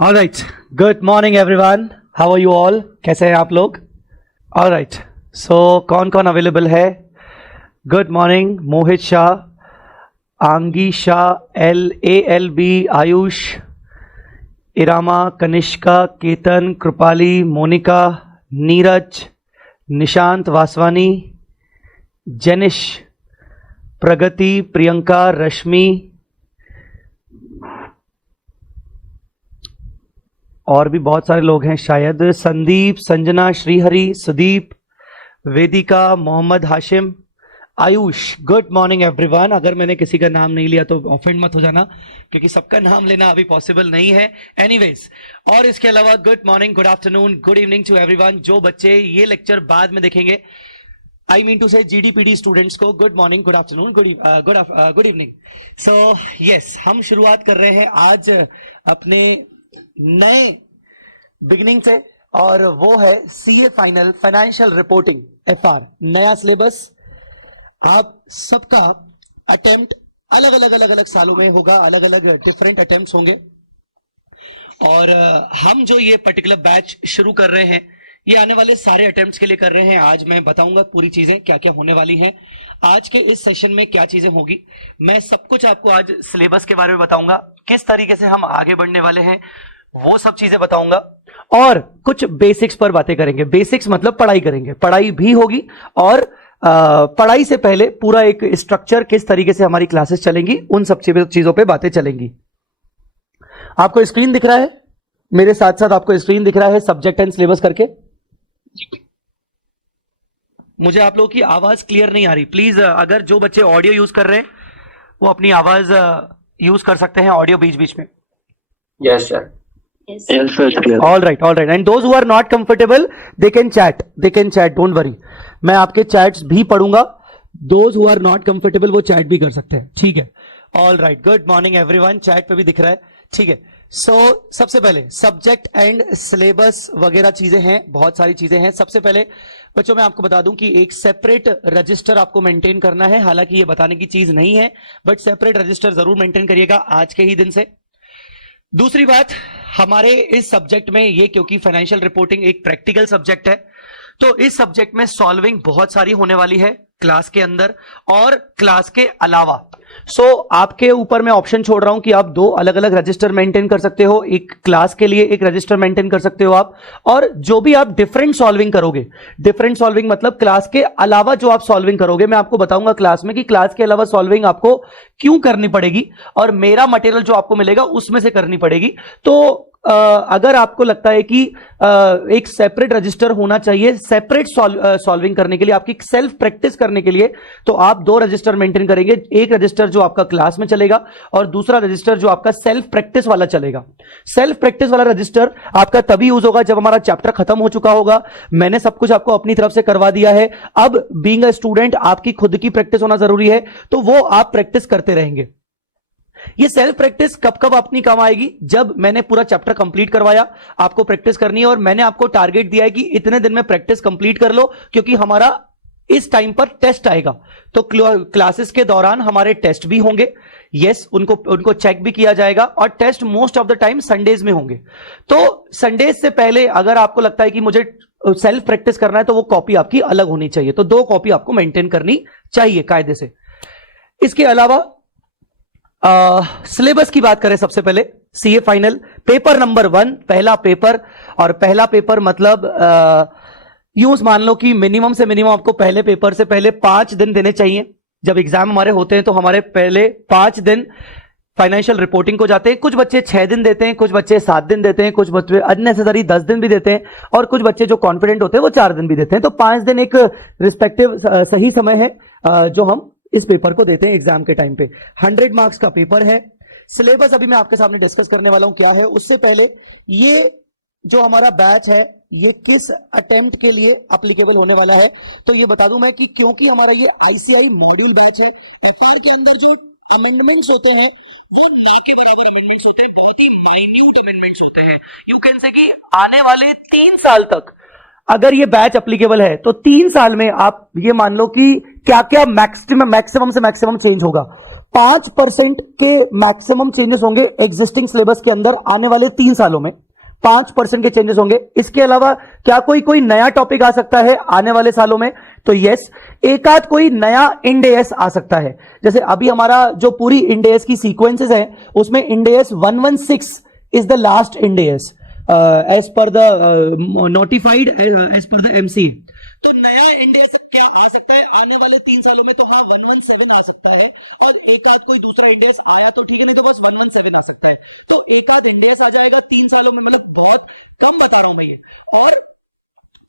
All right. Good morning everyone. How are you all? कैसे हैं आप लोग? All right. So कौन कौन अवेलेबल है? Good morning मोहित शाह, आंगी शाह, LALB, आयुष, इरामा, कनिष्का, केतन, कृपाली, मोनिका, नीरज, निशांत वासवानी, जेनिश, प्रगति, प्रियंका, रश्मि और भी बहुत सारे लोग हैं शायद, Sandeep, Sanjana, Shrihari, Sudeep, Vedika, Mohammad Hashim, Ayush. Good morning everyone. अगर मैंने किसी का नाम नहीं लिया तो ऑफेंड मत हो जाना, क्योंकि सबका नाम लेना अभी पॉसिबल नहीं है। एनीवेज, और इसके अलावा good morning, good afternoon, good evening to everyone. जो बच्चे ये लेक्चर बाद में देखेंगे, I mean to say GDPD students को good morning, good afternoon, good evening. So yes, हम शुरुआत कर रहे हैं आज अपने नए बिगिनिंग से, और वो है CA final financial reporting FR, नया सिलेबस। आप सबका अटेम्प्ट अलग अलग सालों में होगा, अलग अलग डिफरेंट अटेम्प्ट्स होंगे। और हम जो ये पर्टिकुलर बैच शुरू कर रहे हैं, ये आने वाले सारे अटेम्प्ट्स के लिए कर रहे हैं। आज मैं बताऊंगा पूरी चीजें क्या क्या होने वाली हैं, आज के इस सेशन में क्या चीजें होगी। मैं सब कुछ आपको आज सिलेबस के बारे में बताऊंगा, किस तरीके से हम आगे बढ़ने वाले हैं वो सब चीजें बताऊंगा, और कुछ बेसिक्स पर बातें करेंगे। बेसिक्स मतलब पढ़ाई करेंगे, पढ़ाई भी होगी, और पढ़ाई से पहले पूरा एक स्ट्रक्चर, किस तरीके से हमारी क्लासेस चलेंगी, उन सब चीजों पे बातें चलेंगी। आपको स्क्रीन दिख रहा है, मेरे साथ साथ आपको स्क्रीन दिख रहा है सब्जेक्ट एंड सिलेबस करके। मुझे आप लोगों की आवाज क्लियर नहीं आ रही, प्लीज अगर जो बच्चे ऑडियो यूज कर रहे हैं वो अपनी आवाज यूज कर सकते हैं ऑडियो बीच बीच में। Yes, sir. Yes, it's clear. All right. And those who are not comfortable, they can chat. Don't worry. मैं आपके चैट्स भी पढ़ूंगा। Those who are not comfortable वो चैट भी कर सकते हैं, ठीक है? All right. Good morning everyone. Chat पे भी दिख रहा है, ठीक है? So सबसे पहले सब्जेक्ट एंड सिलेबस वगैरह चीजें हैं, बहुत सारी चीजें हैं। सबसे पहले बच्चों मैं आपको बता दूं कि एक सेपरेट रजिस्टर आपको मेंटेन करना है। हालांकि ये बताने की चीज नहीं है, बट सेपरेट रजिस्टर जरूर मेंटेन करिएगा आज के ही दिन से। दूसरी बात, हमारे इस सब्जेक्ट में ये, क्योंकि फाइनेंशियल रिपोर्टिंग एक प्रैक्टिकल सब्जेक्ट है, तो इस सब्जेक्ट में सॉल्विंग बहुत सारी होने वाली है क्लास के अंदर और क्लास के अलावा। सो आपके ऊपर मैं ऑप्शन छोड़ रहा हूं कि आप दो अलग अलग रजिस्टर मेंटेन कर सकते हो। एक क्लास के लिए एक रजिस्टर मेंटेन कर सकते हो आप, और जो भी आप डिफरेंट सॉल्विंग करोगे, डिफरेंट सॉल्विंग मतलब क्लास के अलावा जो आप सॉल्विंग करोगे, मैं आपको बताऊंगा क्लास में कि क्लास के अलावा सॉल्विंग आपको क्यों करनी पड़ेगी, और मेरा मटेरियल जो आपको मिलेगा उसमें से करनी पड़ेगी। तो अगर आपको लगता है कि एक सेपरेट रजिस्टर होना चाहिए सेपरेट सॉल्विंग करने के लिए, आपकी सेल्फ प्रैक्टिस करने के लिए, तो आप दो रजिस्टर मेंटेन करेंगे। एक रजिस्टर जो आपका क्लास में चलेगा, और दूसरा रजिस्टर जो आपका सेल्फ प्रैक्टिस वाला चलेगा। सेल्फ प्रैक्टिस वाला रजिस्टर आपका तभी यूज होगा जब हमारा चैप्टर खत्म हो चुका होगा। मैंने सब कुछ आपको अपनी तरफ से करवा दिया है। अब बीइंग अ स्टूडेंट आपकी खुद की प्रैक्टिस होना जरूरी है, तो वो आप प्रैक्टिस करते रहेंगे। ये सेल्फ प्रैक्टिस कब कब अपनी काम आएगी, जब मैंने पूरा चैप्टर कंप्लीट करवाया, आपको प्रैक्टिस करनी है, और मैंने आपको टारगेट दिया है कि इतने दिन में प्रैक्टिस कंप्लीट कर लो, क्योंकि हमारा इस टाइम पर टेस्ट आएगा। तो क्लासेस के दौरान हमारे टेस्ट भी होंगे, यस, उनको चेक भी किया जाएगा, और test most of the time Sundays में होंगे। तो संडेज से पहले अगर आपको लगता है कि मुझे सेल्फ प्रैक्टिस करना है, तो वो कॉपी आपकी अलग होनी चाहिए। तो दो कॉपी आपको मेंटेन करनी चाहिए कायदे से। इसके अलावा सिलेबस की बात करें, सबसे पहले CA फाइनल पेपर नंबर 1 पहला पेपर, और पहला पेपर मतलब यूं मान लो कि मिनिमम से मिनिमम आपको पहले पेपर से पहले 5 दिन देने चाहिए। जब एग्जाम हमारे होते हैं तो हमारे पहले 5 दिन फाइनेंशियल रिपोर्टिंग को जाते हैं। कुछ बच्चे 6 दिन देते हैं, कुछ बच्चे 7 दिन देते हैं, कुछ बच्चे अननेसेसरी 10 दिन भी देते हैं, और कुछ बच्चे जो कॉन्फिडेंट होते हैं वो 4 दिन भी देते हैं। तो 5 दिन एक रिस्पेक्टिव सही समय है जो हम इस पेपर को देते हैं एग्जाम के टाइम पे। 100 मार्क्स का पेपर है। सिलेबस अभी मैं आपके सामने डिस्कस करने वाला हूं क्या है। उससे पहले ये जो हमारा बैच है ये किस अटेम्प्ट के लिए एप्लीकेबल होने वाला है, तो ये बता दूं मैं कि क्योंकि हमारा ये ICI मॉड्यूल बैच है, FR के अंदर जो अमेंडमेंट्स होते हैं वो ना के बराबर अमेंडमेंट्स होते हैं, बहुत ही माइन्यूट अमेंडमेंट्स होते हैं। यू कैन से कि आने वाले 3 साल तक अगर ये बैच एप्लीकेबल है, तो 3 साल में आप ये मान लो कि क्या क्या मैक्सिमम से मैक्सिमम चेंज होगा। 5% के मैक्सिमम चेंजेस होंगे एग्जिस्टिंग सिलेबस के अंदर आने वाले 3 सालों में। 5% के चेंजेस होंगे। इसके अलावा क्या कोई नया टॉपिक आ सकता है आने वाले सालों में? तो यस, एक आध कोई नया इंड एएस आ सकता है। जैसे अभी हमारा जो पूरी इंड एएस की सीक्वेंसेस है उसमें Ind AS 116 is the last Ind AS as per the notified as per the MC. तो नया इंड एएस क्या आ सकता है आने वाले 3 सालों में? तो हाँ, 117 आ सकता है, और एक आध कोई दूसरा इंड एएस आया तो ठीक है, ना तो बस 117 आ सकता है। तो एक आध इंड एएस आ जाएगा 3 सालों में, मतलब बहुत कम बता रहा हूं मैं ये। और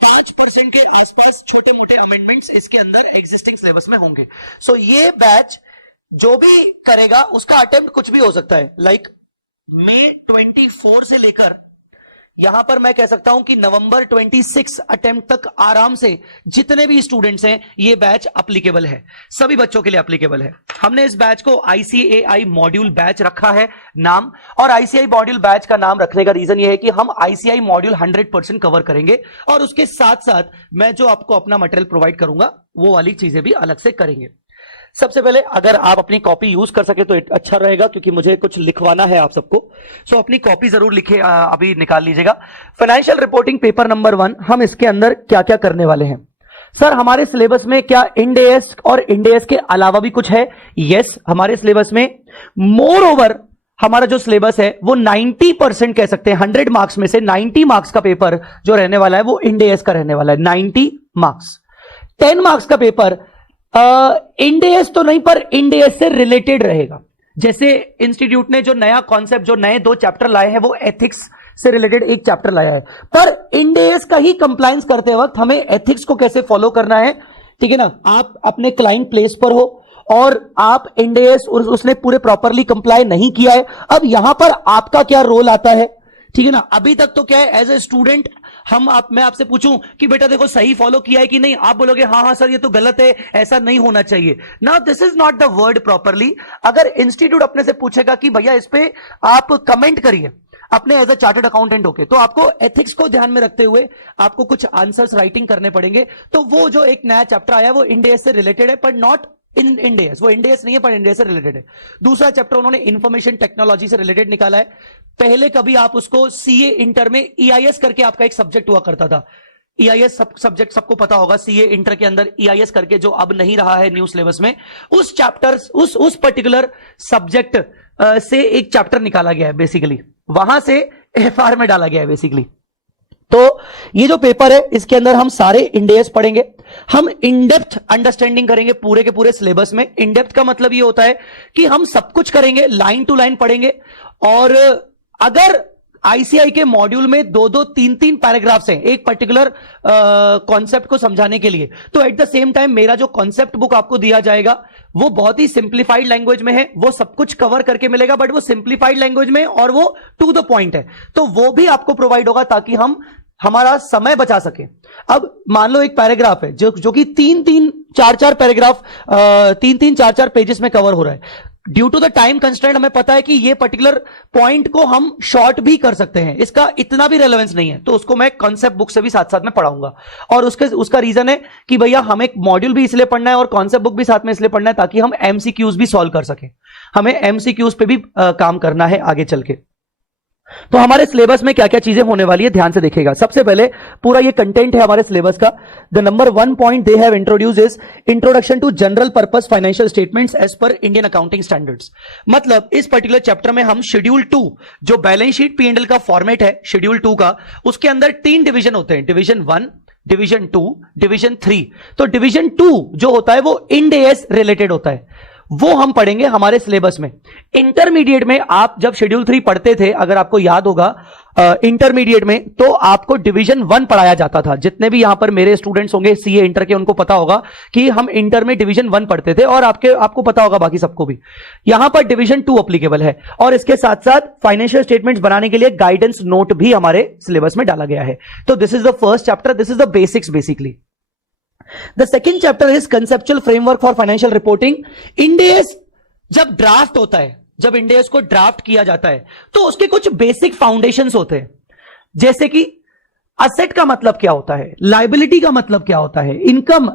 5% के आसपास छोटे मोटे अमेंडमेंट्स इसके अंदर एग्जिस्टिंग सिलेबस में होंगे। सो ये बैच जो भी करेगा उसका अटेम्प्ट कुछ भी हो सकता है। लाइक मई 24 से लेकर यहां पर मैं कह सकता हूं कि नवंबर 26 अटेम्प्ट तक आराम से जितने भी स्टूडेंट्स हैं ये बैच एप्लीकेबल है, सभी बच्चों के लिए एप्लीकेबल है। हमने इस बैच को आईसीएआई मॉड्यूल बैच रखा है नाम, और आईसीआई मॉड्यूल बैच का नाम रखने का रीजन ये है कि हम आईसीआई मॉड्यूल 100% कवर करेंगे, और उसके साथ साथ मैं जो आपको अपना मटेरियल प्रोवाइड करूंगा वो वाली चीजें भी अलग से करेंगे। सबसे पहले अगर आप अपनी कॉपी यूज कर सके तो अच्छा रहेगा, क्योंकि मुझे कुछ लिखवाना है आप सबको। सो अपनी कॉपी जरूर लिखे, अभी निकाल लीजिएगा। फाइनेंशियल रिपोर्टिंग पेपर नंबर 1, हम इसके अंदर क्या क्या करने वाले हैं? सर हमारे सिलेबस में क्या इंड एएस और इंड एएस के अलावा भी कुछ है? यस, हमारे सिलेबस में मोर ओवर हमारा जो सिलेबस है वो 90% कह सकते हैं, 100 मार्क्स में से 90 मार्क्स का पेपर जो रहने वाला है वो इंड एएस का रहने वाला है। 90 मार्क्स। 10 मार्क्स का पेपर इंड एएस तो नहीं, पर इंड एएस से रिलेटेड रहेगा। जैसे इंस्टीट्यूट ने जो नया कॉन्सेप्ट, जो नए 2 चैप्टर लाए हैं वो एथिक्स से रिलेटेड 1 चैप्टर लाया है, पर इंड एएस का ही कंप्लायंस करते वक्त हमें एथिक्स को कैसे फॉलो करना है, ठीक है ना। आप अपने क्लाइंट प्लेस पर हो और आप इंड एएस उसने पूरे प्रॉपरली कंप्लाई नहीं किया है, अब यहां पर आपका क्या रोल आता है, ठीक है ना। अभी तक तो क्या है, एज ए स्टूडेंट मैं आपसे पूछूं कि बेटा देखो सही फॉलो किया है कि नहीं, आप बोलोगे हाँ हाँ सर ये तो गलत है, ऐसा नहीं होना चाहिए। Now this is not the word properly. अगर इंस्टीट्यूट अपने से पूछेगा कि भैया इस पे आप कमेंट करिए अपने एज ए चार्टर्ड अकाउंटेंट होके, तो आपको एथिक्स को ध्यान में रखते हुए आपको कुछ आंसर्स राइटिंग करने पड़ेंगे। तो वो जो एक नया चैप्टर आया वो इंड एएस से रिलेटेड है, पर नॉट इन इंड एएस, वो इंड एएस नहीं है पर इंड एएस से रिलेटेड है। दूसरा चैप्टर उन्होंने इंफॉर्मेशन टेक्नोलॉजी से रिलेटेड निकाला है। पहले कभी आप उसको सीए इंटर में ईआईएस करके आपका एक सब्जेक्ट हुआ करता था, ईआईएस सब्जेक्ट सबको पता होगा, सीए इंटर के अंदर ईआईएस करके जो अब नहीं रहा है न्यू सिलेबस में, उस चैप्टर उस पर्टिकुलर सब्जेक्ट से एक चैप्टर निकाला गया है बेसिकली, वहां से एफआर में डाला गया है बेसिकली। तो ये जो पेपर है इसके अंदर हम सारे इंड एएस पढ़ेंगे, हम इनडेप्थ अंडरस्टैंडिंग करेंगे पूरे के पूरे सिलेबस में। इनडेप्थ का मतलब ये होता है कि हम सब कुछ करेंगे, लाइन टू लाइन पढ़ेंगे, और अगर आईसीआई के मॉड्यूल में 2-2, 3-3 पैराग्राफ्स हैं एक पर्टिकुलर कॉन्सेप्ट को समझाने के लिए, तो एट द सेम टाइम मेरा जो कॉन्सेप्ट बुक आपको दिया जाएगा वो बहुत ही सिंप्लीफाइड लैंग्वेज में है, वो सब कुछ कवर करके मिलेगा, बट वो सिंप्लीफाइड लैंग्वेज में और वो टू द पॉइंट है, तो वो भी आपको प्रोवाइड होगा ताकि हम हमारा समय बचा सके। अब मान लो एक पैराग्राफ है जो कि 3-3, 4-4 पैराग्राफ 3-3, 4-4 पेजेस में कवर हो रहा है। Due to the time constraint हमें पता है कि ये पर्टिकुलर पॉइंट को हम शॉर्ट भी कर सकते हैं, इसका इतना भी रेलेवेंस नहीं है, तो उसको मैं कॉन्सेप्ट बुक से भी साथ साथ में पढ़ाऊंगा। और उसका रीजन है कि भैया हमें मॉड्यूल भी इसलिए पढ़ना है और कॉन्सेप्ट बुक भी साथ में इसलिए पढ़ना है ताकि हम एमसीक्यूज भी सॉल्व कर सकें, हमें एमसीक्यूज पे भी काम करना है आगे चल के। तो हमारे सिलेबस में क्या क्या चीजें होने वाली है ध्यान से देखिएगा। सबसे पहले पूरा ये कंटेंट है हमारे सिलेबस का। The number 1 point they have introduce is introduction to general purpose financial statements as per Indian accounting standards. मतलब इस पर्टिकुलर चैप्टर में हम शेड्यूल 2 जो बैलेंस शीट पी&एल का फॉर्मेट है शेड्यूल 2 का, उसके अंदर 3 डिवीजन होते हैं, डिवीजन 1, डिवीजन 2, डिवीजन 3। तो डिवीजन 2 जो होता है वो इंड एएस रिलेटेड होता है, वो हम पढ़ेंगे हमारे सिलेबस में। इंटरमीडिएट में आप जब शेड्यूल 3 पढ़ते थे, अगर आपको याद होगा इंटरमीडिएट में, तो आपको डिवीजन 1 पढ़ाया जाता था। जितने भी यहां पर मेरे स्टूडेंट्स होंगे सीए इंटर के, उनको पता होगा कि हम इंटर में डिवीजन 1 पढ़ते थे, और आपको पता होगा बाकी सबको भी। यहां पर डिवीजन 2 एप्लीकेबल है, और इसके साथ साथ फाइनेंशियल स्टेटमेंट्स बनाने के लिए गाइडेंस नोट भी हमारे सिलेबस में डाला गया है। तो this is the first chapter, this is the basics basically. The second chapter is conceptual framework for financial reporting. Ind AS जब ड्राफ्ट होता है, जब इंड एएस को ड्राफ्ट किया जाता है तो उसके कुछ बेसिक फाउंडेशंस होते हैं, जैसे कि असेट का मतलब क्या होता है, लायबिलिटी का मतलब क्या होता है, income,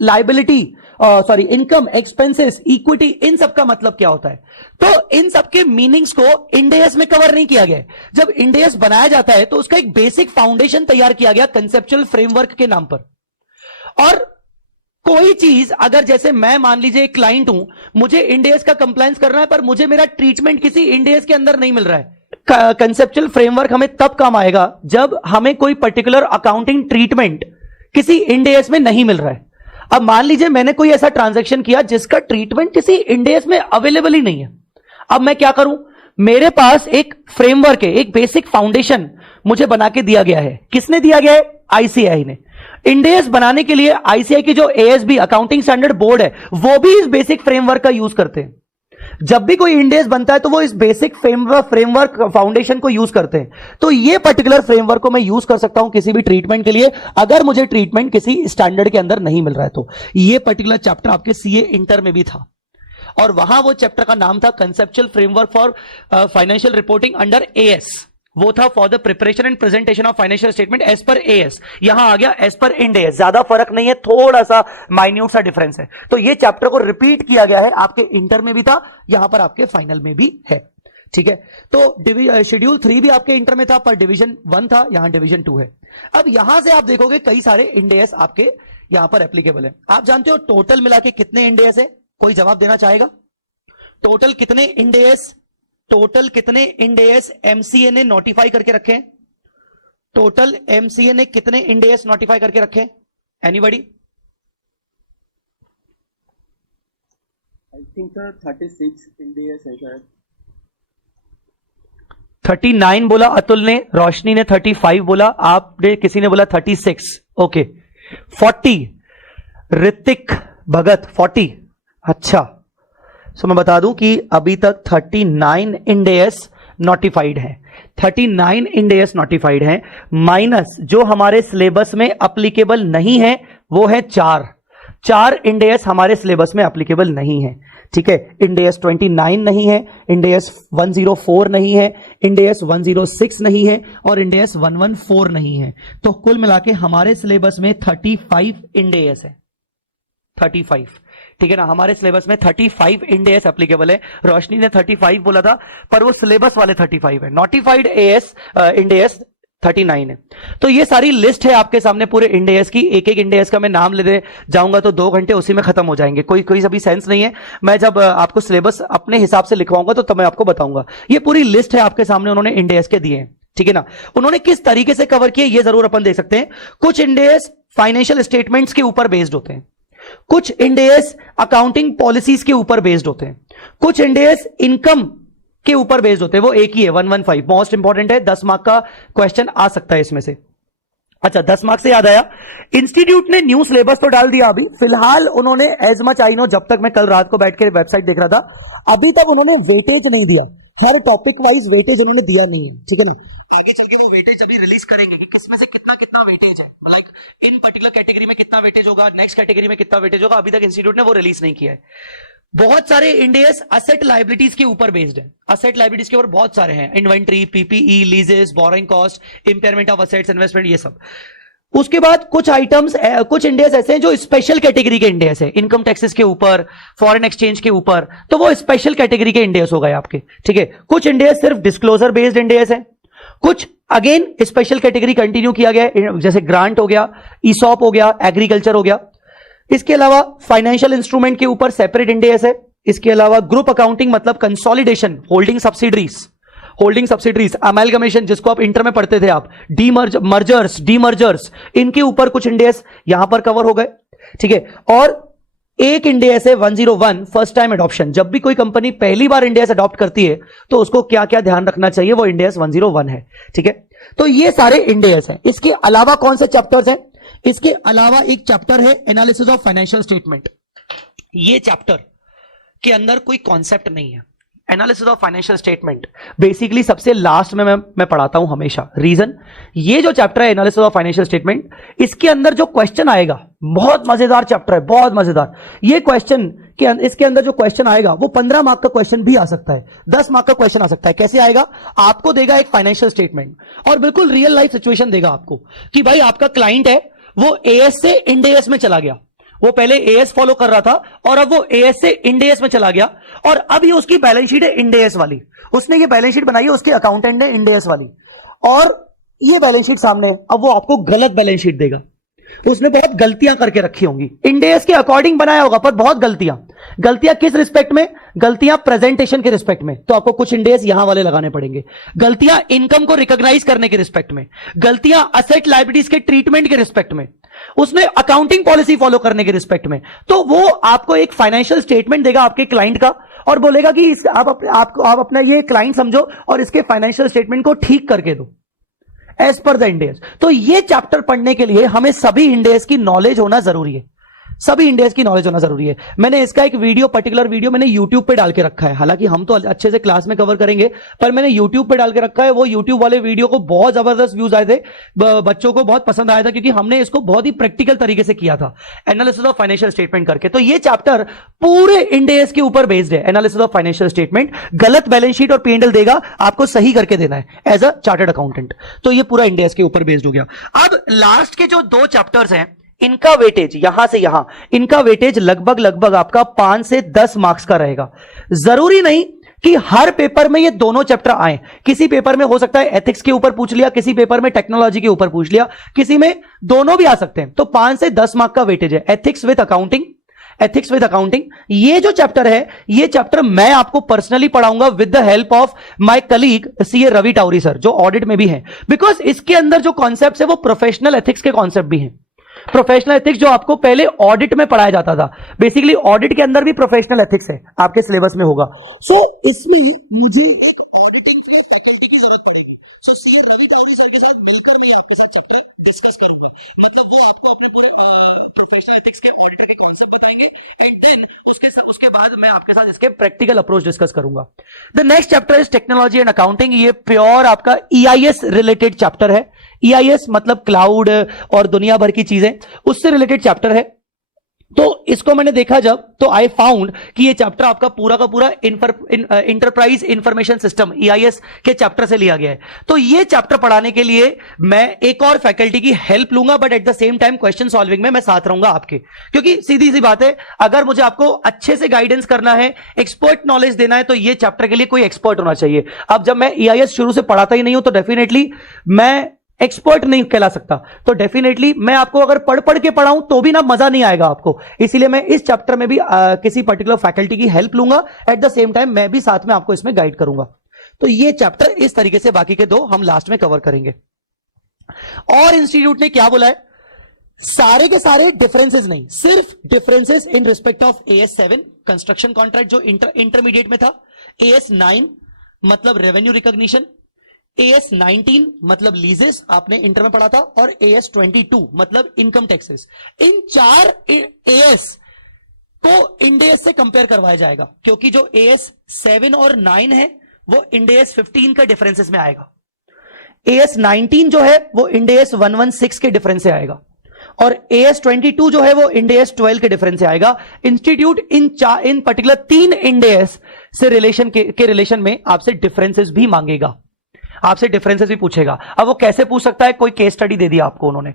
liability sorry income, expenses, equity, इन सब का मतलब क्या होता है? तो इन सब के मीनिंग्स को इंड एएस में कवर नहीं किया गया है। जब इंड एएस बनाया जाता है तो उसका एक बेसिक फाउंडेशन तैयार किया गया कंसेप्चुअल फ्रेमवर्क के नाम पर। और कोई चीज अगर, जैसे मैं मान लीजिए एक क्लाइंट हूं, मुझे इंड एएस का कंप्लायंस करना है, पर मुझे मेरा ट्रीटमेंट किसी इंड एएस के अंदर नहीं मिल रहा है। कंसेप्चुअल फ्रेमवर्क हमें तब काम आएगा जब हमें कोई पर्टिकुलर अकाउंटिंग ट्रीटमेंट किसी इंड एएस में नहीं मिल रहा है। अब मान लीजिए मैंने कोई ऐसा ट्रांजैक्शन किया जिसका ट्रीटमेंट किसी इंड एएस में अवेलेबल ही नहीं है। अब मैं क्या करूं? मेरे पास एक फ्रेमवर्क है, एक बेसिक फाउंडेशन मुझे बना के दिया गया है। किसने दिया गया है? आईसीएआई ने। इंड एएस बनाने के लिए आईसीएआई की जो एएसबी अकाउंटिंग स्टैंडर्ड बोर्ड है वो भी इस बेसिक फ्रेमवर्क का यूज करते हैं। जब भी कोई इंड एएस बनता है तो वो इस बेसिक फ्रेमवर्क फाउंडेशन को यूज करते हैं। तो ये पर्टिकुलर फ्रेमवर्क को मैं यूज कर सकता हूं किसी भी ट्रीटमेंट के लिए, अगर मुझे ट्रीटमेंट किसी स्टैंडर्ड के अंदर नहीं मिल रहा है। तो ये पर्टिकुलर चैप्टर आपके सीए इंटर में भी था, और वहां वो चैप्टर का नाम था conceptual framework for financial reporting under AS. वो था for the preparation and presentation of financial statement as per AS. यहां आ गया एज पर इंड एएस। ज्यादा फर्क नहीं है, थोड़ा सा माइन्यूट सा डिफरेंस है। तो ये चैप्टर को रिपीट किया गया है, आपके इंटर में भी था, यहां पर आपके फाइनल में भी है। ठीक है, तो शेड्यूल 3 भी आपके इंटर में था, पर डिवीजन 1 था, यहां डिवीजन 2 है। अब यहां से आप देखोगे कई सारे इंड एएस आपके यहां पर एप्लीकेबल है। आप जानते हो टोटल मिला के कितने इंड एएस है? कोई जवाब देना चाहेगा? टोटल कितने इंड एएस, टोटल कितने इंड एएस एमसीए ने नोटिफाई करके रखे? टोटल एमसीए ने कितने इंड एएस नोटिफाई करके रखे? Anybody? I think sir 36 Ind AS है शायद। 39 बोला अतुल ने, रोशनी ने 35 बोला, आपने किसी ने बोला 36। ओके, 40 ऋतिक भगत 40। अच्छा, सो मैं बता दूं कि अभी तक 39 इंड एएस नोटिफाइड है। 39 इंड एएस नोटिफाइड है, माइनस जो हमारे सिलेबस में अप्लीकेबल नहीं है वो है 4 इंड एएस हमारे सिलेबस में अप्लीकेबल नहीं है। ठीक है, इंड एएस 29 नहीं है, इंड एएस 104 नहीं है, इंड एएस 106 नहीं है, और इंड एएस 114 नहीं है। तो कुल मिला के हमारे सिलेबस में 35 इंड एएस है। 35, ठीक है ना, हमारे सिलेबस में 35 इंड एएस एप्लीकेबल है। रोशनी ने 35 बोला था, पर वो सिलेबस वाले 35 है। नोटिफाइड एएस इंड एएस 39 है। तो ये सारी लिस्ट है आपके सामने पूरे इंड एएस की। एक एक इंड एएस का मैं नाम लेते जाऊंगा तो 2 घंटे उसी में खत्म हो जाएंगे। कोई सभी सेंस नहीं है। मैं जब आपको सिलेबस अपने हिसाब से लिखवाऊंगा तो तब मैं आपको बताऊंगा। ये पूरी लिस्ट है आपके सामने, उन्होंने इंड एएस के दिए हैं। ठीक है ना, उन्होंने किस तरीके से कवर किए ये जरूर अपन देख सकते हैं। कुछ इंड एएस फाइनेंशियल स्टेटमेंट्स के ऊपर बेस्ड होते हैं, कुछ इंड एएस अकाउंटिंग पॉलिसीज के ऊपर बेस्ड होते हैं, कुछ इंड एएस इनकम के ऊपर बेस्ड होते हैं। वो एक ही है 115, मोस्ट इंपॉर्टेंट है, 10 मार्क का क्वेश्चन आ सकता है इसमें से। अच्छा, 10 मार्क से याद आया, इंस्टीट्यूट ने न्यू सिलेबस तो डाल दिया अभी फिलहाल। उन्होंने एज मच आई नो, जब तक मैं कल रात को बैठ के वेबसाइट देख रहा था, अभी तक उन्होंने वेटेज नहीं दिया, हर टॉपिक वाइज वेटेज उन्होंने दिया नहीं है। ठीक है ना, आगे चल के वो वेटेज अभी रिलीज करेंगे कि किसमें से कितना कितना वेटेज है, लाइक इन पर्टिकुलर कैटेगरी में कितना वेटेज होगा, नेक्स्ट कैटेगरी में कितना वेटेज होगा, अभी तक इंस्टीट्यूट ने वो रिलीज नहीं किया है। बहुत सारे इंड एएस असेट लायबिलिटीज के ऊपर बेस्ड है। असेट लायबिलिटीज के ऊपर बहुत सारे हैं, inventory, PPE, लीजेस, borrowing cost, impairment of assets, investment, ये सब। उसके बाद कुछ आइटम्स, कुछ इंड एएस ऐसे हैं जो स्पेशल कैटेगरी के इंड एएस है, इनकम टैक्सेस के ऊपर, फॉरेन एक्सचेंज के ऊपर, तो वो स्पेशल कैटेगरी के इंड एएस हो गए आपके। ठीक है, कुछ इंड एएस सिर्फ डिस्क्लोजर बेस्ड इंड एएस है, कुछ अगेन स्पेशल कैटेगरी कंटिन्यू किया गया है, जैसे ग्रांट हो गया, ईसॉप हो गया, एग्रीकल्चर हो गया। इसके अलावा फाइनेंशियल इंस्ट्रूमेंट के ऊपर सेपरेट इंड एएस है। इसके अलावा ग्रुप अकाउंटिंग मतलब कंसोलिडेशन, होल्डिंग सब्सिडरीज, अमेलगमेशन जिसको आप इंटर में पढ़ते थे आप, डीमर्जर्स, इनके ऊपर कुछ इंड एएस यहां पर कवर हो गए। ठीक है, और एक इंड एएस है 101 फर्स्ट टाइम एडॉप्शन। जब भी कोई कंपनी पहली बार इंड एएस अडॉप्ट करती है तो उसको क्या क्या ध्यान रखना चाहिए, वो इंड एएस 101 है। ठीक है, तो ये सारे इंड एएस हैं। इसके अलावा कौन से चैप्टर्स हैं? इसके अलावा एक चैप्टर है एनालिसिस ऑफ फाइनेंशियल स्टेटमेंट। ये चैप्टर के अंदर कोई कॉन्सेप्ट नहीं है। Analysis of financial statement basically सबसे लास्ट में मैं पढ़ाता हूं हमेशा। रीजन, ये जो चैप्टर है एनालिसिस ऑफ फाइनेंशियल स्टेटमेंट, इसके अंदर जो क्वेश्चन आएगा, बहुत मजेदार चैप्टर है, बहुत मजेदार। ये क्वेश्चन के इसके अंदर जो क्वेश्चन आएगा वो 15 मार्क का क्वेश्चन भी आ सकता है, 10 मार्क का क्वेश्चन आ सकता है। कैसे आएगा? आपको देगा एक फाइनेंशियल स्टेटमेंट और बिल्कुल रियल लाइफ सिचुएशन देगा आपको कि भाई आपका क्लाइंट है, वो एएस से इंड एएस में चला गया, वो पहले एएस फॉलो कर रहा था और अब वो एएस से इंडेस में चला गया और अब ये उसकी बैलेंस शीट है इंडेस वाली। उसने ये बैलेंस शीट बनाई है, उसके अकाउंटेंट ने इंडेस वाली, और ये बैलेंस शीट सामने है। अब वो आपको गलत बैलेंस शीट देगा, उसने बहुत गलतियां करके रखी होंगी, इंडेस के अकॉर्डिंग बनाया होगा पर बहुत गलतियां किस रिस्पेक्ट में? गलतियां प्रेजेंटेशन के रिस्पेक्ट में, तो आपको कुछ इंडेस यहां वाले लगाने पड़ेंगे। गलतियां इनकम को रिकॉग्नाइज करने के रिस्पेक्ट में, गलतियां असेट लायबिलिटीज के ट्रीटमेंट के रिस्पेक्ट में, उसने अकाउंटिंग पॉलिसी फॉलो करने के रिस्पेक्ट में। तो वो आपको एक फाइनेंशियल स्टेटमेंट देगा आपके क्लाइंट का और बोलेगा कि आप अपना ये क्लाइंट समझो और इसके फाइनेंशियल स्टेटमेंट को ठीक करके दो एज पर द इंडेस। तो ये चैप्टर पढ़ने के लिए हमें सभी इंडेस की नॉलेज होना जरूरी है, सभी इंडेस की नॉलेज होना जरूरी है। मैंने इसका एक पर्टिकुलर वीडियो मैंने यूट्यूब पे डाल के रखा है, हालांकि हम तो अच्छे से क्लास में कवर करेंगे, पर मैंने यूट्यूब पे डाल के रखा है। वो यूट्यूब वाले वीडियो को बहुत जबरदस्त व्यूज आए थे, बच्चों को बहुत पसंद आया था, क्योंकि हमने इसको बहुत ही प्रैक्टिकल तरीके से किया था, एनालिसिस ऑफ फाइनेंशियल स्टेटमेंट करके। तो ये चैप्टर पूरे इंडेस के ऊपर बेस्ड है, एनालिसिस ऑफ फाइनेंशियल स्टेटमेंट। गलत बैलेंस शीट और P&L देगा, आपको सही करके देना है एज अ चार्टर्ड अकाउंटेंट। तो ये पूरा इंडेस के ऊपर बेस्ड हो गया। अब लास्ट के जो 2 चैप्टर्स हैं, इनका वेटेज यहां से यहां, इनका वेटेज लगभग आपका 5 से 10 मार्क्स का रहेगा। जरूरी नहीं कि हर पेपर में ये दोनों चैप्टर आए, किसी पेपर में हो सकता है एथिक्स के ऊपर पूछ लिया, किसी पेपर में टेक्नोलॉजी के ऊपर पूछ लिया, किसी में दोनों भी आ सकते हैं। तो 5 से 10 मार्क का वेटेज है। एथिक्स विद अकाउंटिंग, ये जो चैप्टर है, ये चैप्टर मैं आपको पर्सनली पढ़ाऊंगा with the help of my colleague CA Ravi Tauri sir, जो ऑडिट में भी हैं। बिकॉज इसके अंदर जो कॉन्सेप्ट है वो प्रोफेशनल एथिक्स के कॉन्सेप्ट भी हैं। प्रोफेशनल एथिक्स जो आपको पहले ऑडिट में पढ़ाया जाता था, बेसिकली ऑडिट के अंदर भी प्रोफेशनल एथिक्स है, आपके सिलेबस में होगा। सो इसमें मुझे एक ऑडिटिंग के फैकल्टी की जरूरत पड़ेगी। सो सीए रवि टाउरी सर के साथ मिलकर मैं आपके साथ चैप्टर डिस्कस करूंगा। मतलब वो आपको अपने पूरे प्रोफेशनल एथिक्स के ऑडिटर के कॉन्सेप्ट बताएंगे एंड देन उसके बाद मैं आपके साथ इसके प्रैक्टिकल अप्रोच डिस्कस करूंगा। The next chapter is technology and accounting. ये प्योर आपका EIS रिलेटेड चैप्टर है। EIS मतलब क्लाउड और दुनिया भर की चीजें, उससे रिलेटेड चैप्टर है। तो इसको मैंने देखा जब, तो आई फाउंड कि ये चैप्टर आपका पूरा का पूरा इंटरप्राइज इंफॉर्मेशन सिस्टम EIS के चैप्टर से लिया गया है। तो ये चैप्टर पढ़ाने के लिए मैं एक और फैकल्टी की हेल्प लूंगा, but at the same time question solving में मैं साथ रहूंगा आपके, क्योंकि सीधी सी बात है, अगर मुझे आपको अच्छे से गाइडेंस करना है, एक्सपर्ट नॉलेज देना है, तो ये चैप्टर के लिए कोई एक्सपर्ट होना चाहिए। अब जब मैं EIS शुरू से पढ़ाता ही नहीं हूं, तो डेफिनेटली मैं एक्सपर्ट नहीं कहला सकता। तो डेफिनेटली मैं आपको अगर पढ़ के पढ़ाऊं तो भी ना मजा नहीं आएगा आपको। इसीलिए मैं इस चैप्टर में भी किसी पर्टिकुलर फैकल्टी की हेल्प लूंगा, एट द सेम टाइम मैं भी साथ में आपको इसमें गाइड करूंगा। तो ये चैप्टर इस तरीके से, बाकी के 2 हम लास्ट में कवर करेंगे। और इंस्टीट्यूट ने क्या बोला है, सारे के सारे डिफरेंसेस नहीं, सिर्फ differences in respect of AS7 construction contract जो इंटरमीडिएट में था, AS9 मतलब रेवेन्यू रिकॉग्निशन, AS19 मतलब लीजेस आपने इंटर में पढ़ा था, और AS22 मतलब इनकम टैक्सेस। इन 4 AS को इंडेस से कंपेयर करवाया जाएगा, क्योंकि जो AS7 और 9 है वो इंडेस 15 के डिफरेंसेस में आएगा। AS19 जो है वो इंडेस 116 के डिफरेंस से आएगा, और AS22 जो है वो इंडेस 12 के डिफरेंस से आएगा। इंस्टीट्यूट इन पर्टिकुलर 3 इंडेस से रिलेशन में आपसे डिफरेंसेस भी मांगेगा, आपसे डिफरेंसेस भी पूछेगा। अब वो कैसे पूछ सकता है, कोई केस स्टडी दे दिया आपको उन्होंने,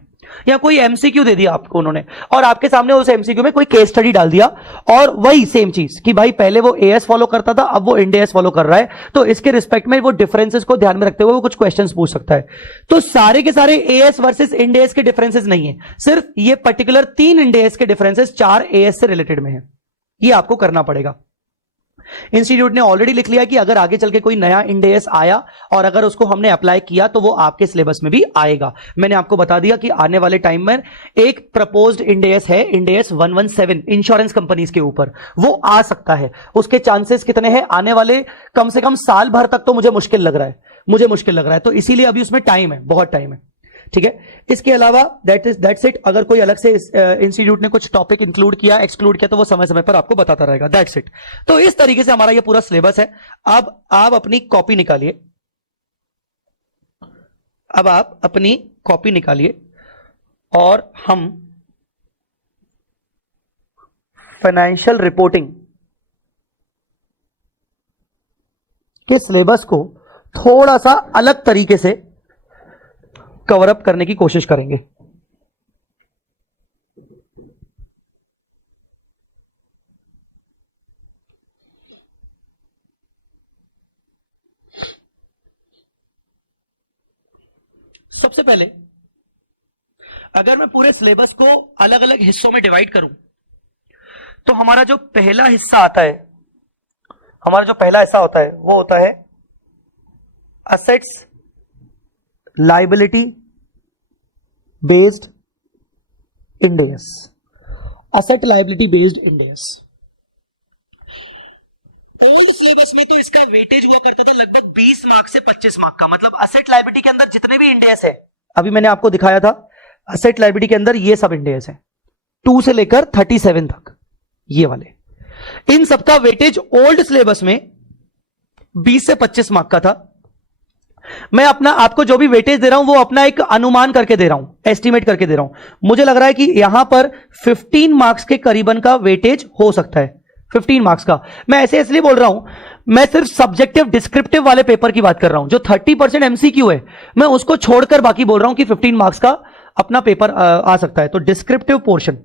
या कोई MCQ दे दिया आपको उन्होंने, और आपके सामने उस MCQ में कोई केस स्टडी डाल दिया, और वही सेम चीज कि भाई पहले वो AS फॉलो करता था, अब वो इंडेस फॉलो कर रहा है, तो इसके रिस्पेक्ट में वो डिफरेंसेस को ध्यान में रखते हुए वो कुछ क्वेश्चंस पूछ सकता है। तो सारे के सारे AS वर्सेस इंडेस के डिफरेंसेस नहीं है, सिर्फ ये पर्टिकुलर 3 इंडेस के डिफरेंसेस 4 AS से रिलेटेड में है, ये आपको करना पड़ेगा। इंस्टीट्यूट ने ऑलरेडी लिख लिया कि अगर आगे चल के कोई नया इंडेस आया और अगर उसको हमने अप्लाई किया तो वो आपके सिलेबस में भी आएगा। मैंने आपको बता दिया कि आने वाले टाइम में एक प्रपोज्ड इंडेस है, इंडेस 117 इंश्योरेंस कंपनीज के ऊपर, वो आ सकता है। उसके चांसेस कितने हैं आने वाले, कम से कम साल भर तक तो मुझे मुश्किल लग रहा है, तो इसीलिए अभी उसमें टाइम है, बहुत टाइम है। ठीक है, इसके अलावा दैट्स इट। अगर कोई अलग से इंस्टीट्यूट ने कुछ टॉपिक इंक्लूड किया, एक्सक्लूड किया, तो वो समय समय पर आपको बताता रहेगा। That's it. तो इस तरीके से हमारा ये पूरा सिलेबस है। अब आप अपनी कॉपी निकालिए, और हम फाइनेंशियल रिपोर्टिंग के सिलेबस को थोड़ा सा अलग तरीके से कवर अप करने की कोशिश करेंगे। सबसे पहले अगर मैं पूरे सिलेबस को अलग अलग हिस्सों में डिवाइड करूं तो हमारा जो पहला हिस्सा आता है, हमारा जो पहला हिस्सा होता है वो होता है assets liability based end S. Asset liability based end S. Old syllabus में तो इसका वेटेज हुआ करता था लगभग 20 मार्क से 25 मार्क का। मतलब असेट लायबिलिटी के अंदर जितने भी इंड एस है, अभी मैंने आपको दिखाया था असेट लायबिलिटी के अंदर ये सब इंड एस है 2 से लेकर 37 तक, ये वाले, इन सबका वेटेज ओल्ड सिलेबस में 20 से 25 मार्क का था। मैं अपना आपको जो भी वेटेज दे रहा हूं वो अपना एक अनुमान करके दे रहा हूं, एस्टिमेट करके दे रहा हूं। मुझे लग रहा है कि यहां पर 15 मार्क्स के करीबन का वेटेज हो सकता है, 15 मार्क्स का। मैं ऐसे इसलिए बोल रहा हूं, मैं सिर्फ सब्जेक्टिव डिस्क्रिप्टिव वाले पेपर की बात कर रहा हूं। जो 30% एमसीक्यू है मैं उसको छोड़कर बाकी बोल रहा हूं कि 15 मार्क्स का अपना पेपर आ सकता है। तो डिस्क्रिप्टिव पोर्शन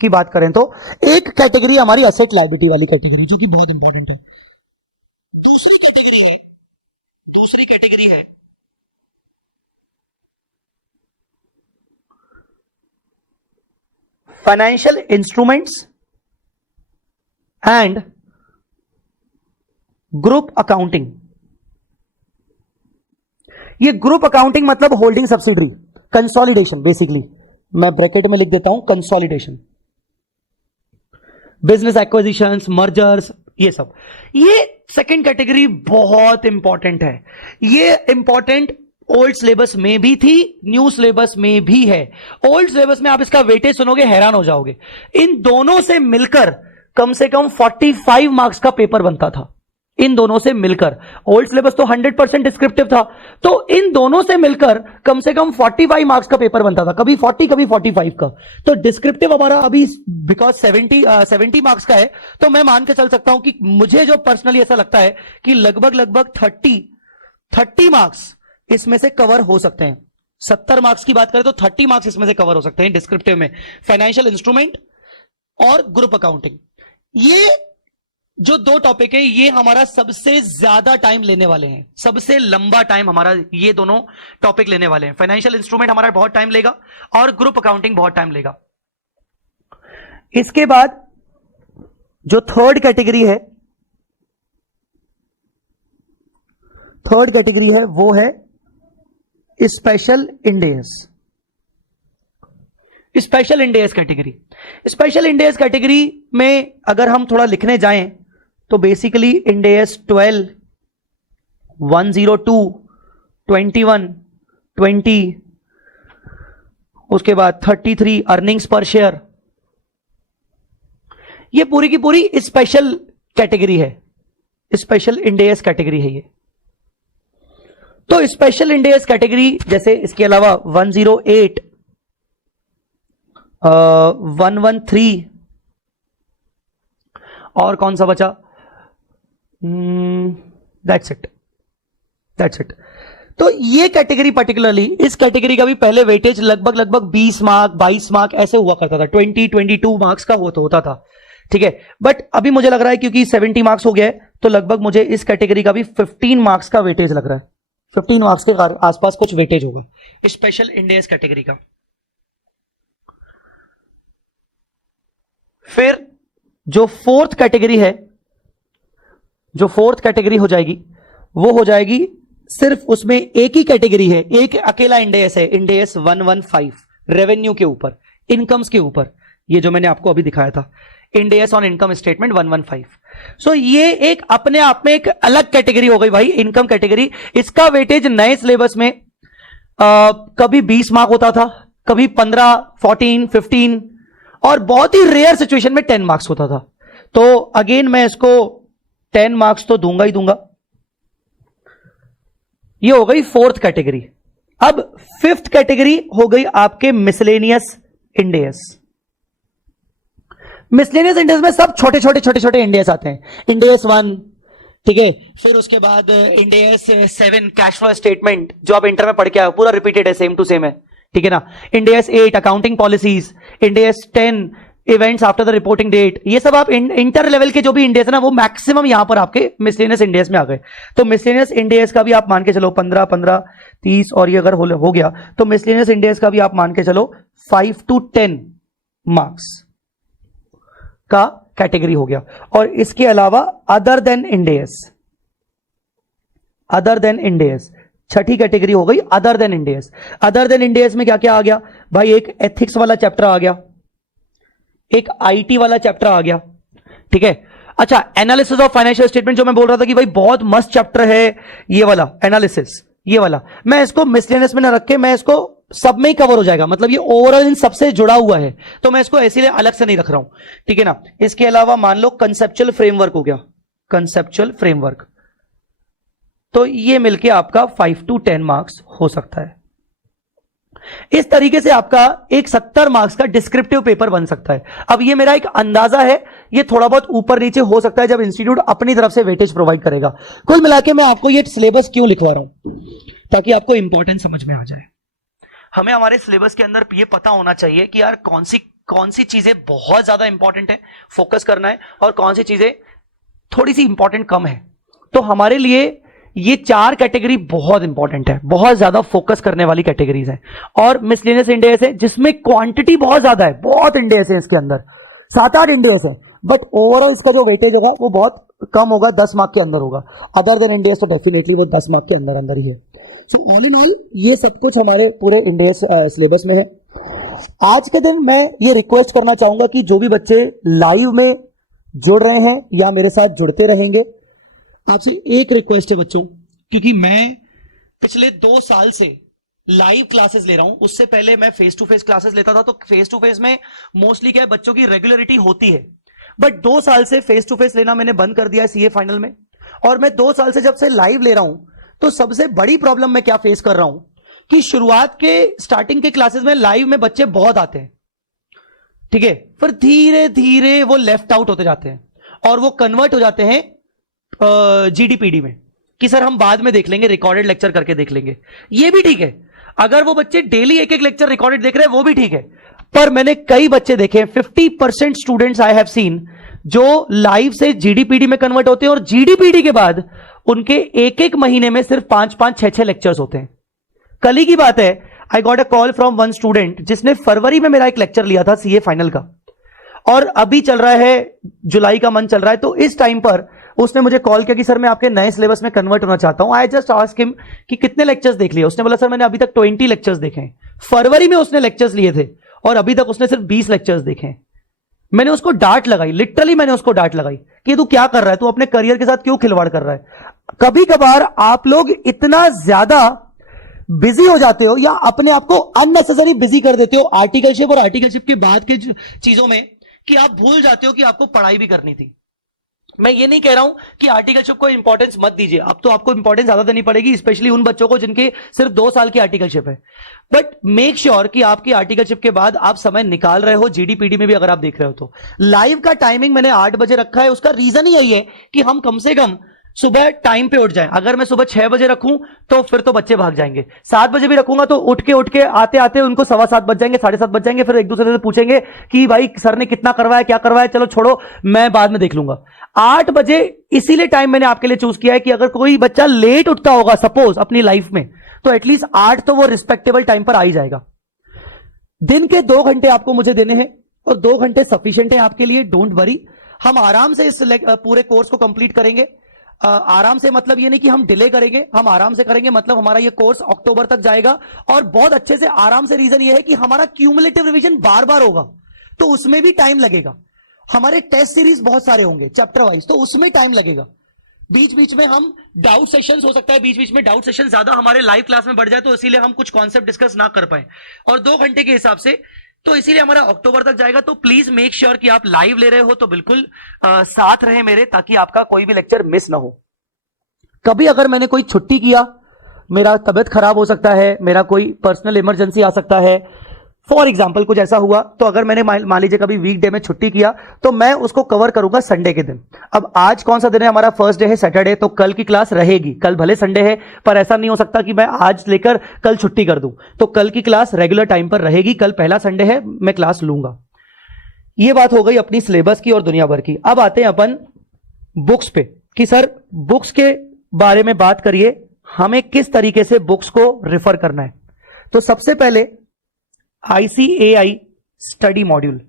की बात करें तो एक कैटेगरी हमारी असेट लायबिलिटी वाली कैटेगरी, जो कि बहुत इंपॉर्टेंट है। दूसरी कैटेगरी है financial instruments and group accounting. ये ग्रुप अकाउंटिंग मतलब होल्डिंग सब्सिडरी, कंसोलिडेशन। बेसिकली मैं ब्रैकेट में लिख देता हूं कंसोलिडेशन, बिजनेस एक्विजिशंस, मर्जर्स, ये सब। ये सेकंड कैटेगरी बहुत इंपॉर्टेंट है। ये इंपॉर्टेंट ओल्ड सिलेबस में भी थी, न्यू सिलेबस में भी है। ओल्ड सिलेबस में आप इसका वेटेज सुनोगे हैरान हो जाओगे। इन दोनों से मिलकर कम से कम 45 मार्क्स का पेपर बनता था। इन दोनों से मिलकर, ओल्ड सिलेबस तो 100% डिस्क्रिप्टिव था, तो इन दोनों से मिलकर कम से कम 45 मार्क्स का पेपर बनता था, कभी 40 कभी 45 का। तो डिस्क्रिप्टिव हमारा अभी बिकॉज 70 मार्क्स का है, तो मैं मान के चल सकता हूं कि मुझे जो पर्सनली ऐसा लगता है कि लगभग 30 मार्क्स इसमें से कवर हो सकते हैं। 70 मार्क्स की बात करें तो 30 मार्क्स इसमें से कवर हो सकते हैं डिस्क्रिप्टिव में, फाइनेंशियल इंस्ट्रूमेंट और ग्रुप अकाउंटिंग। ये जो दो टॉपिक है ये हमारा सबसे ज्यादा टाइम लेने वाले हैं, सबसे लंबा टाइम हमारा ये दोनों टॉपिक लेने वाले हैं। फाइनेंशियल इंस्ट्रूमेंट हमारा बहुत टाइम लेगा और ग्रुप अकाउंटिंग बहुत टाइम लेगा। इसके बाद जो थर्ड कैटेगरी है वो है special end S. Special end S category. Special end S category में अगर हम थोड़ा लिखने जाएं तो बेसिकली इंड एस 12, 102, 21, 20, उसके बाद 33 अर्निंग्स पर शेयर, ये पूरी की पूरी स्पेशल कैटेगरी है, स्पेशल इंड एस कैटेगरी है ये। तो स्पेशल इंड एस कैटेगरी जैसे इसके अलावा 108, 113 और कौन सा बचा, दैट्स इट। तो ये कैटेगरी पर्टिकुलरली, इस कैटेगरी का भी पहले वेटेज लगभग 20 मार्क 22 मार्क ऐसे हुआ करता था, 22 मार्क्स का होता था, ठीक है। बट अभी मुझे लग रहा है क्योंकि 70 मार्क्स हो गया है तो लगभग मुझे इस कैटेगरी का भी 15 मार्क्स का वेटेज लग रहा है, 15 मार्क्स के आसपास कुछ वेटेज होगा स्पेशल इंड एस कैटेगरी का। फिर जो फोर्थ कैटेगरी हो जाएगी वो हो जाएगी सिर्फ उसमें एक ही कैटेगरी है, एक अकेला इंड एस है, इंड एस 115 रेवेन्यू के ऊपर, इनकम्स के ऊपर। ये जो मैंने आपको अभी दिखाया था end S on income statement 115। सो ये एक अपने आप में एक अलग कैटेगरी हो गई भाई, इनकम कैटेगरी। इसका वेटेज नए सिलेबस में कभी 20 मार्क होता था, कभी 15, 14, 15 और बहुत ही रेयर सिचुएशन में 10 मार्क्स होता था। तो अगेन मैं इसको 10 मार्क्स तो दूंगा ही दूंगा। ये हो गई फोर्थ कैटेगरी। अब फिफ्थ कैटेगरी हो गई आपके miscellaneous end S. Miscellaneous end S में सब छोटे इंड एस आते हैं। इंड एस 1, ठीक है, फिर उसके बाद end S 7 cash flow statement, जो आप इंटर में पढ़ के आए पूरा रिपीटेड है, सेम टू सेम है, ठीक है ना। Ind AS 8 accounting policies, Ind AS 10 events after the reporting date, ये सब आप इंटर लेवल के जो भी इंडेस है ना वो मैक्सिमम यहां पर आपके मिसलेनियस इंडेस में आ गए। तो मिसलेनियस इंडेस का भी आप मान के चलो 15 15 30 और ये अगर हो गया तो मिसलेनियस इंडेस का भी आप मान के चलो 5 to 10 मार्क्स का कैटेगरी हो गया। और इसके अलावा अदर देन इंडेस, अदर देन इंडेस छठी कैटेगरी हो गई अदर देन इंडेस। अदर देन इंडेस में क्या क्या आ गया भाई, एक एथिक्स वाला चैप्टर आ गया, एक आईटी वाला चैप्टर आ गया, ठीक है। अच्छा, एनालिसिस ऑफ फाइनेंशियल स्टेटमेंट जो मैं बोल रहा था कि भाई बहुत मस्त चैप्टर है ये वाला एनालिसिस, ये वाला मैं इसको मिसलेनियस में ना रख के मैं इसको सब में ही कवर हो जाएगा, मतलब ये ओवरऑल इन सबसे जुड़ा हुआ है तो मैं इसको इसीलिए अलग से नहीं रख रहा हूं, ठीक है ना। इसके अलावा मान लो कंसेप्चुअल फ्रेमवर्क हो गया, कंसेप्चुअल फ्रेमवर्क, तो ये मिलके आपका 5 to 10 मार्क्स हो सकता है। इस तरीके से आपका एक 70 मार्क्स का डिस्क्रिप्टिव पेपर बन सकता है। अब ये मेरा एक अंदाजा है, ये थोड़ा बहुत ऊपर नीचे हो सकता है जब इंस्टीट्यूट अपनी तरफ से वेटेज प्रोवाइड करेगा। कुल मिला के मैं आपको ये सिलेबस क्यों लिखवा रहा हूं, ताकि आपको इंपॉर्टेंट समझ में आ जाए। हमें हमारे सिलेबस के अंदर ये पता होना चाहिए कि यार कौन सी चीजें बहुत ज्यादा इंपॉर्टेंट है, फोकस करना है, और कौन सी चीजें थोड़ी सी इंपॉर्टेंट कम है। तो हमारे लिए ये 4 कैटेगरी बहुत इंपॉर्टेंट है, बहुत ज्यादा फोकस करने वाली कैटेगरीज हैं। और मिसलेनियस इंडेस है जिसमें क्वांटिटी बहुत ज्यादा है, बहुत इंडेस है इसके अंदर, 7-8 इंडेस है, बट ओवरऑल इसका जो वेटेज होगा वो बहुत कम होगा, 10 मार्क के अंदर होगा। अदर देन इंडेस तो डेफिनेटली वो 10 मार्क के अंदर अंदर ही है। सो ऑल इन ऑल ये सब कुछ हमारे पूरे इंडेस सिलेबस में है। आज के दिन मैं ये रिक्वेस्ट करना चाहूंगा कि जो भी बच्चे लाइव में जुड़ रहे हैं या मेरे साथ जुड़ते रहेंगे, आपसे एक रिक्वेस्ट है बच्चों, क्योंकि मैं पिछले 2 साल से लाइव क्लासेस ले रहा हूं, उससे पहले मैं फेस टू फेस क्लासेस लेता था, तो फेस टू फेस में मोस्टली क्या है बच्चों की रेगुलरिटी होती है, बट 2 साल से फेस टू फेस लेना मैंने बंद कर दिया है सीए फाइनल में। और मैं 2 साल से जब से लाइव ले रहा हूं तो सबसे बड़ी प्रॉब्लम मैं क्या फेस कर रहा हूं कि शुरुआत के स्टार्टिंग के क्लासेस में लाइव में बच्चे बहुत आते हैं, ठीक है, फिर धीरे धीरे वो लेफ्ट आउट होते जाते हैं और वो कन्वर्ट हो जाते हैं जीडीपीडी में कि सर हम बाद में देख लेंगे, रिकॉर्डेड लेक्चर करके देख लेंगे। ये भी ठीक है, अगर वो बच्चे डेली एक एक लेक्चर रिकॉर्डेड देख रहे हैं वो भी ठीक है, पर मैंने कई बच्चे देखे हैं, 50% स्टूडेंट्स आई हैव सीन जो लाइव से जीडीपीडी में कन्वर्ट होते हैं और जीडीपीडी के बाद उनके एक एक महीने में सिर्फ 5-5, 6-6 लेक्चर्स होते हैं। कल ही की बात है, I got a call from one student जिसने फरवरी में मेरा एक लेक्चर लिया था सीए फाइनल का, और अभी चल रहा है जुलाई का मंथ चल रहा है, तो इस टाइम पर उसने मुझे कॉल किया कि सर मैं आपके नए सिलेबस में कन्वर्ट होना चाहता हूं। आई जस्ट आस्क हिम कि कितने लेक्चर्स देख लिए। उसने बोला सर मैंने अभी तक 20 लेक्चर्स देखे हैं। फरवरी में उसने लेक्चर्स लिए थे और अभी तक उसने सिर्फ 20 लेक्चर्स देखे हैं। मैंने उसको डांट लगाई, लिटरली मैंने उसको डांट लगाई कि तू क्या कर रहा है, तू अपने करियर के साथ क्यों खिलवाड़ कर रहा है। कभी कभार आप लोग इतना ज्यादा बिजी हो जाते हो या अपने आप को अननेसेसरी बिजी कर देते हो आर्टिकलशिप और आर्टिकलशिप के बाद के चीजों में, कि आप भूल जाते हो कि आपको पढ़ाई भी करनी थी। मैं ये नहीं कह रहा हूं कि आर्टिकलशिप को इंपॉर्टेंस मत दीजिए, अब तो आपको इंपॉर्टेंस ज्यादा देनी पड़ेगी, स्पेशली उन बच्चों को जिनके सिर्फ 2 साल की आर्टिकलशिप है। बट मेक श्योर कि आपकी आर्टिकलशिप के बाद आप समय निकाल रहे हो, जीडीपीडी में भी अगर आप देख रहे हो तो। लाइव का टाइमिंग मैंने 8 बजे रखा है, उसका रीजन ही यही है कि हम कम से कम सुबह टाइम पे उठ जाएं। अगर मैं सुबह 6 बजे रखूं तो फिर तो बच्चे भाग जाएंगे, 7 बजे भी रखूंगा तो उठ के आते आते उनको 7:15 बज जाएंगे, 7:30 बज जाएंगे, फिर एक दूसरे से पूछेंगे कि भाई सर ने कितना करवाया, क्या करवाया, चलो छोड़ो मैं बाद में देख लूंगा। 8 बजे इसीलिए टाइम मैंने आपके लिए चूज किया है कि अगर कोई बच्चा लेट उठता होगा सपोज अपनी लाइफ में, तो एटलीस्ट 8 तो वो रिस्पेक्टेबल टाइम पर आ ही जाएगा। दिन के 2 घंटे आपको मुझे देने हैं और 2 घंटे सफिशिएंट है आपके लिए, डोंट वरी। हम आराम से इस पूरे कोर्स को कंप्लीट करेंगे। आराम से मतलब ये नहीं कि हम डिले करेंगे, हम आराम से करेंगे, मतलब हमारा ये कोर्स अक्टूबर तक जाएगा और बहुत अच्छे से आराम से। रीजन ये है कि हमारा क्यूमुलेटिव रिवीजन बार बार होगा तो उसमें भी टाइम लगेगा। हमारे टेस्ट सीरीज बहुत सारे होंगे चैप्टर वाइज, तो उसमें टाइम लगेगा। बीच बीच में हम डाउट सेशंस हो सकता है, बीच बीच में डाउट सेशन ज्यादा हमारे लाइव क्लास में बढ़ जाए तो इसीलिए हम कुछ कॉन्सेप्ट डिस्कस ना कर पाए, और 2 घंटे के हिसाब से तो इसीलिए हमारा अक्टूबर तक जाएगा। तो प्लीज मेक श्योर कि आप लाइव ले रहे हो तो बिल्कुल साथ रहे मेरे, ताकि आपका कोई भी लेक्चर मिस ना हो। कभी अगर मैंने कोई छुट्टी किया, मेरा तबियत खराब हो सकता है, मेरा कोई पर्सनल इमरजेंसी आ सकता है, फॉर एग्जाम्पल कुछ ऐसा हुआ, तो अगर मैंने मान लीजिए कभी वीकडे में छुट्टी किया तो मैं उसको कवर करूंगा संडे के दिन। अब आज कौन सा दिन है, हमारा फर्स्ट डे है सैटरडे, तो कल की क्लास रहेगी। कल भले संडे है पर ऐसा नहीं हो सकता कि मैं आज लेकर कल छुट्टी कर दूं, तो कल की क्लास रेगुलर टाइम पर रहेगी। कल पहला संडे है, मैं क्लास लूंगा। ये बात हो गई अपनी सिलेबस की और दुनिया भर की। अब आते हैं अपन बुक्स पे कि सर बुक्स के बारे में बात करिए, हमें किस तरीके से बुक्स को रेफर करना है। तो सबसे पहले ICAI स्टडी मॉड्यूल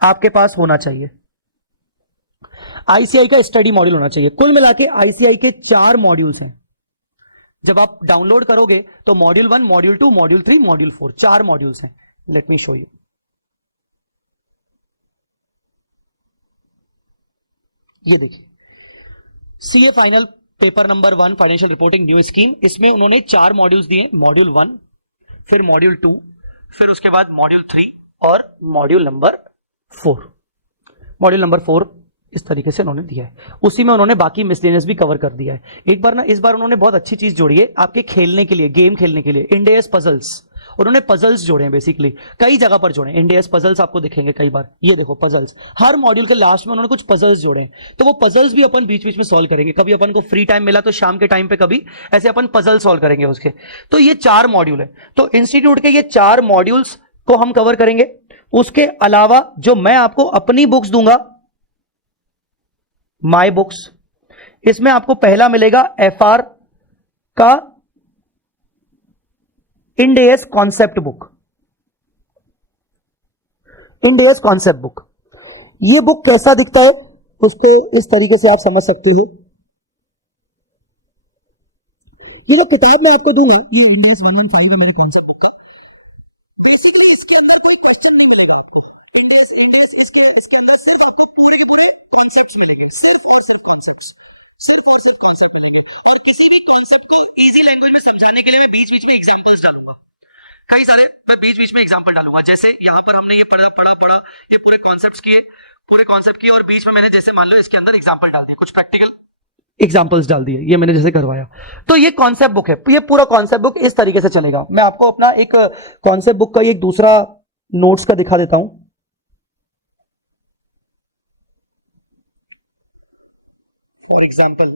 आपके पास होना चाहिए। ICAI का स्टडी मॉड्यूल होना चाहिए। कुल मिला के ICAI के 4 मॉड्यूल्स हैं। जब आप डाउनलोड करोगे तो module 1, module 2, module 3, module 4, 4 modules हैं। Let me show you. ये देखिए, CA final paper number 1 financial reporting new scheme, इसमें उन्होंने 4 मॉड्यूल्स दिए। मॉड्यूल 1, फिर मॉड्यूल 2, फिर उसके बाद मॉड्यूल 3 और मॉड्यूल नंबर 4। मॉड्यूल नंबर 4 इस तरीके से उन्होंने दिया है। उसी में उन्होंने बाकी मिसलेनियस भी कवर कर दिया है। एक बार ना, इस बार उन्होंने बहुत अच्छी चीज जोड़ी है आपके खेलने के लिए, गेम खेलने के लिए। इंडेस पजल्स, उन्होंने पजल्स जोड़े हैं बेसिकली, कई जगह पर जोड़े। इंडेस पजल्स आपको दिखेंगे कई बार। ये देखो पजल्स, हर मॉड्यूल के लास्ट में उन्होंने कुछ पजल्स जोड़े हैं। तो वो पजल्स भी अपन बीच बीच में सॉल्व करेंगे। कभी अपन को फ्री टाइम मिला तो शाम के टाइम पे कभी ऐसे अपन पजल सॉल्व करेंगे उसके। तो ये 4 मॉड्यूल है। तो इंस्टीट्यूट के ये 4 मॉड्यूल्स को हम कवर करेंगे। उसके अलावा जो मैं आपको अपनी बुक्स दूंगा, माई बुक्स, इसमें आपको पहला मिलेगा FR का इंडेस कॉन्सेप्ट बुक। इंडेस कॉन्सेप्ट बुक, ये बुक कैसा दिखता है उस पे इस तरीके से आप समझ सकते हो। ये जो किताब मैं आपको दूंगा, ये इंडेस 115 है मेरे कॉन्सेप्ट बुक का। बेसिकली इसके अंदर कोई क्वेश्चन नहीं मिलेगा आपको। इंडेस इंडेस इसके अंदर सिर्फ आपको पूरे के पूरे कॉन्सेप्ट्स मिलेंगे, सिर्फ और सिर्फ कॉन्सेप्ट्स, सिर्फ और सिर्फ कॉन्सेप्ट मिलेंगे। और किसी भी कॉन्सेप्ट को इजी लैंग्वेज में समझाने के लिए मैं बीच बीच में एग्जांपल्स डालूंगा, कई सारे मैं बीच बीच में एग्जांपल डालूंगा। जैसे यहाँ पर हमने ये पढ़ा ये पूरे कॉन्सेप्ट्स किए, और बीच में मैंने जैसे मान लो इसके अंदर एग्जांपल डाल दिए, कुछ प्रैक्टिकल एग्जांपल्स डाल दिए, ये मैंने जैसे करवाया। तो ये कॉन्सेप्ट बुक है, ये पूरा कॉन्सेप्ट बुक इस तरीके से चलेगा। मैं आपको अपना एक कॉन्सेप्ट बुक का एक दूसरा नोट्स का दिखा देता हूं। For example,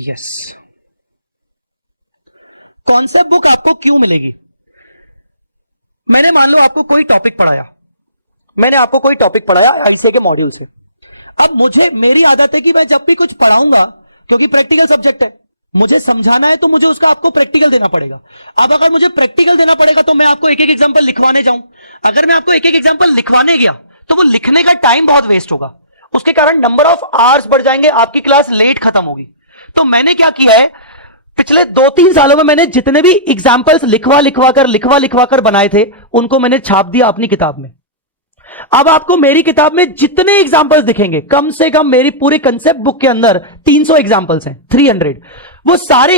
yes, concept book आपको क्यों मिलेगी? मैंने मान लो आपको कोई टॉपिक पढ़ाया, ICAI के मॉड्यूल से। अब मेरी आदत है कि मैं जब भी कुछ पढ़ाऊंगा, क्योंकि प्रैक्टिकल सब्जेक्ट है, मुझे समझाना है तो मुझे उसका आपको प्रैक्टिकल देना पड़ेगा। अब अगर मुझे प्रैक्टिकल देना पड़ेगा तो मैं आपको एक एक एग्जांपल लिखवाने जाऊं। अगर मैं आपको एक एक एग्जांपल लिखवाने गया तो वो लिखने का टाइम बहुत वेस्ट होगा, उसके कारण नंबर ऑफ आवर्स बढ़ जाएंगे, आपकी क्लास लेट खत्म होगी। तो मैंने क्या किया है, पिछले 2-3 सालों में मैंने जितने भी एग्जांपल्स लिखवा कर बनाए थे, उनको मैंने छाप दिया अपनी किताब में। अब आपको मेरी किताब में जितने एग्जांपल्स दिखेंगे, कम से कम मेरी पूरे कंसेप्ट बुक के अंदर 300 एग्जांपल्स हैं, 300। वो सारे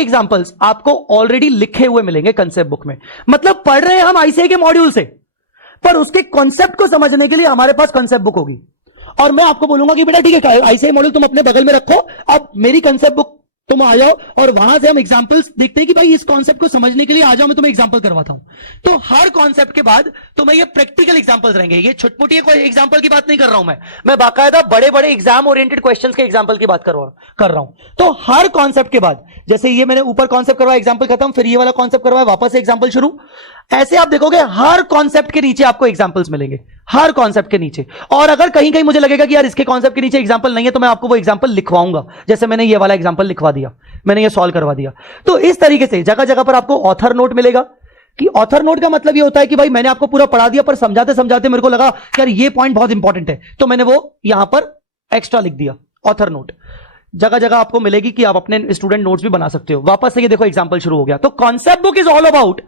एग्जांपल्स आपको ऑलरेडी लिखे हुए मिलेंगे कंसेप्ट बुक में। मतलब पढ़ रहे हैं हम ICAI के मॉड्यूल से, पर उसके कॉन्सेप्ट को समझने के लिए हमारे पास कंसेप्ट बुक होगी। और मैं आपको बोलूंगा कि बेटा ठीक है, ICAI मॉड्यूल तुम अपने बगल में रखो, अब मेरी कंसेप्ट बुक तुम आ जाओ और वहां से हम एग्जांपल्स देखते हैं कि भाई इस कॉन्सेप्ट को समझने के लिए आ जाओ, मैं तुम्हें एग्जांपल करवाता हूं। तो हर कॉन्सेप्ट के बाद तुम्हें ये प्रैक्टिकल एग्जांपल्स रहेंगे। ये छुटपुटी कोई एग्जांपल की बात नहीं कर रहा हूं मैं बाकायदा बड़े बड़े एग्जाम ओरिएंटेड क्वेश्चंस के एग्जांपल की बात कर रहा हूं। तो हर कॉन्सेप्ट के बाद, जैसे ये मैंने ऊपर कॉन्सेप्ट करवाया, एग्जांपल खत्म, फिर ये वाला कॉन्सेप्ट करवाया, वापस से एग्जांपल शुरू, ऐसे आप देखोगे हर कॉन्सेप्ट के नीचे आपको एग्जांपल्स मिलेंगे, हर कॉन्सेप्ट के नीचे। और अगर कहीं कहीं मुझे लगेगा कि यार इसके कॉन्सेप्ट के नीचे एग्जांपल नहीं है, तो मैं आपको वो एग्जांपल लिखवाऊंगा। जैसे मैंने ये वाला एग्जांपल लिखवा दिया, मैंने ये सॉल्व करवा दिया। तो इस तरीके से जगह जगह पर आपको ऑथर नोट मिलेगा, कि ऑथर नोट का मतलब ये होता है कि भाई मैंने आपको पूरा पढ़ा दिया, पर समझाते समझाते मेरे को लगा यार ये पॉइंट बहुत इंपॉर्टेंट है, तो मैंने वो यहां पर एक्स्ट्रा लिख दिया, ऑथर नोट। जगह जगह आपको मिलेगी कि आप अपने स्टूडेंट नोट्स भी बना सकते हो। वापस से ये देखो एग्जांपल शुरू हो गया। तो concept book is all about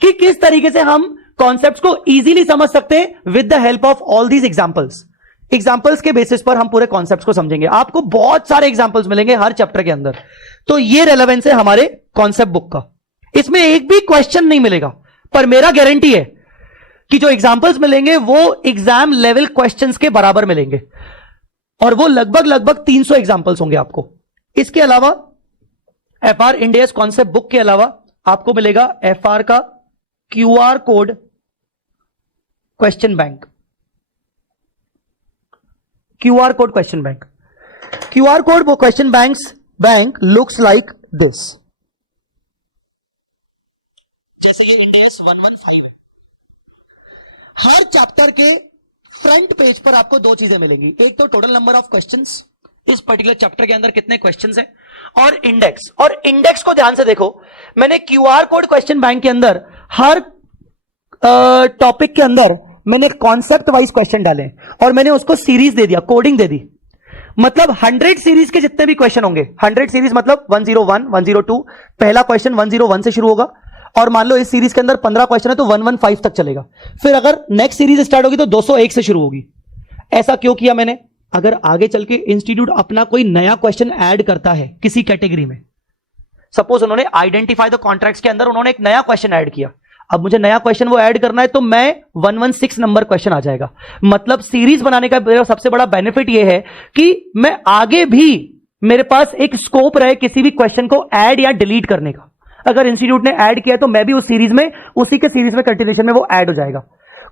कि किस तरीके से हम कॉन्सेप्ट्स को इजीली समझ सकते हैं with the help of all these examples के बेसिस पर हम पूरे कॉन्सेप्ट्स को समझेंगे। आपको बहुत सारे एग्जांपल्स मिलेंगे हर चैप्टर के अंदर। तो ये रेलेवेंस है हमारे कॉन्सेप्ट बुक का। इसमें एक भी क्वेश्चन नहीं मिलेगा, पर मेरा गारंटी है कि जो एग्जांपल्स मिलेंगे वो एग्जाम लेवल क्वेश्चंस के बराबर मिलेंगे, और वो लगभग 300 एग्जांपल्स होंगे आपको। इसके अलावा FR इंडियस कॉन्सेप्ट बुक के अलावा आपको मिलेगा FR का QR code question bank. QR code question bank, QR code वो question bank looks like this. जैसे ये इंडियस 115 है, हर चैप्टर के फ्रंट पेज पर आपको दो चीजें मिलेंगी, एक तो टोटल नंबर ऑफ क्वेश्चंस, इस पर्टिकुलर चैप्टर के अंदर कितने क्वेश्चंस हैं, और इंडेक्स। और इंडेक्स को ध्यान से देखो, मैंने क्यूआर कोड क्वेश्चन बैंक के अंदर हर टॉपिक के अंदर मैंने कॉन्सेप्ट वाइज क्वेश्चन डाले और मैंने उसको सीरीज दे दिया, कोडिंग दे दी। मतलब 100 सीरीज के जितने भी क्वेश्चन होंगे, 100 सीरीज मतलब 101, 102, पहला क्वेश्चन 101 से शुरू होगा, और मान लो इस सीरीज के अंदर 15 क्वेश्चन है तो 115 तक चलेगा। फिर अगर नेक्स्ट सीरीज स्टार्ट होगी तो 201 से शुरू होगी। ऐसा क्यों किया मैंने? अगर आगे चल के इंस्टीट्यूट अपना कोई नया क्वेश्चन ऐड करता है किसी कैटेगरी में, सपोज उन्होंने आइडेंटिफाई द कॉन्ट्रैक्ट्स के अंदर उन्होंने एक नया क्वेश्चन ऐड किया, अब मुझे नया क्वेश्चन वो ऐड करना है तो मैं 116 नंबर क्वेश्चन आ जाएगा। मतलब सीरीज बनाने का मेरा सबसे बड़ा बेनिफिट ये है कि मैं आगे भी मेरे पास एक स्कोप रहे किसी भी क्वेश्चन को ऐड या डिलीट करने का। अगर इंस्टीट्यूट ने ऐड किया तो मैं भी उस सीरीज में, उसी के सीरीज में कंटिन्यूएशन में वो ऐड हो जाएगा।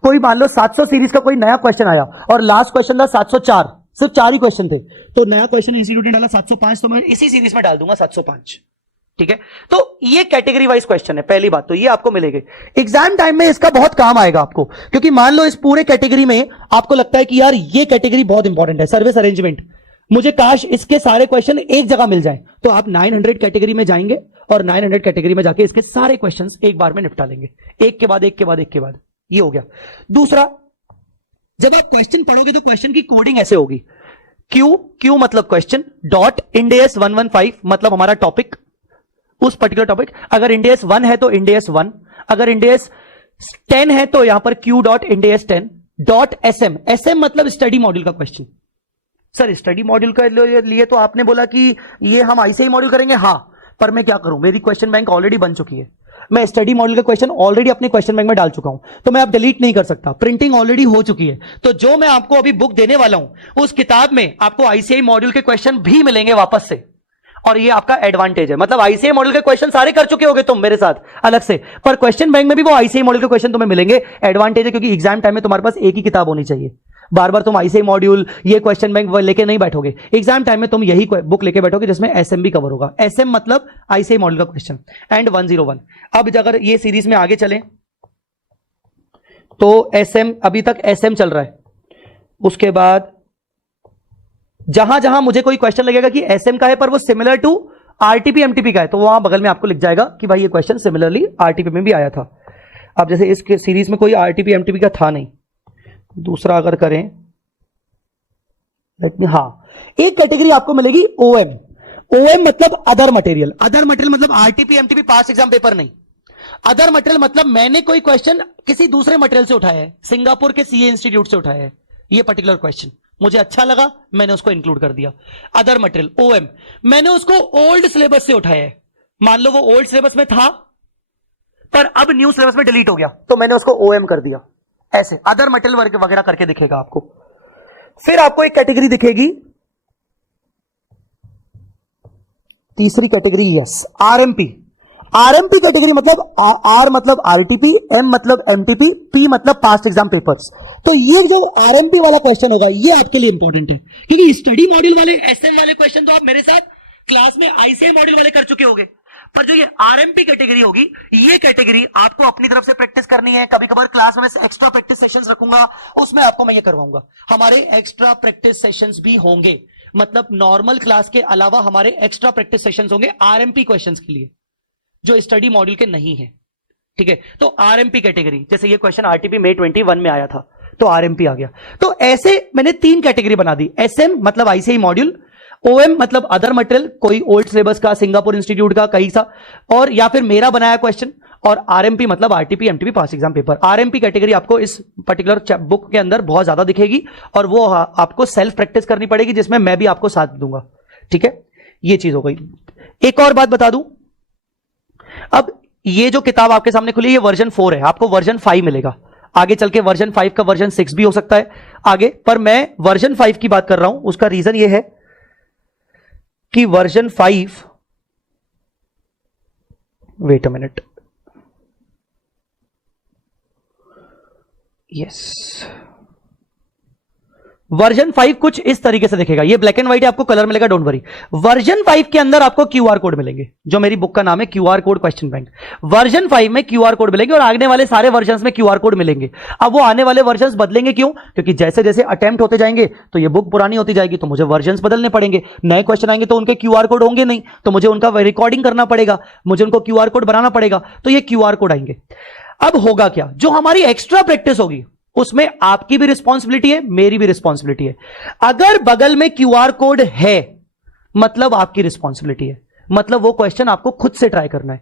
कोई मान लो 700 सीरीज का कोई नया क्वेश्चन आया और लास्ट क्वेश्चन था 704, सिर्फ 4 ही क्वेश्चन थे, तो नया क्वेश्चन इंस्टीट्यूट ने डाला 705, तो मैं इसी सीरीज में डाल दूंगा 705। ठीक है, तो ये कैटेगरी वाइज क्वेश्चन है। पहली बात तो ये आपको मिलेगी एग्जाम टाइम में, इसका बहुत काम आएगा आपको, क्योंकि मान लो इस पूरे कैटेगरी में आपको लगता है कि यार ये कैटेगरी बहुत इंपॉर्टेंट है, सर्विस अरेंजमेंट, मुझे काश इसके सारे क्वेश्चन एक जगह मिल जाएं, तो आप 900 कैटेगरी में जाएंगे और 900 कैटेगरी में जाके इसके सारे क्वेश्चंस एक बार में निपटा लेंगे, एक के बाद एक के बाद एक के बाद। ये हो गया। दूसरा, जब आप क्वेश्चन पढ़ोगे तो क्वेश्चन की कोडिंग ऐसे होगी, क्यू मतलब क्वेश्चन, डॉट इंडेस 115 मतलब हमारा टॉपिक, उस पर्टिकुलर टॉपिक। अगर इंडेस 1 है तो इंडेस 1, अगर इंडेस 10 है तो यहां पर Q dot Ind AS 10, dot SM, SM मतलब स्टडी मॉड्यूल का क्वेश्चन। सर स्टडी मॉड्यूल के लिए तो आपने बोला कि ये हम ऐसे ही मॉड्यूल करेंगे, हां, पर मैं क्या करूं, मेरी क्वेश्चन बैंक ऑलरेडी बन चुकी है, मैं स्टडी मॉड्यूल का क्वेश्चन ऑलरेडी अपने क्वेश्चन बैंक में डाल चुका हूं, तो मैं अब डिलीट नहीं कर सकता, प्रिंटिंग ऑलरेडी हो चुकी है। तो जो मैं आपको अभी बुक देने वाला हूं उस किताब में आपको आईसीआई मॉड्यूल के क्वेश्चन भी मिलेंगे वापस से, और ये आपका एडवांटेज है। मतलब आईसीआई मॉड्यूल के क्वेश्चन सारे कर चुके होगे तुम मेरे साथ अलग से, पर क्वेश्चन बैंक में भी वो आईसीआई मॉड्यूल के क्वेश्चन तुम्हें मिलेंगे। एडवांटेज है क्योंकि एग्जाम टाइम में तुम्हारे पास एक ही किताब होनी चाहिए, बार बार तुम आईसीआई मॉड्यूल ये क्वेश्चन बैंक लेके नहीं बैठोगे। एग्जाम टाइम में तुम यही बुक लेके बैठोगे जिसमें एसएम भी कवर होगा। एसएम मतलब आईसीआई मॉड्यूल का क्वेश्चन एंड 101। अब अगर ये सीरीज में आगे चलें तो एसएम, अभी तक एसएम चल रहा है, उसके बाद जहां जहां मुझे कोई क्वेश्चन लगेगा कि एसएम का है पर वो सिमिलर टू आरटीपी एमटीपी का है, तो वहां बगल में आपको लिख जाएगा कि भाई ये क्वेश्चन सिमिलरली आरटीपी में भी आया था। अब जैसे इस सीरीज में कोई आरटीपी एमटीपी का था नहीं, दूसरा अगर करें, हां, एक कैटेगरी आपको मिलेगी ओएम। ओएम मतलब अदर मटेरियल, अदर मटेरियल मतलब आरटीपी एमटीपी पास एग्जाम पेपर नहीं। अदर मटेरियल मतलब मैंने कोई क्वेश्चन किसी दूसरे मटेरियल से उठाया है, सिंगापुर के सीए इंस्टीट्यूट से उठाया है, ये पर्टिकुलर क्वेश्चन मुझे अच्छा लगा, मैंने उसको इंक्लूड कर दिया। अदर मटेरियल ओएम, मैंने उसको ओल्ड सिलेबस से उठाया है, मान लो वो ओल्ड सिलेबस में था पर अब न्यू सिलेबस में डिलीट हो गया तो मैंने उसको ओएम कर दिया। ऐसे अदर मटेरियल वगैरह करके दिखेगा आपको। फिर आपको एक कैटेगरी दिखेगी, तीसरी category, yes, RMP. RMP category मतलब आर मतलब आरटीपी, एम मतलब एमटीपी, पी मतलब पास्ट एग्जाम पेपर्स। तो ये जो आरएमपी वाला क्वेश्चन होगा ये आपके लिए इंपॉर्टेंट है, क्योंकि स्टडी मॉड्यूल वाले एसएम वाले क्वेश्चन तो आप मेरे साथ क्लास में आईसीआई मॉड्यूल वाले कर चुके होंगे, पर जो ये आरएमपी कैटेगरी होगी, ये कैटेगरी आपको अपनी तरफ से प्रैक्टिस करनी है। कभी कभार क्लास में एक्स्ट्रा प्रैक्टिस सेशंस रखूंगा, उसमें आपको मैं ये करवाऊंगा। हमारे एक्स्ट्रा प्रैक्टिस सेशंस भी होंगे, मतलब नॉर्मल क्लास के अलावा हमारे एक्स्ट्रा प्रैक्टिस सेशंस होंगे आरएमपी क्वेश्चंस के लिए, जो स्टडी मॉड्यूल के नहीं है। ठीक है, तो आरएमपी कैटेगरी, जैसे ये क्वेश्चन आरटीपी May 21 में आया था तो आरएमपी आ गया। तो ऐसे मैंने 3 कैटेगरी बना दी, एसएम मतलब आईसीआई मॉड्यूल, ओएम मतलब अदर मटेरियल, कोई ओल्ड सिलेबस का, सिंगापुर इंस्टीट्यूट का कहीं सा, और या फिर मेरा बनाया क्वेश्चन, और आरएमपी मतलब आरटीपी एमटीपी पास एग्जाम पेपर। आरएमपी कैटेगरी आपको इस पर्टिकुलर बुक के अंदर बहुत ज्यादा दिखेगी और वो आपको सेल्फ प्रैक्टिस करनी पड़ेगी, जिसमें मैं भी आपको साथ दूंगा। ठीक है, ये चीज हो गई। एक और बात बता दूं, अब ये जो किताब आपके सामने खुली ये वर्जन 4 है, आपको वर्जन 5 मिलेगा, आगे चल के वर्जन 5 का वर्जन 6 भी हो सकता है आगे, पर मैं वर्जन 5 की बात कर रहा हूं। उसका रीजन ये है कि version 5, wait a minute, yes, version 5 कुछ इस तरीके से दिखेगा, ये ब्लैक एंड व्हाइट है, आपको कलर मिलेगा, डोंट वरी। वर्जन 5 के अंदर आपको क्यूआर कोड मिलेंगे, जो मेरी बुक का नाम है QR code question bank. Version 5 में क्यूआर कोड मिलेंगे और आने वाले सारे वर्जन्स में क्यूआर कोड मिलेंगे। अब वो आने वाले वर्जन्स बदलेंगे क्यों? क्योंकि जैसे जैसे अटेम्प्ट होते जाएंगे तो ये बुक पुरानी होती जाएगी, तो मुझे वर्जन्स बदलने पड़ेंगे। नए क्वेश्चन आएंगे तो उनके क्यूआर कोड होंगे नहीं, तो मुझे उनका रिकॉर्डिंग करना पड़ेगा, मुझे उनको क्यूआर कोड बनाना पड़ेगा, तो ये क्यूआर कोड आएंगे। अब होगा क्या, जो हमारी एक्स्ट्रा प्रैक्टिस होगी उसमें आपकी भी रिस्पॉन्सिबिलिटी है, मेरी भी रिस्पॉन्सिबिलिटी है। अगर बगल में क्यूआर कोड है मतलब आपकी रिस्पॉन्सिबिलिटी है, मतलब वो क्वेश्चन आपको खुद से ट्राई करना है,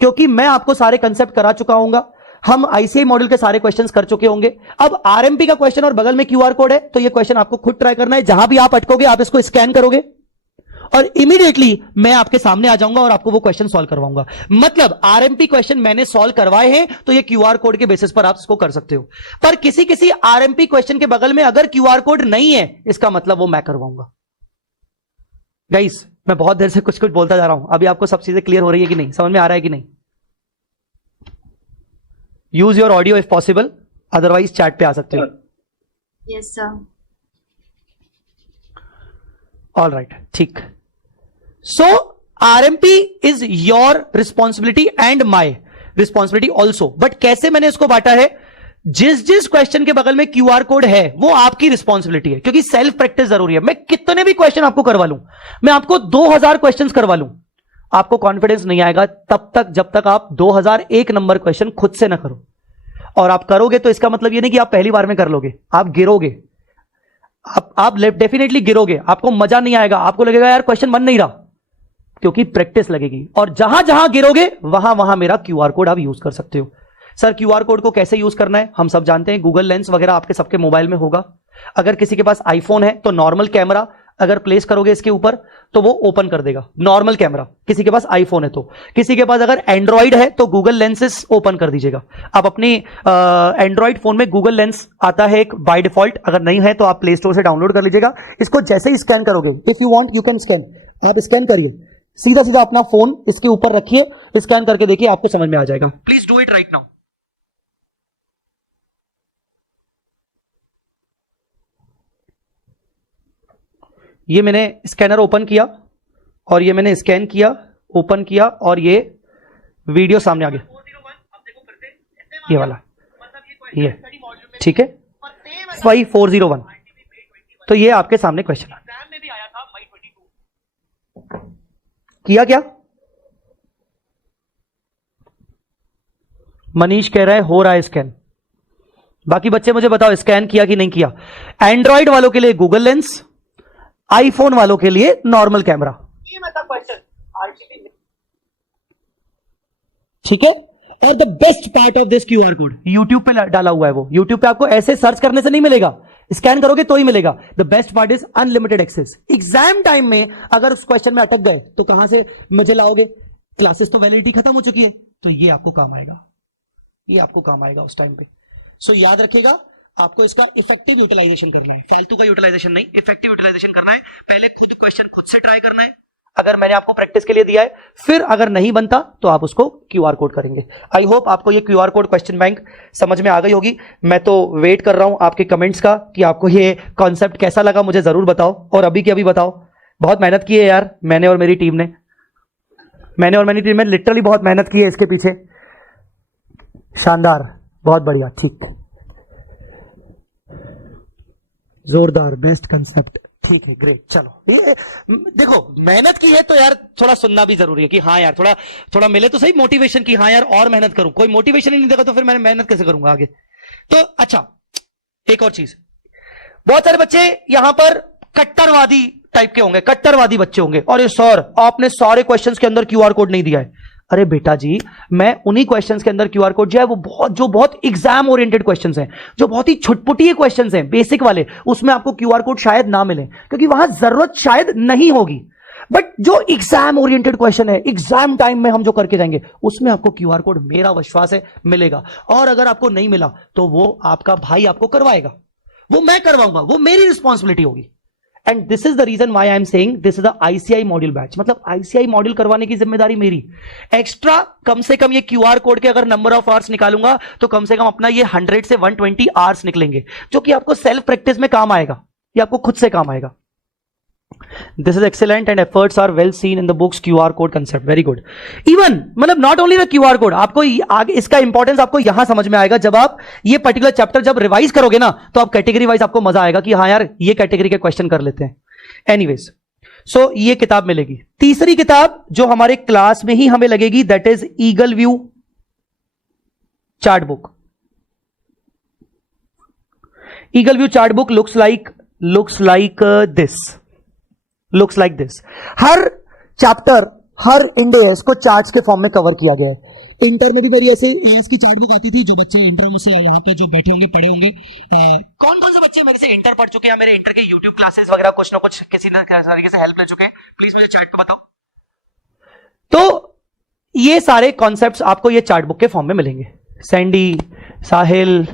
क्योंकि मैं आपको सारे कंसेप्ट करा चुका हूंगा, हम आईसीआई मॉड्यूल के सारे क्वेश्चंस कर चुके होंगे। अब आरएमपी का क्वेश्चन और बगल में क्यूआर कोड है, तो ये क्वेश्चन आपको खुद ट्राई करना है। जहां भी आप अटकोगे आप इसको स्कैन करोगे और इमीडिएटली मैं आपके सामने आ जाऊंगा और आपको वो क्वेश्चन सॉल्व करवाऊंगा। मतलब आरएमपी क्वेश्चन मैंने सॉल्व करवाए हैं तो ये क्यूआर कोड के बेसिस पर आप इसको कर सकते हो। पर किसी किसी आरएमपी क्वेश्चन के बगल में अगर क्यूआर कोड नहीं है, इसका मतलब वो मैं करवाऊंगा। गाइस, मैं बहुत देर से कुछ कुछ बोलता जा रहा हूं, अभी आपको सब चीजें क्लियर हो रही है कि नहीं, समझ में आ रहा है कि नहीं? Use your audio if possible, otherwise chat पे आ सकते हो। Yes sir. ऑल राइट, ठीक। So RMP is your responsibility and my responsibility also. But कैसे मैंने इसको बांटा है, जिस जिस क्वेश्चन के बगल में क्यूआर कोड है वो आपकी रिस्पॉन्सिबिलिटी है, क्योंकि सेल्फ प्रैक्टिस जरूरी है। मैं कितने भी क्वेश्चन आपको करवा लूं, मैं आपको 2000 क्वेश्चन करवा लूं, आपको कॉन्फिडेंस नहीं आएगा तब तक जब तक आप 2001 नंबर क्वेश्चन खुद से ना करो। और आप करोगे तो इसका मतलब ये नहीं कि आप पहली बार में कर लोगे, आप गिरोगे, आप डेफिनेटली गिरोगे, आपको मजा नहीं आएगा, आपको लगेगा यार क्वेश्चन बन नहीं रहा, क्योंकि प्रैक्टिस लगेगी। और जहां जहां गिरोगे वहां वहां मेरा क्यूआर कोड आप यूज कर सकते हो। सर क्यूआर कोड को कैसे यूज करना है हम सब जानते हैं, गूगल लेंस वगैरह आपके सबके मोबाइल में होगा। अगर किसी के पास आईफोन है तो नॉर्मल कैमरा अगर प्लेस करोगे इसके ऊपर तो वो ओपन कर देगा, नॉर्मल कैमरा। किसी के पास आईफोन है तो, किसी के पास अगर एंड्रॉइड है तो गूगल लेंसेस ओपन कर दीजिएगा। आप अपनी एंड्रॉइड फोन में गूगल लेंस आता है एक बाय डिफॉल्ट, अगर नहीं है तो आप प्ले स्टोर से डाउनलोड कर लीजिएगा। इसको जैसे ही स्कैन करोगे, if you want you can scan, आप स्कैन करिए, सीधा सीधा अपना फोन इसके ऊपर रखिए, स्कैन करके देखिए, आपको समझ में आ जाएगा। Please do it right now. ये मैंने स्कैनर ओपन किया और ये मैंने स्कैन किया, ओपन किया और ये वीडियो सामने आ गया, ये वाला, ये ठीक है 5401। तो ये आपके सामने क्वेश्चन किया क्या? मनीष कह रहा है हो रहा है स्कैन। बाकी बच्चे मुझे बताओ स्कैन किया कि नहीं किया? एंड्रॉइड वालों के लिए गूगल लेंस, आईफोन वालों के लिए नॉर्मल कैमरा। ये मतलब क्वेश्चन ठीक है। और the best part of this QR code YouTube पे डाला हुआ है, वो यूट्यूब पे आपको ऐसे सर्च करने से नहीं मिलेगा, स्कैन करोगे तो ही मिलेगा। The best part is unlimited access. Exam time में अगर उस क्वेश्चन में अटक गए तो कहां से मजे लाओगे? क्लासेस तो वैलिडिटी खत्म हो चुकी है, तो ये आपको काम आएगा, ये आपको काम आएगा उस टाइम पे। सो याद रखिएगा, आपको इसका इफेक्टिव यूटिलाइजेशन करना है, फालतू का यूटिलाइजेशन नहीं, इफेक्टिव यूटिलाइजेशन करना है। पहले खुद क्वेश्चन खुद से ट्राई करना है, अगर मैंने आपको प्रैक्टिस के लिए दिया है, फिर अगर नहीं बनता तो आप उसको क्यूआर कोड करेंगे। आई होप आपको ये क्यूआर कोड क्वेश्चन बैंक समझ में आ गई होगी। मैं तो वेट कर रहा हूं आपके कमेंट्स का कि आपको ये कॉन्सेप्ट कैसा लगा, मुझे जरूर बताओ। और अभी के अभी बताओ, बहुत मेहनत की है यार मैंने और मेरी टीम ने लिटरली बहुत मेहनत की है इसके पीछे। शानदार, बहुत बढ़िया, ठीक, जोरदार, बेस्ट कंसेप्ट, ठीक है, ग्रेट। चलो ये देखो मेहनत की है तो यार थोड़ा सुनना भी जरूरी है कि हाँ यार थोड़ा मिले तो सही मोटिवेशन की, हाँ यार और मेहनत करूं। कोई मोटिवेशन ही नहीं देगा तो फिर मैं मेहनत कैसे करूंगा आगे? तो अच्छा, एक और चीज, बहुत सारे बच्चे यहां पर कट्टरवादी टाइप के होंगे, कट्टरवादी बच्चे होंगे, और ये सर आपने सारे क्वेश्चंस के अंदर क्यूआर कोड नहीं दिया है। अरे बेटा जी, मैं उन्हीं क्वेश्चंस के अंदर क्यूआर कोड जो है वो बहुत एग्जाम ओरिएंटेड क्वेश्चंस हैं, जो बहुत ही छुटपुटी क्वेश्चंस हैं, बेसिक वाले, उसमें आपको क्यूआर कोड शायद ना मिले क्योंकि वहां जरूरत शायद नहीं होगी। बट जो एग्जाम ओरिएंटेड क्वेश्चन है, एग्जाम टाइम में हम जो करके जाएंगे, उसमें आपको क्यूआर कोड मेरा विश्वास है मिलेगा। और अगर आपको नहीं मिला तो वो आपका भाई आपको करवाएगा, वो मैं करवाऊंगा, वो मेरी रिस्पॉन्सिबिलिटी होगी। And this is the reason why I am saying this is the ICI module batch. मतलब आईसीआई मॉड्यूल करवाने की जिम्मेदारी मेरी। एक्स्ट्रा कम से कम ये क्यूआर कोड के अगर नंबर ऑफ आवर्स निकालूंगा तो कम से कम अपना ये 100 से 120 आवर्स निकलेंगे, जो कि आपको सेल्फ प्रैक्टिस में काम आएगा। ये आपको खुद से काम आएगा। This is excellent and efforts are well seen in the books QR code concept, very good. Even मतलब not only the QR code, आपको आगे इसका इंपॉर्टेंस आपको यहां समझ में आएगा जब आप ये पर्टिकुलर चैप्टर जब रिवाइज करोगे ना, तो आप कैटेगरी वाइज आपको मजा आएगा कि हाँ यार ये कैटेगरी के क्वेश्चन कर लेते हैं। एनीवेज, सो ये किताब मिलेगी। तीसरी किताब जो हमारे क्लास में ही हमें लगेगी, that is eagle view chart book. Eagle view chart book looks like this. हर चैप्टर, हर इंडेस को चार्ट्स के फॉर्म में कवर किया गया है। इंटर में भी मेरी ऐसे एएस की चार्ट बुक आती थी, जो बच्चे इंटर मुझसे यहाँ पे जो बैठे होंगे पढ़े होंगे, कौन कौन से बच्चे मेरे से इंटर पढ़ चुके हैं, मेरे इंटर के यूट्यूब क्लासेस वगैरह कुछ ना कुछ किसी न तरीके से हेल्प ले चुके हैं, प्लीज मुझे चार्ट पे बताओ। तो ये सारे कॉन्सेप्ट्स आपको ये चार्ट बुक के फॉर्म में मिलेंगे। सैंडी, साहिल,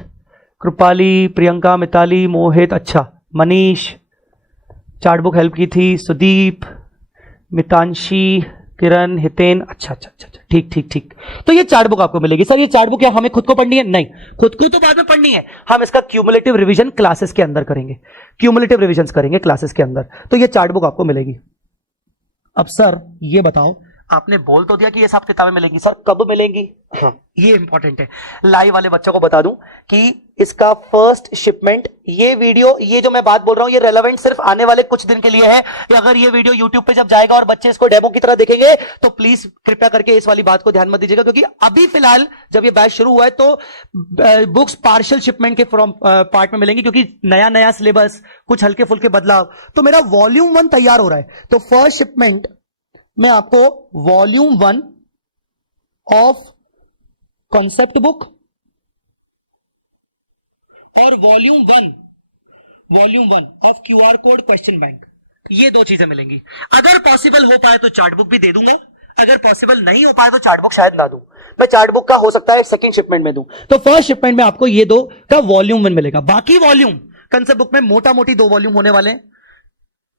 कृपाली, प्रियंका, मिताली, मोहित, अच्छा मनीष, चार्ट बुक हेल्प की थी, सुदीप, मितांशी, किरण, हितेन, अच्छा, ठीक। तो ये चार्ट बुक आपको मिलेगी। सर ये चार्ट बुक क्या हमें खुद को पढ़नी है? नहीं, खुद को तो बाद में पढ़नी है, हम इसका क्यूमुलेटिव रिवीजन क्लासेस के अंदर करेंगे, क्यूमुलेटिव रिवीजन करेंगे क्लासेस के अंदर। तो ये चार्ट बुक आपको मिलेगी। अब सर ये बताओ, आपने बोल तो दिया कि ये सब किताबें मिलेंगी, सर कब मिलेंगी? हाँ, ये इंपॉर्टेंट है। लाइव वाले बच्चों को बता दूं कि इसका फर्स्ट शिपमेंट, ये वीडियो, ये जो मैं बात बोल रहा हूं, ये रेलेवेंट सिर्फ आने वाले कुछ दिन के लिए है। अगर ये वीडियो यूट्यूब पे जब जाएगा और बच्चे इसको डेमो की तरह देखेंगे, तो प्लीज कृपया करके इस वाली बात को ध्यान मत दीजिएगा, क्योंकि अभी फिलहाल जब ये बैच शुरू हुआ है तो बुक्स पार्शियल शिपमेंट के पार्ट में मिलेंगी, क्योंकि नया सिलेबस, कुछ हल्के फुल्के बदलाव। तो मेरा वॉल्यूम 1 तैयार हो रहा है, तो फर्स्ट शिपमेंट मैं आपको वॉल्यूम 1 ऑफ कॉन्सेप्ट बुक और volume one of QR code question bank, ये दो चीजें मिलेंगी। अगर पॉसिबल हो पाए तो चार्ट बुक भी दे दूंगा, अगर पॉसिबल नहीं हो पाए तो चार्ट बुक शायद ना दूं। मैं चार्ट बुक का हो सकता है सेकंड शिपमेंट में दूं। तो फर्स्ट शिपमेंट में आपको ये दो का वॉल्यूम 1 मिलेगा। बाकी वॉल्यूम कंसेप्ट बुक में मोटा मोटी 2 वॉल्यूम होने वाले हैं।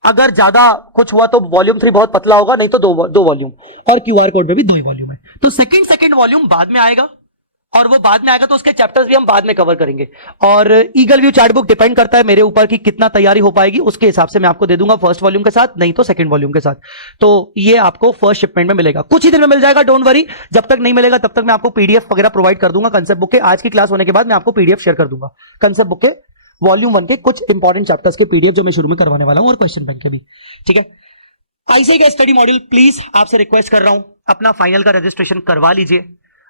अगर ज्यादा कुछ हुआ तो वॉल्यूम 3 बहुत पतला होगा, नहीं तो दो वॉल्यूम, और QR कोड में भी 2 ही वॉल्यूम है। तो सेकंड वॉल्यूम बाद में आएगा, और वो बाद में आएगा तो उसके चैप्टर्स भी हम बाद में कवर करेंगे। और eagle view chart book depend करता है मेरे ऊपर कि कितना तैयारी हो पाएगी, उसके हिसाब से मैं आपको दे दूंगा फर्स्ट वॉल्यूम के साथ, नहीं तो सेकंड वॉल्यूम के साथ। तो ये आपको फर्स्ट शिपमेंट में मिलेगा, कुछ ही दिन में मिल जाएगा, डोंट वरी। जब तक नहीं मिलेगा तब तक मैं आपको PDF वगैरह प्रोवाइड कर दूंगा कंसेप्ट बुक के। आज की क्लास होने के बाद मैं आपको PDF शेयर कर दूंगा कंसेप्ट बुक के वॉल्यूम 1 के कुछ इंपॉर्टेंट चैप्टर्स के PDF जो मैं शुरू में करवाने वाला हूं, और क्वेश्चन बैंक के भी, ठीक है। आईसीआई का स्टडी मॉड्यूल, प्लीज आपसे रिक्वेस्ट कर रहा हूं, अपना फाइनल का रजिस्ट्रेशन करवा लीजिए।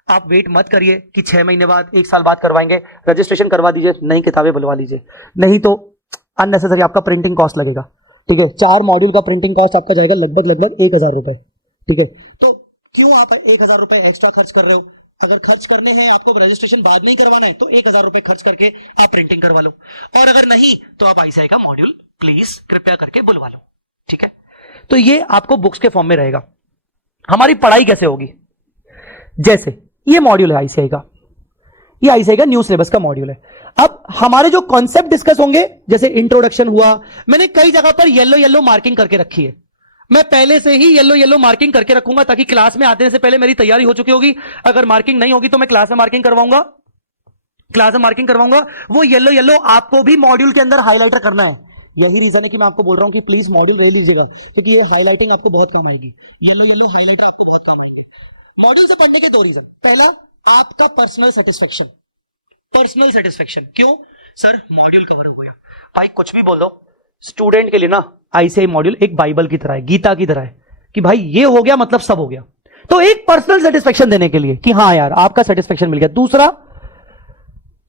आप वेट मत करिए कि 6 महीने बाद, 1 साल बाद करवाएंगे, रजिस्ट्रेशन करवा दीजिए, नई किताबें बुलवा लीजिए, नहीं तो अननेसेसरी आपका प्रिंटिंग कॉस्ट लगेगा, ठीक है। 4 मॉड्यूल का प्रिंटिंग कॉस्ट आपका जाएगा लगभग 1000 रुपए, ठीक है। तो क्यों आप 1000 रुपए एक्स्ट्रा खर्च कर रहे हो? अगर खर्च करने हैं, आपको रजिस्ट्रेशन बाद में ही करवाना है, तो 1000 रुपए खर्च करके आप प्रिंटिंग करवा लो, और अगर नहीं तो आप आईसीआई का मॉड्यूल प्लीज कृपया करके बुलवा लो, ठीक है। तो ये आपको बुक्स के फॉर्म में रहेगा। हमारी पढ़ाई कैसे होगी? जैसे ये मॉड्यूल है आईसीआई का, ये आईसीआई का न्यू सिलेबस का मॉड्यूल है। अब हमारे जो कॉन्सेप्ट डिस्कस होंगे, जैसे इंट्रोडक्शन हुआ, मैंने कई जगह पर येलो मार्किंग करके रखी है। मैं पहले से ही येलो मार्किंग करके रखूंगा, ताकि क्लास में आने से पहले मेरी तैयारी हो चुकी होगी। अगर मार्किंग नहीं होगी तो मैं क्लास में मार्किंग करवाऊंगा, वो येलो आपको भी मॉड्यूल के अंदर हाईलाइटर करना है। यही रीजन है कि मैं आपको बोल रहा हूं कि प्लीज मॉड्यूल ले लीजिएगा, क्योंकि ये हाईलाइटिंग आपको बहुत काम आएगी, येलो हाईलाइटर आपको बहुत काम आएगी। मॉड्यूल से पढ़ने के 2 रीजन, पहला आपका पर्सनल सेटिस्फेक्शन। क्यों सर? मॉड्यूल कवर हो गया। भाई कुछ भी बोलो, स्टूडेंट के लिए ना आईसीआई मॉड्यूल एक बाइबल की तरह है, गीता की तरह है, कि भाई ये हो गया मतलब सब हो गया। तो एक पर्सनल सेटिस्फेक्शन देने के लिए कि हाँ यार आपका सेटिस्फेक्शन मिल गया। दूसरा,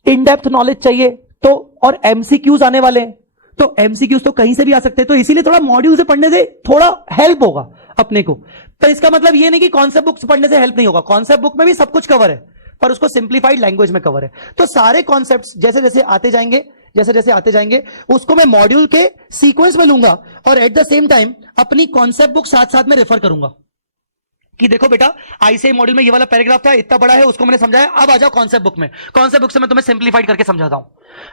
इन डेप्थ नॉलेज चाहिए, तो और एमसीक्यूज आने वाले हैं, तो एमसीक्यूज तो कहीं से भी आ सकते हैं, तो इसीलिए थोड़ा मॉड्यूल से पढ़ने से थोड़ा हेल्प होगा अपने को। तो इसका मतलब ये नहीं कि कॉन्सेप्ट बुक्स पढ़ने से हेल्प नहीं होगा, कॉन्सेप्ट बुक में भी सब कुछ कवर है, पर उसको सिंप्लीफाइड लैंग्वेज में कवर है। तो सारे कॉन्सेप्ट्स जैसे जैसे आते जाएंगे उसको मैं मॉड्यूल के सीक्वेंस में लूंगा, और एट द सेम टाइम अपनी कॉन्सेप्ट बुक साथ साथ में रेफर करूंगा कि देखो बेटा आईसीआई मॉड्यूल में ये वाला पैराग्राफ था, इतना बड़ा है, उसको मैंने समझाया, अब आ जाओ कॉन्सेप्ट बुक में, कॉन्सेप्ट बुक से मैं तुम्हें सिंप्लीफाइड करके समझाता हूं।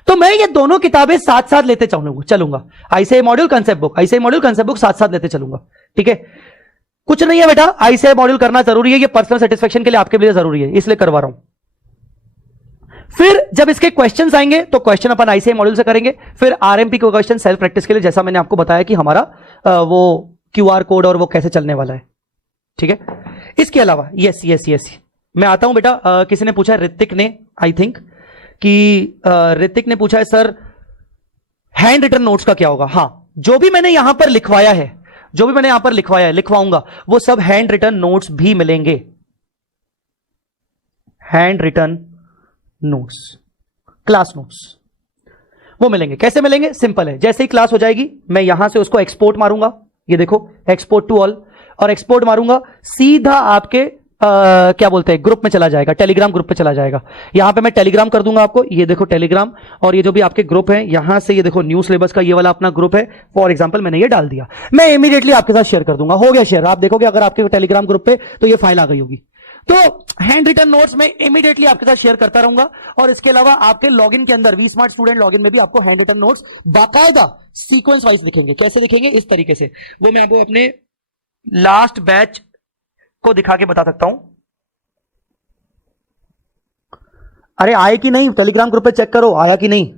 तो मैं ये दोनों किताबें साथ साथ लेते चलूंगा, आईसीआई मॉड्यूल कंसेप्ट बुक साथ साथ लेते चलूंगा, ठीक है। कुछ नहीं है बेटा, आईसीआई मॉड्यूल करना जरूरी है, ये पर्सनल सेटिस्फेक्शन के लिए आपके लिए जरूरी है, इसलिए करवा रहा हूं। फिर जब इसके क्वेश्चंस आएंगे तो क्वेश्चन अपन आईसीआई मॉड्यूल से करेंगे, फिर आरएमपी को क्वेश्चन सेल्फ प्रैक्टिस के लिए, जैसा मैंने आपको बताया कि हमारा वो क्यूआर कोड और वो कैसे चलने वाला है, ठीक है। इसके अलावा यस यस यस मैं आता हूं बेटा। किसी ने पूछा, ऋतिक ने, आई थिंक कि ऋतिक ने पूछा है सर हैंड रिटन नोट्स का क्या होगा। हां, जो भी मैंने यहां पर लिखवाया है, जो भी मैंने यहां पर लिखवाया है, लिखवाऊंगा, वो सब हैंड रिटन नोट्स भी मिलेंगे। Handwritten notes, class notes वो मिलेंगे। कैसे मिलेंगे? सिंपल है, जैसे ही क्लास हो जाएगी मैं यहां से उसको एक्सपोर्ट मारूंगा, ये देखो एक्सपोर्ट टू ऑल, और एक्सपोर्ट मारूंगा सीधा आपके क्या बोलते हैं ग्रुप में चला जाएगा, टेलीग्राम ग्रुप पे चला जाएगा। यहां पे मैं टेलीग्राम कर दूंगा आपको, ये देखो टेलीग्राम, और ये जो भी आपके ग्रुप है यहां से ये देखो न्यू सिलेबस का ये वाला अपना ग्रुप है, फॉर एग्जांपल मैंने ये डाल दिया, मैं इमीडिएटली आपके साथ शेयर कर दूंगा। हो गया शेयर, आप देखोगे अगर आपके टेलीग्राम ग्रुप पे तो ये फाइल आ गई होगी। तो हैंड रिटन नोट्स में इमीडिएटली आपके साथ शेयर करता रहूंगा, और इसके अलावा आपके लॉगिन के अंदर वी स्मार्ट स्टूडेंट लॉगिन में भी आपको हैंड रिटन नोट्स बाकायदा सीक्वेंस वाइज दिखेंगे। कैसे दिखेंगे? इस तरीके से, वो मैं आपको अपने लास्ट बैच को दिखा के बता सकता हूं। अरे आए कि नहीं? टेलीग्राम ग्रुप पे चेक करो आया कि नहीं।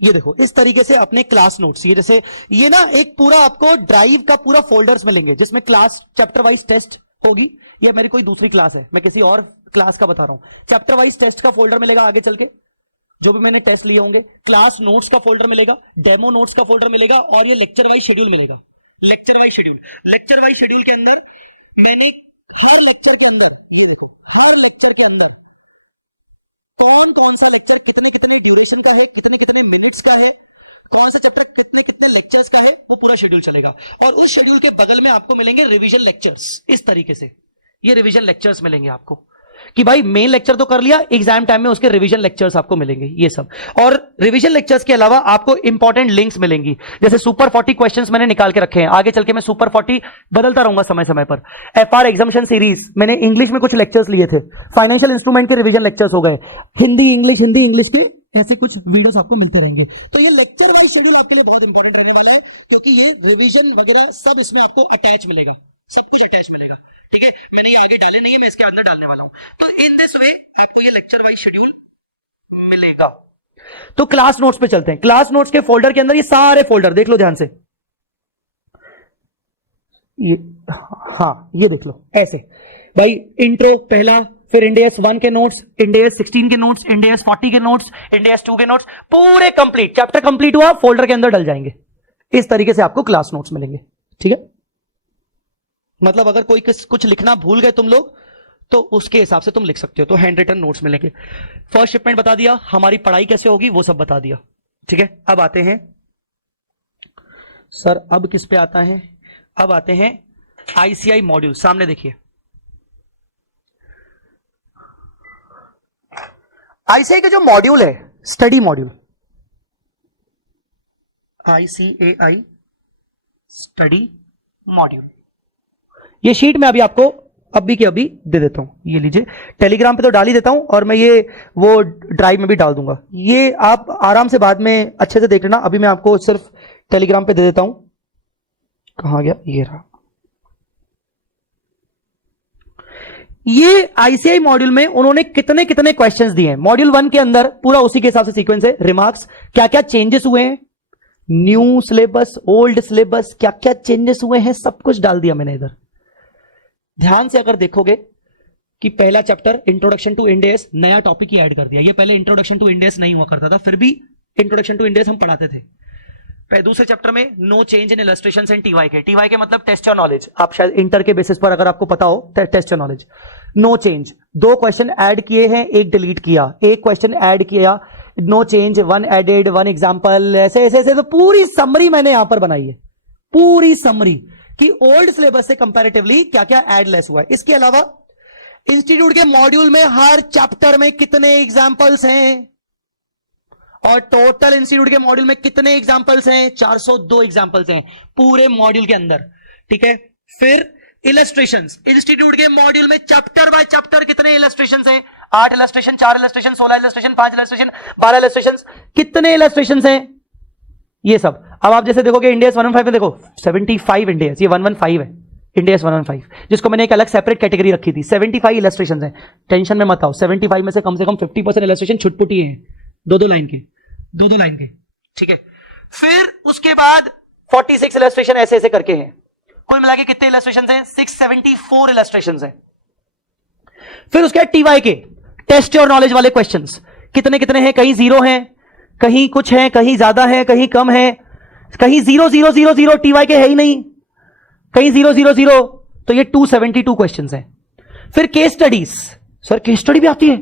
ये देखो इस तरीके से अपने क्लास नोट्स, ये जैसे ये ना एक पूरा आपको ड्राइव का पूरा फोल्डर्स मिलेंगे जिसमें क्लास चैप्टर वाइज टेस्ट होगी। ये मेरी कोई दूसरी क्लास है, मैं किसी और क्लास का बता रहा हूं। चैप्टर वाइज टेस्ट का फोल्डर मिलेगा आगे चल के, जो भी मैंने टेस्ट लिए होंगे। क्लास नोट्स का फोल्डर मिलेगा, डेमो नोट्स का फोल्डर मिलेगा, और ये लेक्चर वाइज शेड्यूल मिलेगा। Lecture wise schedule, lecture wise schedule के अंदर मैंने हर लेक्चर के अंदर, ये देखो हर लेक्चर के अंदर कौन कौन सा लेक्चर कितने कितने ड्यूरेशन का है, कितने कितने मिनट्स का है, कौन सा चैप्टर कितने कितने लेक्चर्स का है, वो पूरा शेड्यूल चलेगा। और उस शेड्यूल के बगल में आपको मिलेंगे रिवीजन लेक्चर्स। इस तरीके से ये रिवीजन लेक्चर्स मिलेंगे आपको, कि भाई मेन लेक्चर तो कर लिया, एग्जाम टाइम में उसके रिवीजन लेक्चर्स आपको मिलेंगे ये सब। और रिवीजन लेक्चर्स के अलावा आपको इंपॉर्टेंट लिंक्स मिलेंगी, जैसे सुपर 40 क्वेश्चंस मैंने निकाल के रखे हैं। आगे चल के मैं सुपर 40 बदलता रहूंगा समय समय पर। एफआर एग्जामिनेशन सीरीज मैंने इंग्लिश में कुछ लेक्चर्स लिए थे, फाइनेंशियल इंस्ट्रूमेंट के रिवीजन लेक्चर्स हो गए, हिंदी इंग्लिश के ऐसे कुछ वीडियोस आपको मिलते रहेंगे। तो ये लेक्चर वाइज शेड्यूल आपके लिए बहुत इंपॉर्टेंट रहने वाला है, क्योंकि ये रिवीजन वगैरह सब इसमें आपको अटैच मिलेगा, सब कुछ अटैच मिलेगा, ठीक है। मैंने ये आगे डाले नहीं है, मैं इसके अंदर डालने वाला हूं। तो इन दिस वे आपको ये लेक्चर वाइज शेड्यूल मिलेगा। तो क्लास नोट्स पे चलते हैं। क्लास नोट्स के फोल्डर के अंदर ये सारे फोल्डर देख लो ध्यान से, ये हाँ ये देख लो ऐसे भाई, इंट्रो पहला, फिर इंडेस 1 के नोट्स, इंडेस 16 के नोट्स, इंडेस 40 के नोट्स, इंडेस 2 के नोट्स, पूरे कंप्लीट चैप्टर कंप्लीट हुआ, फोल्डर के अंदर डल जाएंगे। इस तरीके से आपको क्लास नोट्स मिलेंगे, ठीक है। मतलब अगर कोई कुछ लिखना भूल गए तुम लोग तो उसके हिसाब से तुम लिख सकते हो। तो हैंड रिटन नोट्स मिलेंगे। फर्स्ट शिपमेंट बता दिया, हमारी पढ़ाई कैसे होगी वो सब बता दिया, ठीक है। अब आते हैं सर, अब किस पे आता है? अब आते हैं आईसीआई मॉड्यूल। सामने देखिए, आईसीआई के जो मॉड्यूल है, study module, ICAI study module, ये शीट में अभी आपको अभी के अभी दे देता हूं। ये लीजिए, टेलीग्राम पे तो डाल ही देता हूं, और मैं ये वो ड्राइव में भी डाल दूंगा। ये आप आराम से बाद में अच्छे से देख लेना, अभी मैं आपको सिर्फ टेलीग्राम पे दे देता हूं। कहां गया? ये रहा। ये आईसीआई मॉड्यूल में उन्होंने कितने कितने क्वेश्चंस दिए हैं। मॉड्यूल 1 के अंदर पूरा उसी के हिसाब से सीक्वेंस है, रिमार्क्स, क्या क्या चेंजेस हुए हैं, न्यू सिलेबस, ओल्ड सिलेबस, क्या क्या चेंजेस हुए हैं, सब कुछ डाल दिया मैंने इधर। ध्यान से अगर देखोगे कि पहला चैप्टर इंट्रोडक्शन टू इंडेस, नया टॉपिक ही ऐड कर दिया। ये पहले इंट्रोडक्शन टू इंडेस नहीं हुआ करता था, फिर भी इंट्रोडक्शन टू इंडेस हम पढ़ाते थे। दूसरे चैप्टर में no change in illustrations and TY के मतलब टेस्ट योर नॉलेज, आप शायद इंटर के बेसिस पर अगर आपको पता हो, test your knowledge. No change, 2 question add किए हैं, 1 डिलीट किया, 1 क्वेश्चन ऐड किया, नो चेंज, 1 एडेड, 1 एग्जाम्पल, ऐसे ऐसे ऐसे। तो पूरी समरी मैंने यहां पर बनाई है, पूरी समरी कि ओल्ड सिलेबस से कंपैरेटिवली क्या क्या ऐड लेस हुआ है। इसके अलावा इंस्टीट्यूट के मॉड्यूल में हर चैप्टर में कितने एग्जाम्पल्स हैं, और टोटल इंस्टीट्यूट के मॉड्यूल में कितने एग्जाम्पल्स हैं, 402 एग्जाम्पल्स हैं पूरे मॉड्यूल के अंदर, ठीक है। फिर इलस्ट्रेशंस, इंस्टीट्यूट के मॉड्यूल में चैप्टर बाय चैप्टर कितने इलस्ट्रेशंस हैं, 8 illustration, 4 illustration, 16 illustration, 5 illustration, 12 illustration, कितने इलस्ट्रेशन हैं, ये सब। अब आप जैसे देखोगे इंडिया 115 में देखो 75 इंडिया, ये 115 है, इंडिया 115, जिसको मैंने एक अलग सेपरेट कैटेगरी रखी थी। 75 इलस्ट्रेशन है, टेंशन में मत आओ। 75 में से कम 50% इलस्ट्रेशन छुटपुटी है, दो लाइन के, ठीक है। फिर उसके बाद 46 इलस्ट्रेशन ऐसे ऐसे करके हैं। कुल मिला के कितने इलस्ट्रेशन हैं? 674 इलस्ट्रेशन हैं। फिर उसके बाद टीवाई के टेस्ट और नॉलेज वाले क्वेश्चंस कितने कितने हैं? कहीं 0 हैं, कहीं कुछ है, कहीं ज्यादा है, कहीं कम है, कहीं 0 0 0 0 टीवाई के है ही नहीं, कहीं 0 0 0। तो ये 272 क्वेश्चंस हैं। फिर case studies, sir case study भी आती है?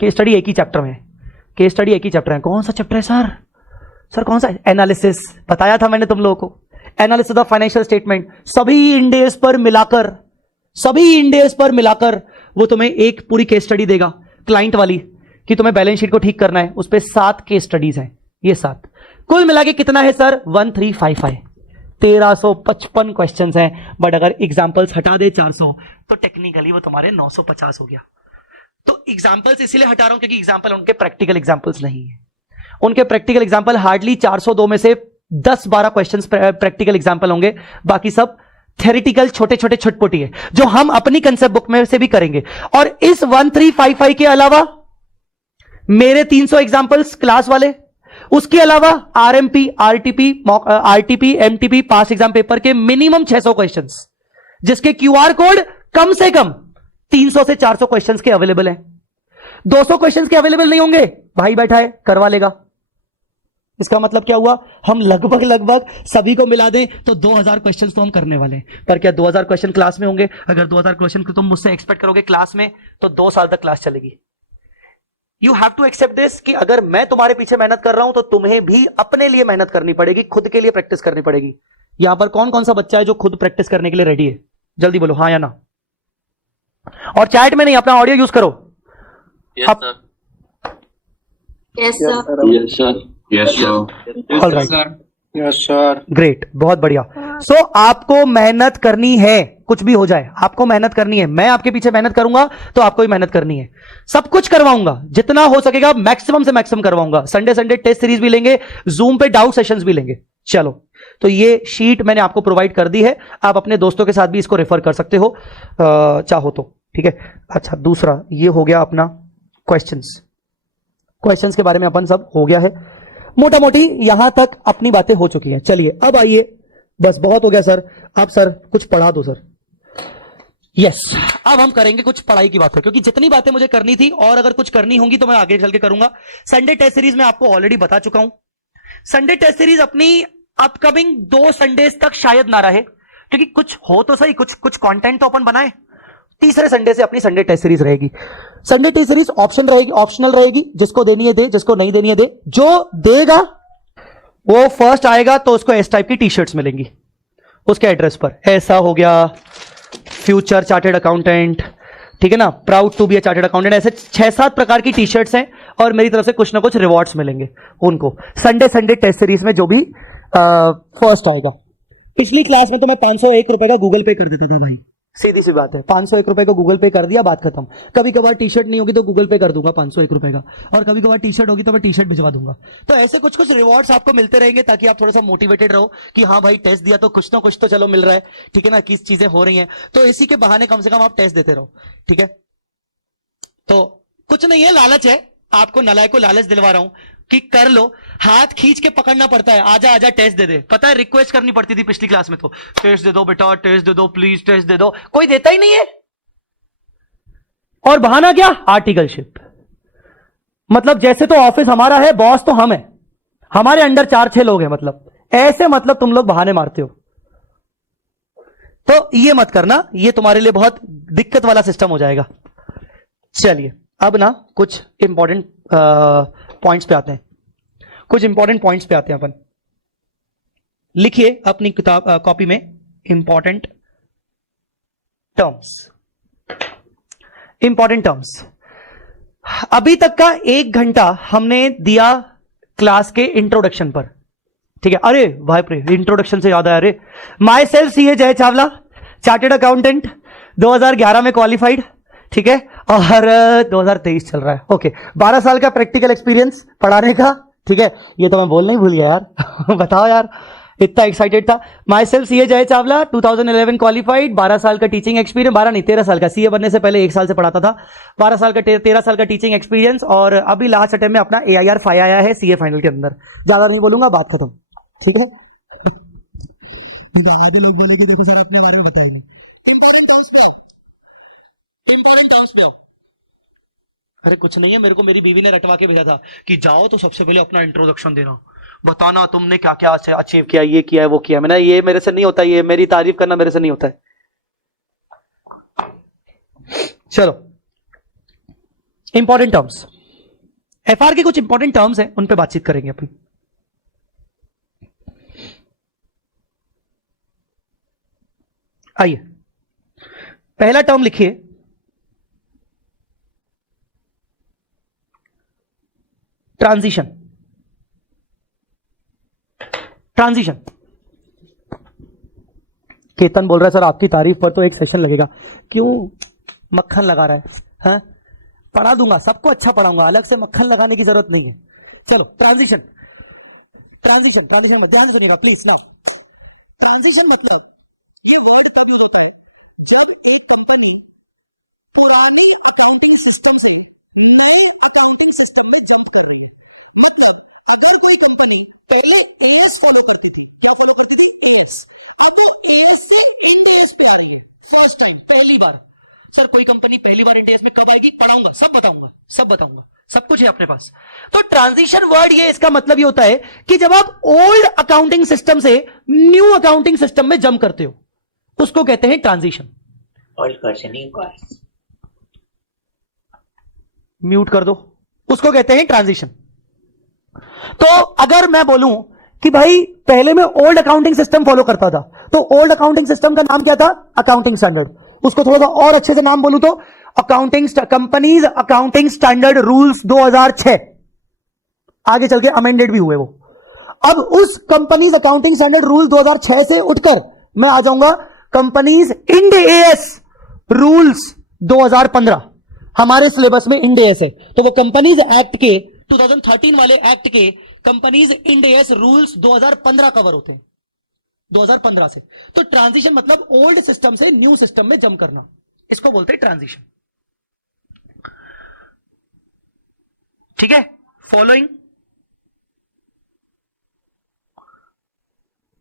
केस स्टडी एक ही चैप्टर में, केस स्टडी एक ही चैप्टर है। कौन सा चैप्टर है सर? सर कौन सा? एनालिसिस, बताया था मैंने तुम लोगों को, एनालिसिस ऑफ फाइनेंशियल स्टेटमेंट। सभी इंडेस पर मिलाकर वो तुम्हें एक पूरी केस स्टडी देगा, क्लाइंट वाली, कि तुम्हें बैलेंस शीट को ठीक करना है। उस पर 7 केस स्टडीज हैं, ये 7। कुल मिला के कितना है सर? 1355, 1355 क्वेश्चंस हैं। बट अगर एग्जांपल्स हटा दे 400 तो टेक्निकली वो तुम्हारे 950 हो गया। तो एग्जांपल्स इसलिए हटा रहा हूं क्योंकि एग्जांपल उनके प्रैक्टिकल एग्जांपल्स नहीं है। उनके प्रैक्टिकल एग्जांपल हार्डली 402 में से 10-12 क्वेश्चंस प्रैक्टिकल एग्जांपल होंगे, बाकी सब थ्योरेटिकल छोटे छोटे छुटपुटी है, जो हम अपनी कंसेप्ट बुक में से भी करेंगे। और इस 1355 के अलावा मेरे 300 एग्जांपल्स क्लास वाले, उसके अलावा आरएमपी, आरटीपी, एमटीपी पास एग्जाम पेपर के मिनिमम 600 क्वेश्चंस, जिसके क्यूआर कोड कम से कम 300 से 400 क्वेश्चंस के अवेलेबल हैं। 200 क्वेश्चंस के अवेलेबल नहीं होंगे, भाई बैठा है करवा लेगा। इसका मतलब क्या हुआ? हम लगभग सभी को मिला दें तो 2000 क्वेश्चंस तो हम करने वाले हैं। पर क्या 2000 क्वेश्चन क्लास में होंगे? अगर 2000 क्वेश्चन तुम मुझसे एक्सपेक्ट करोगे क्लास में, तो 2 साल तक क्लास चलेगी। You have to accept this कि अगर मैं तुम्हारे पीछे मेहनत कर रहा हूं तो तुम्हें भी अपने लिए मेहनत करनी पड़ेगी, खुद के लिए प्रैक्टिस करनी पड़ेगी। यहां पर कौन कौन सा बच्चा है जो खुद प्रैक्टिस करने के लिए रेडी है? जल्दी बोलो हाँ या ना। और चैट में नहीं, अपना ऑडियो यूज करो। Yes, sir. Yes, sir. Yes, sir. Yes, sir. All right. Yes, sir. Great, बहुत बढ़िया। सो आपको मेहनत करनी है, कुछ भी हो जाए आपको मेहनत करनी है। मैं आपके पीछे मेहनत करूंगा तो आपको भी मेहनत करनी है। सब कुछ करवाऊंगा, जितना हो सकेगा मैक्सिमम से मैक्सिमम करवाऊंगा। संडे टेस्ट सीरीज भी लेंगे, जूम पे डाउट सेशंस भी लेंगे। चलो, तो ये शीट मैंने आपको प्रोवाइड कर दी है, आप अपने दोस्तों के साथ भी इसको रेफर कर सकते हो चाहो तो, ठीक है। अच्छा, दूसरा ये हो गया अपना क्वेश्चंस के बारे में अपन सब हो गया है। मोटा मोटी यहां तक अपनी बातें हो चुकी हैं। चलिए अब आइए, बस बहुत हो गया सर, अब सर कुछ पढ़ा दो सर। यस, अब हम करेंगे कुछ पढ़ाई की बात, क्योंकि जितनी बातें मुझे करनी थी और अगर कुछ करनी होंगी तो मैं आगे चल के करूंगा। संडे टेस्ट सीरीज में आपको ऑलरेडी बता चुका हूं। संडे टेस्ट सीरीज अपनी अपकमिंग 2 संडेज तक शायद ना रहे, क्योंकि कुछ हो तो सही, कुछ कंटेंट तो अपन बनाए। तीसरे संडे से अपनी संडे टेस्ट सीरीज रहेगी। संडे टेस्ट सीरीज ऑप्शनल रहेगी, जिसको देनी है दे, जिसको नहीं देनी है दे। जो देगा वो फर्स्ट आएगा तो उसको इस टाइप की टी शर्ट्स मिलेंगी उसके एड्रेस पर। ऐसा हो गया फ्यूचर चार्टेड अकाउंटेंट, ठीक है ना, proud to be a chartered accountant. ऐसे 6-7 प्रकार की टी शर्ट्स हैं और मेरी तरफ से कुछ ना कुछ रिवॉर्ड्स मिलेंगे उनको संडे टेस्ट सीरीज में, जो भी फर्स्ट आएगा। पिछली क्लास में तो मैं 501 रुपए का गूगल पे कर देता था भाई, सीधी सी बात है। 501 रुपए को गूगल पे कर दिया, बात खत्म। कभी कभार टी शर्ट नहीं होगी तो गूगल पे कर दूंगा 501 रुपए का, और कभी कभार टी शर्ट होगी तो मैं टी शर्ट भिजवा दूंगा। तो ऐसे कुछ रिवॉर्ड्स आपको मिलते रहेंगे, ताकि आप थोड़ा सा मोटिवेटेड रहो कि हाँ भाई टेस्ट दिया तो कुछ ना कुछ तो चलो मिल रहा है, ठीक है ना, किस चीजें हो रही हैं। तो इसी के बहाने कम से कम आप टेस्ट देते रहो, ठीक है। तो कुछ नहीं है, लालच है, आपको नलायक को लालच दिलवा रहा हूं कि कर लो। हाथ खींच के पकड़ना पड़ता है, आजा आजा टेस्ट दे दे। पता है रिक्वेस्ट करनी पड़ती थी पिछली क्लास में, तो टेस्ट दे दो बेटा, टेस्ट दे दो प्लीज, टेस्ट दे दो। कोई देता ही नहीं है। और बहाना क्या? आर्टिकलशिप। मतलब जैसे तो ऑफिस हमारा है, बॉस तो हम है, हमारे अंडर 4-6 लोग हैं, मतलब ऐसे, मतलब तुम लोग बहाने मारते हो। तो ये मत करना, ये तुम्हारे लिए बहुत दिक्कत वाला सिस्टम हो जाएगा। चलिए अब ना कुछ इंपॉर्टेंट पॉइंट्स पे आते हैं, अपन लिखिए अपनी किताब कॉपी में इंपॉर्टेंट टर्म्स। अभी तक का 1 घंटा हमने दिया क्लास के इंट्रोडक्शन पर, ठीक है। अरे भाई प्रे, इंट्रोडक्शन से याद आया, अरे माई सेल्फ सीए जय चावला, चार्टेड अकाउंटेंट, 2011 में क्वालिफाइड, ठीक है, और 2023 चल रहा है, ओके। 12 साल का प्रैक्टिकल एक्सपीरियंस पढ़ाने का, ठीक है, ये तो मैं बोलना ही भूल गया यार। बताओ यार, इतना एक्साइटेड था। माई सेल्फ सीए जय चावला, 2011 क्वालिफाइड, 12 साल का टीचिंग एक्सपीरियंस, 12 नहीं 13 साल का, सीए बनने से पहले 1 साल से पढ़ाता था, 12 साल का 13 साल का टीचिंग एक्सपीरियंस, और अभी लास्ट अटेम्प्ट में अपना AIR 5 आया है सीए फाइनल के अंदर। ज्यादा नहीं बोलूंगा, बात खत्म, ठीक है। आगे लोग बोलेंगे देखो सर अपने बारे में बताएंगे। इंपॉर्टेंट टर्म्स पे आओ, इंपॉर्टेंट टर्म्स पे आओ। अरे कुछ नहीं है, मेरे को मेरी बीवी ने रटवा के भेजा था कि जाओ तो सबसे पहले अपना इंट्रोडक्शन देना, बताना तुमने क्या क्या अचीव किया, ये किया है वो किया है। मैंने ये मेरे से नहीं होता, ये मेरी तारीफ करना मेरे से नहीं होता है। चलो, इंपॉर्टेंट टर्म्स, FR के कुछ इंपॉर्टेंट टर्म्स हैं, उन पे बातचीत करेंगे अपनी। आइए, पहला टर्म लिखिए, ट्रांजिशन। ट्रांजिशन। केतन बोल रहा है सर आपकी तारीफ पर तो एक सेशन लगेगा। क्यों मक्खन लगा रहा है? हाँ? पढ़ा दूंगा, सबको अच्छा पढ़ाऊंगा, अलग से मक्खन लगाने की जरूरत नहीं है। चलो, ट्रांजिशन। ट्रांजिशन, ट्रांजिशन में ध्यान से सुनिएगा प्लीज ना। ट्रांजिशन मतलब ये वर्ड कब यूज होता है? जब एक कंपनी पुरानी अकाउंटिंग सिस्टम से नए अकाउंटिंग सिस्टम में जंप कर रही है। मतलब अगर कोई कंपनी पहले AS फॉलो करती थी, क्या फॉलो करती थी? AS। अब AS से IND AS पे आ रही है फर्स्ट टाइम, पहली बार। सर कोई कंपनी पहली बार IND AS में कब आएगी? पढ़ाऊंगा, सब बताऊंगा, सब बताऊंगा, सब कुछ है अपने पास। तो ट्रांजिशन वर्ड ये, इसका मतलब ये होता है कि जब आप ओल्ड अकाउंटिंग सिस्टम से न्यू अकाउंटिंग सिस्टम में जंप करते हो, उसको कहते हैं ट्रांजिशन। म्यूट कर दो, उसको कहते हैं ट्रांजिशन। तो अगर मैं बोलूं कि भाई पहले मैं ओल्ड अकाउंटिंग सिस्टम फॉलो करता था, तो ओल्ड अकाउंटिंग सिस्टम का नाम क्या था? Accounting standard. उसको थोड़ा सा और अच्छे से नाम बोलूं तो कंपनीज अकाउंटिंग स्टैंडर्ड रूल्स 2006। आगे चल के अमेंडेड भी हुए वो। अब उस कंपनीज अकाउंटिंग स्टैंडर्ड रूल 2006 से उठकर मैं आ जाऊंगा कंपनीज IND AS रूल्स 2015। हमारे सिलेबस में IND AS है, तो वो कंपनीज एक्ट के 2013 वाले एक्ट के companies IND AS rules 2015 cover होते हैं, 2015 से। तो ट्रांजिशन मतलब ओल्ड सिस्टम से न्यू सिस्टम में जंप करना, इसको बोलते हैं ट्रांजिशन। ठीक है, फॉलोइंग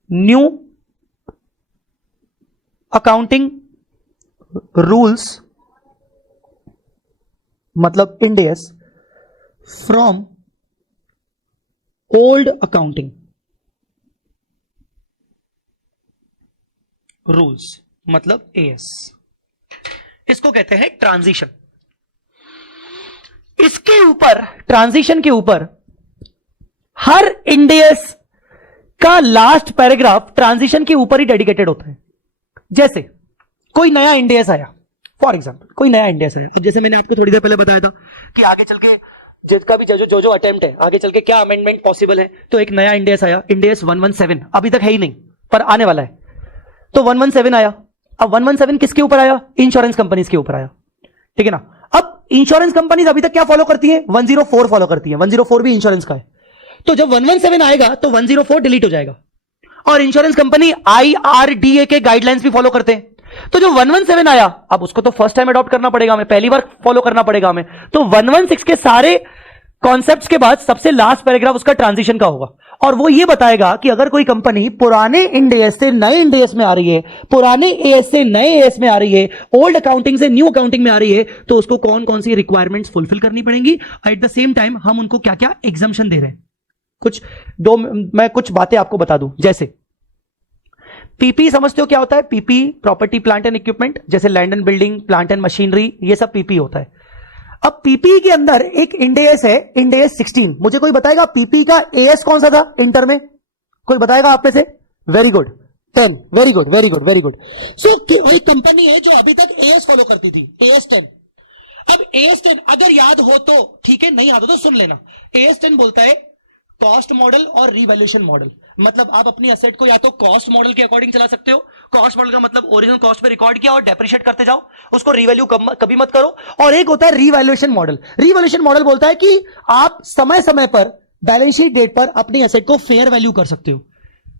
न्यू अकाउंटिंग रूल्स मतलब IND AS from old accounting rules मतलब AS, इसको कहते हैं ट्रांजिशन। इसके ऊपर, ट्रांजिशन के ऊपर हर IND AS का लास्ट पैराग्राफ ट्रांजिशन के ऊपर ही डेडिकेटेड होता है। जैसे कोई नया IND AS आया, फॉर एग्जाम्पल कोई नया IND AS आया, तो जैसे मैंने आपको थोड़ी देर पहले बताया था कि आगे चल के जिसका भी जो अटेम्प्ट है, आगे चल के क्या अमेंडमेंट पॉसिबल है। तो एक नया IND AS आया, IND AS 117, अभी तक है ही नहीं पर आने वाला है। तो 117 आया। अब 117 किसके ऊपर आया? इंश्योरेंस कंपनीज के ऊपर आया, ठीक है ना। अब इंश्योरेंस कंपनीज अभी तक क्या फॉलो करती है? 104 फॉलो करती है। 104 भी इंश्योरेंस का है। तो जब 117 आएगा तो 104 डिलीट हो जाएगा। और इंश्योरेंस कंपनी IRDA के गाइडलाइंस भी फॉलो करते हैं। तो जो 117 आया, अब उसको तो फर्स्ट टाइम अडॉप्ट करना पड़ेगा हमें, पहली बार फॉलो करना पड़ेगा हमें। तो 116 के सारे कॉन्सेप्ट्स के बाद सबसे लास्ट पैराग्राफ उसका ट्रांजिशन का होगा, और वो ये बताएगा कि अगर कोई कंपनी पुराने IND AS से नए IND AS में आ रही है, पुराने AS से नए AS में आ रही है, ओल्ड अकाउंटिंग से न्यू अकाउंटिंग में आ रही है, तो उसको कौन कौन सी रिक्वायरमेंट्स फुलफिल करनी पड़ेंगी। एट द सेम टाइम हम उनको क्या क्या एग्जम्पशन दे रहे हैं। मैं कुछ बातें आपको बता दूं। जैसे पीपी समझते हो क्या होता है? PP property plant and equipment, जैसे land and building, plant and machinery, ये सब पीपी होता है। अब पीपी के अंदर एक IND AS है, IND AS 16। मुझे कोई बताएगा पीपी का AS कौन सा था इंटर में? कोई बताएगा आप में से? Very good, 10। Very good, very good, very good. So कोई कंपनी है जो अभी तक AS फॉलो करती थी, AS 10। अब AS 10 अगर याद हो तो ठीक है, नहीं याद हो तो सुन लेना। AS 10 बोलता है कॉस्ट मॉडल और रिवैल्यूएशन मॉडल। मतलब आप अपनी एसेट को या तो कॉस्ट मॉडल के अकॉर्डिंग चला सकते हो। कॉस्ट मॉडल का मतलब ओरिजिनल कॉस्ट पे रिकॉर्ड किया और डेप्रिशिएट करते जाओ, उसको रिवैल्यू कभी मत करो। और एक होता है रिवैल्यूएशन मॉडल। रिवैल्यूएशन मॉडल बोलता है कि आप समय समय पर बैलेंस शीट डेट पर अपनी एसेट को फेयर वैल्यू कर सकते हो,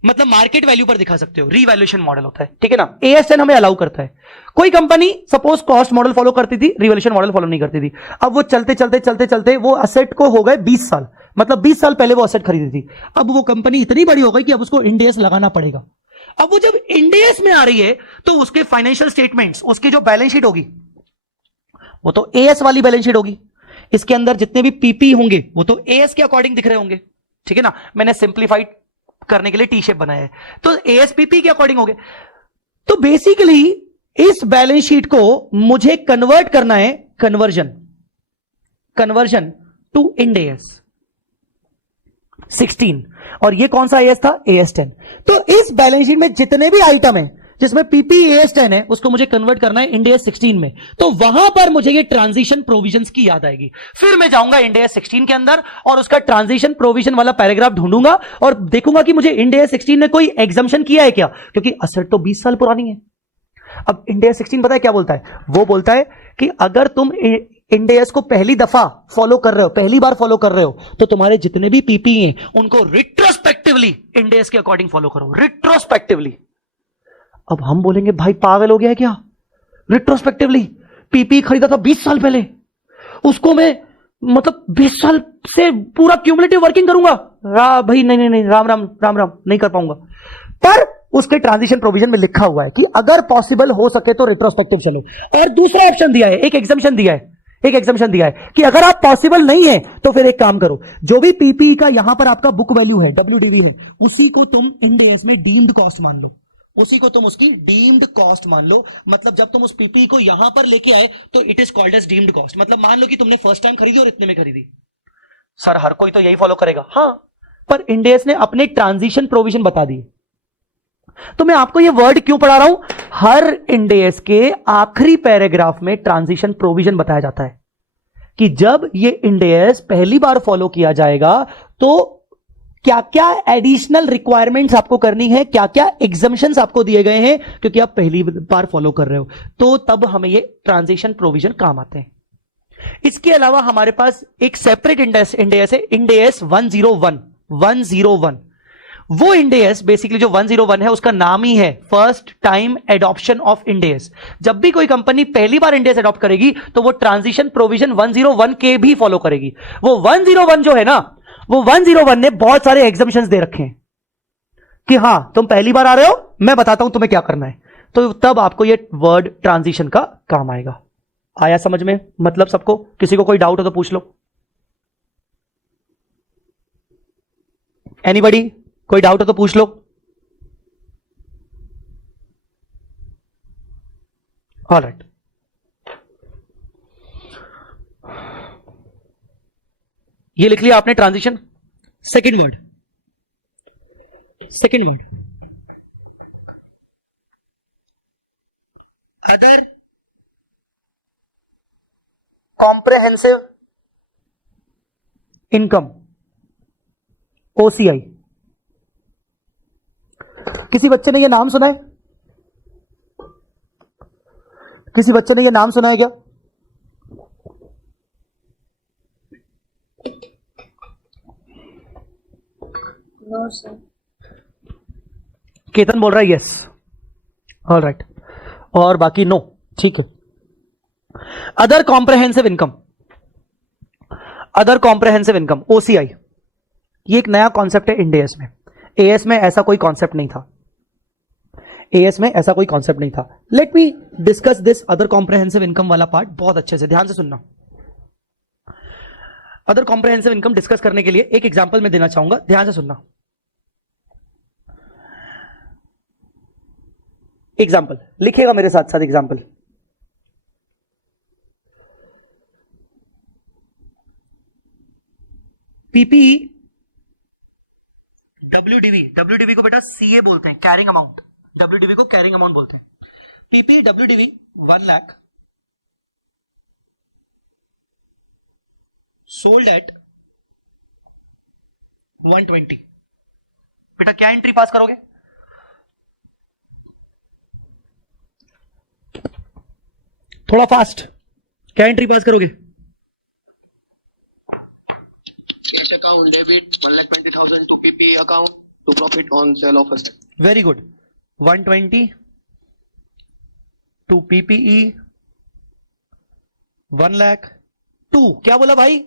मतलब मार्केट वैल्यू पर दिखा सकते हो, रीवैल्यूएशन मॉडल होता है, ठीक है ना। AS10 हमें अलाउ करता है। कोई company suppose cost model follow करती थी, रिवैल्यूएशन मॉडल फॉलो नहीं करती थी। अब वो चलते चलते चलते चलते वो एसेट को हो गए 20 साल, मतलब 20 साल पहले वो एसेट खरीदी थी। अब वो कंपनी इतनी बड़ी हो गई कि अब उसको इंड एस लगाना पड़ेगा। अब वो जब इंड एस में आ रही है तो उसके फाइनेंशियल स्टेटमेंट्स, उसकी जो बैलेंस शीट होगी वो तो एएस वाली बैलेंस शीट होगी। इसके अंदर जितने भी पीपी होंगे वो तो एएस के अकॉर्डिंग दिख रहे होंगे, ठीक है ना। मैंने सिंप्लीफाइड करने के लिए टी शेप बनाया है, तो एएसपीपी के अकॉर्डिंग हो गए। तो बेसिकली इस बैलेंस शीट को मुझे कन्वर्ट करना है, कन्वर्जन टू इंड एएस 16, और ये कौन सा एएस था, AS10। तो इस बैलेंस शीट में जितने भी आइटम है जिसमें पीपी AS10 है उसको मुझे कन्वर्ट करना है इंड एएस 16 में। तो वहां पर मुझे ये ट्रांजिशन प्रोविजंस की याद आएगी। फिर मैं जाऊंगा इंड एएस 16 के अंदर और उसका ट्रांजिशन प्रोविजन वाला पैराग्राफ ढूंढूंगा और देखूंगा कि मुझे इंड एएस 16 ने कोई एग्जम्पशन किया है क्या, क्योंकि असेट तो 20 साल पुरानी है। अब इंड एएस 16 पता है क्या बोलता है, वो बोलता है कि अगर तुम इंड एएस को पहली दफा फॉलो कर रहे हो, पहली बार फॉलो कर रहे हो, तो तुम्हारे जितने भी पीपी हैं उनको रिट्रोस्पेक्टिवली इंड एएस के अकॉर्डिंग फॉलो करो, रिट्रोस्पेक्टिवली। अब हम बोलेंगे भाई पागल हो गया है क्या, रिट्रोस्पेक्टिवली पीपी खरीदा था 20 साल पहले, उसको मैं मतलब 20 साल से पूरा क्यूमुलेटिव वर्किंग करूंगा। भाई नहीं नहीं नहीं, राम राम राम राम, नहीं कर पाऊंगा। पर उसके ट्रांजिशन प्रोविजन में लिखा हुआ है कि अगर पॉसिबल हो सके तो रिट्रोस्पेक्टिव चलो। और दूसरा ऑप्शन दिया है, एक एग्जम्पशन दिया है, एक एग्जम्पशन दिया है कि अगर आप पॉसिबल नहीं है तो फिर एक काम करो, जो भी पीपी का यहां पर आपका बुक वैल्यू है, WDV है, उसी को तुम इंड एएस में डीम्ड कॉस्ट मान लो, उसी को तुम उसकी डीम्ड कॉस्ट मान लो। मतलब जब तुम उस पीपी को यहां पर लेके आए तो it is called as deemed cost. मतलब मान लो कि तुमने फर्स्ट टाइम खरीदी और इतने में खरीदी। सर हर कोई तो यही फॉलो करेगा, हाँ, पर इंड एएस ने अपने ट्रांजिशन प्रोविजन बता दिए। तो मैं आपको ये वर्ड क्यों पढ़ा रहा हूं, हर इंड एएस के आखिरी पैराग्राफ में ट्रांजिशन प्रोविजन बताया जाता है कि जब ये इंड एएस पहली बार फॉलो किया जाएगा तो क्या क्या एडिशनल रिक्वायरमेंट्स आपको करनी है, क्या क्या एग्जम्पशंस आपको दिए गए हैं क्योंकि आप पहली बार फॉलो कर रहे हो, तो तब हमें ये ट्रांजिशन प्रोविजन काम आते हैं। इसके अलावा हमारे पास एक सेपरेट इंड एएस है, इंड एएस 101। वो इंड एएस बेसिकली जो 101 है उसका नाम ही है first time adoption of Ind as. जब भी कोई कंपनी पहली बार इंड एएस एडॉप्ट करेगी तो वो ट्रांजिशन प्रोविजन 101 के भी फॉलो करेगी। वो 101 जो है ना, वो 101 ने बहुत सारे एग्जम्पशंस दे रखे हैं कि हां तुम पहली बार आ रहे हो, मैं बताता हूं तुम्हें क्या करना है, तो तब आपको ये वर्ड ट्रांजिशन का काम आएगा। आया समझ में मतलब सबको? किसी को कोई डाउट हो तो पूछ लो। एनीबॉडी, कोई डाउट हो तो पूछ लो। ऑलराइट, ये लिख लिया आपने transition. Second word other comprehensive income, OCI। किसी बच्चे ने ये नाम सुना है? किसी बच्चे ने ये नाम सुना है क्या? No, sir. केतन बोल रहा है यस, ऑलराइट, और बाकी नो, ठीक है। अदर कॉम्प्रेहेंसिव इनकम OCI, ये एक नया कॉन्सेप्ट है इंड एएस में। एएस में ऐसा कोई कॉन्सेप्ट नहीं था, let me discuss this other comprehensive income वाला पार्ट बहुत अच्छे से, ध्यान से सुनना। अदर कॉम्प्रेहेंसिव इनकम डिस्कस करने के लिए एक एग्जांपल मैं देना चाहूंगा, ध्यान से सुनना। एग्जाम्पल लिखेगा मेरे साथ साथ, एग्जाम्पल। पीपी WDV को बेटा CA बोलते हैं, कैरिंग अमाउंट। WDV को कैरिंग अमाउंट बोलते हैं। PP WDV 1 lakh sold at 120। बेटा क्या एंट्री पास करोगे? थोड़ा फास्ट, क्या एंट्री पास करोगे? cash account debit 1,20,000 to PPE account to profit on sale of asset. Very good. 120 to PPE 1 lakh. 2 क्या बोला भाई?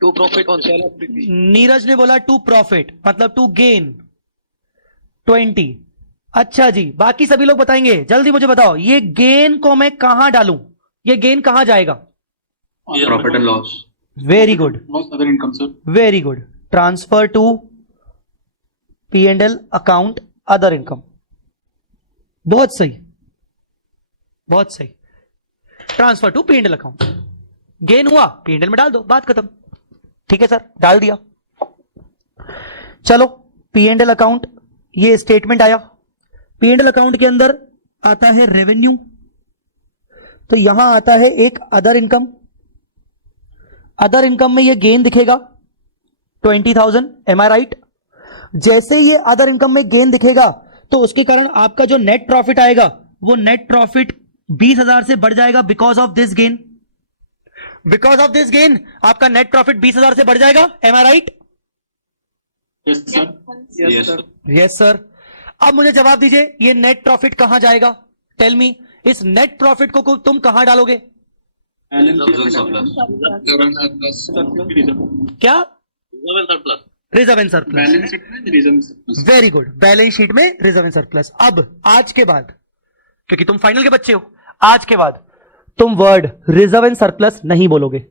To profit on sale of PPE. Neeraj ने बोला टू प्रॉफिट मतलब टू गेन 20. अच्छा जी, बाकी सभी लोग बताएंगे. जल्दी मुझे बताओ, ये गेन को मैं कहां डालूं? ये गेन कहां जाएगा? Profit and loss. Very good, Loss other income, sir. Very good. Transfer to P&L account other income. बहुत सही, बहुत सही. Transfer to P&L account. Gain हुआ P&L में डाल दो, बात खत्म. ठीक है सर, डाल दिया. चलो P&L अकाउंट, ये स्टेटमेंट आया. P&L अकाउंट के अंदर आता है रेवेन्यू, तो यहां आता है एक अदर इनकम. अदर इनकम में ये गेन दिखेगा 20,000. M I right? जैसे ये अदर इनकम में गेन दिखेगा तो उसके कारण आपका जो नेट प्रॉफिट आएगा वो नेट प्रॉफिट 20,000 से बढ़ जाएगा because of this gain. Because of this gain आपका नेट प्रॉफिट 20,000 से बढ़ जाएगा. Am I right? Yes, sir. Yes, sir. Yes sir. अब मुझे जवाब दीजिए, ये नेट प्रॉफिट कहां जाएगा? Tell me. इस नेट प्रॉफिट को तुम कहां डालोगे? Reserve surplus. क्या? Reserve and surplus. Reserve and surplus. Balance sheet में reserve and surplus. Very good. Balance sheet में रिजर्व एंड सरप्लस. अब आज के बाद, क्योंकि तुम फाइनल के बच्चे हो, आज के बाद तुम वर्ड रिजर्व एंड सरप्लस नहीं बोलोगे.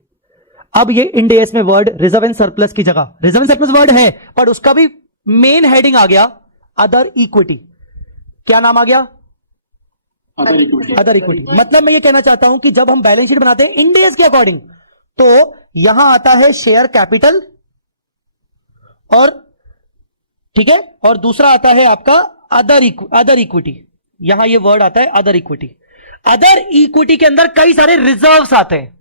अब ये इंड एस में वर्ड रिजर्व एंड सरप्लस की जगह, रिजर्व एंड सरप्लस वर्ड है पर उसका भी मेन हेडिंग आ गया अदर इक्विटी. क्या नाम आ गया? Other equity. Other equity. मतलब मैं ये कहना चाहता हूं कि जब हम बैलेंस शीट बनाते हैं इंड एस के अकॉर्डिंग, तो यहां आता है शेयर कैपिटल, और ठीक है, और दूसरा आता है आपका अदर इक्विटी. यहां ये वर्ड आता है अदर इक्विटी. अदर इक्विटी के अंदर कई सारे रिजर्व्स आते हैं.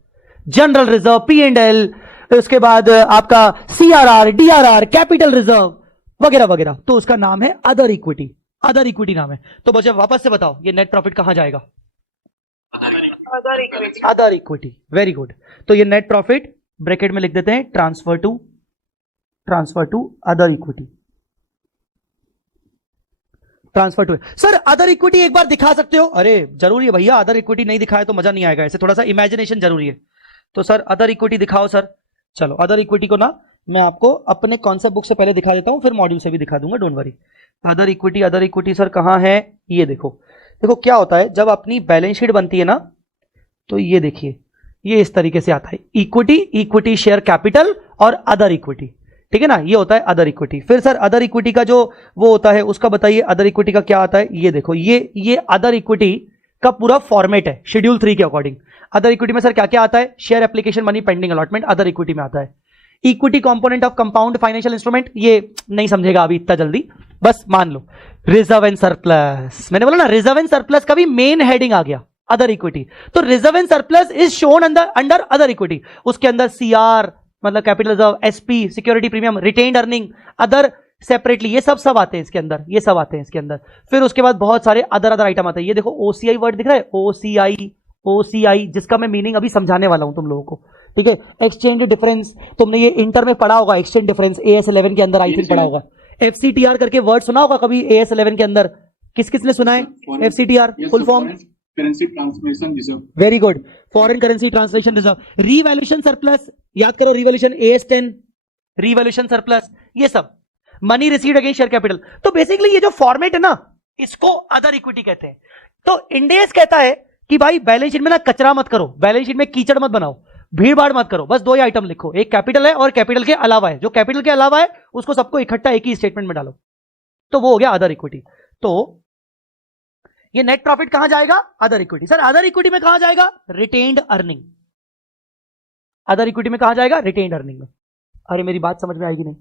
जनरल रिजर्व, P&L, उसके बाद आपका CRR, DRR, कैपिटल रिजर्व वगैरह वगैरह. तो उसका नाम है अदर इक्विटी. अदर इक्विटी नाम है. तो मुझे वापस से बताओ, ये नेट प्रॉफिट कहां जाएगा? Other equity. Very good. तो ये नेट प्रॉफिट ब्रैकेट में लिख देते हैं transfer to other equity. Transfer to. Sir other equity एक बार दिखा सकते हो? अरे जरूरी है भैया, अदर इक्विटी नहीं दिखाए तो मजा नहीं आएगा. ऐसे थोड़ा सा इमेजिनेशन जरूरी है. तो सर अदर इक्विटी दिखाओ सर. चलो अदर इक्विटी को ना मैं आपको अपने कॉन्सेप्ट बुक से पहले दिखा देता हूं, फिर मॉड्यूल से भी दिखा दूंगा, don't worry. Other equity sir कहां है? ये देखो. देखो क्या होता है जब अपनी बैलेंस शीट बनती है ना, तो ये देखिए, ये इस तरीके से आता है. इक्विटी शेयर कैपिटल और अदर इक्विटी. ठीक है ना, ये होता है अदर इक्विटी. फिर सर अदर इक्विटी का जो वो होता है उसका बताइए, अदर इक्विटी का क्या आता है? ये देखो, ये अदर इक्विटी का पूरा फॉर्मेट है शेड्यूल 3 के अकॉर्डिंग. अदर इक्विटी में सर क्या क्या आता है? Share application, money pending allotment other equity में आता है. Equity component of compound financial instrument, ये नहीं समझेगा अभी इतना जल्दी, बस मान लो. रिजर्व एंड सरप्लस, मैंने बोला ना रिजर्व एंड सरप्लस का भी मेन हेडिंग आ गया अदर इक्विटी. तो reserve and surplus is shown under other equity. उसके अंदर CR मतलब capital reserve, SP security premium, retained earning, other separately, ये सब आते हैं इसके अंदर, ये सब आते हैं इसके अंदर. फिर उसके बाद बहुत सारे अदर आइटम आते हैं. ये देखो OCI वर्ड दिख रहा है, OCI जिसका मैं मीनिंग अभी समझाने वाला हूं तुम लोगों को. ठीक है, एक्सचेंज डिफरेंस, तुमने ये इंटर में पढ़ा होगा. एक्सचेंज डिफरेंस AS11 के अंदर आई थिंक पढ़ा होगा. FCTR करके वर्ड सुना होगा कभी AS11 के अंदर? किसने सुना है FCTR full form? Currency translation reserve. Very good. Foreign currency translation reserve. Revaluation surplus, याद करो रिवैल्यूएशन AS10, रीवैल्यूएशन सरप्लस, ये सब. Money received against share capital. तो बेसिकली ये जो फॉर्मेट है ना, इसको अदर इक्विटी कहते हैं. तो इंड एस कहता है कि भाई बैलेंस शीट में ना कचरा मत करो, बैलेंस शीट में कीचड़ मत बनाओ, भीड़ भाड़ मत करो, बस 2 ही आइटम लिखो, एक कैपिटल है और कैपिटल के अलावा है. जो कैपिटल के अलावा है उसको सबको इकट्ठा एक ही स्टेटमेंट में डालो, तो वो हो गया अदर इक्विटी. तो ये नेट प्रॉफिट कहां जाएगा? Other equity. Sir other equity में कहां जाएगा? Retained earning. अदर इक्विटी में कहां जाएगा? रिटेन्ड अर्निंग में. अरे मेरी बात समझ में आएगी नहीं?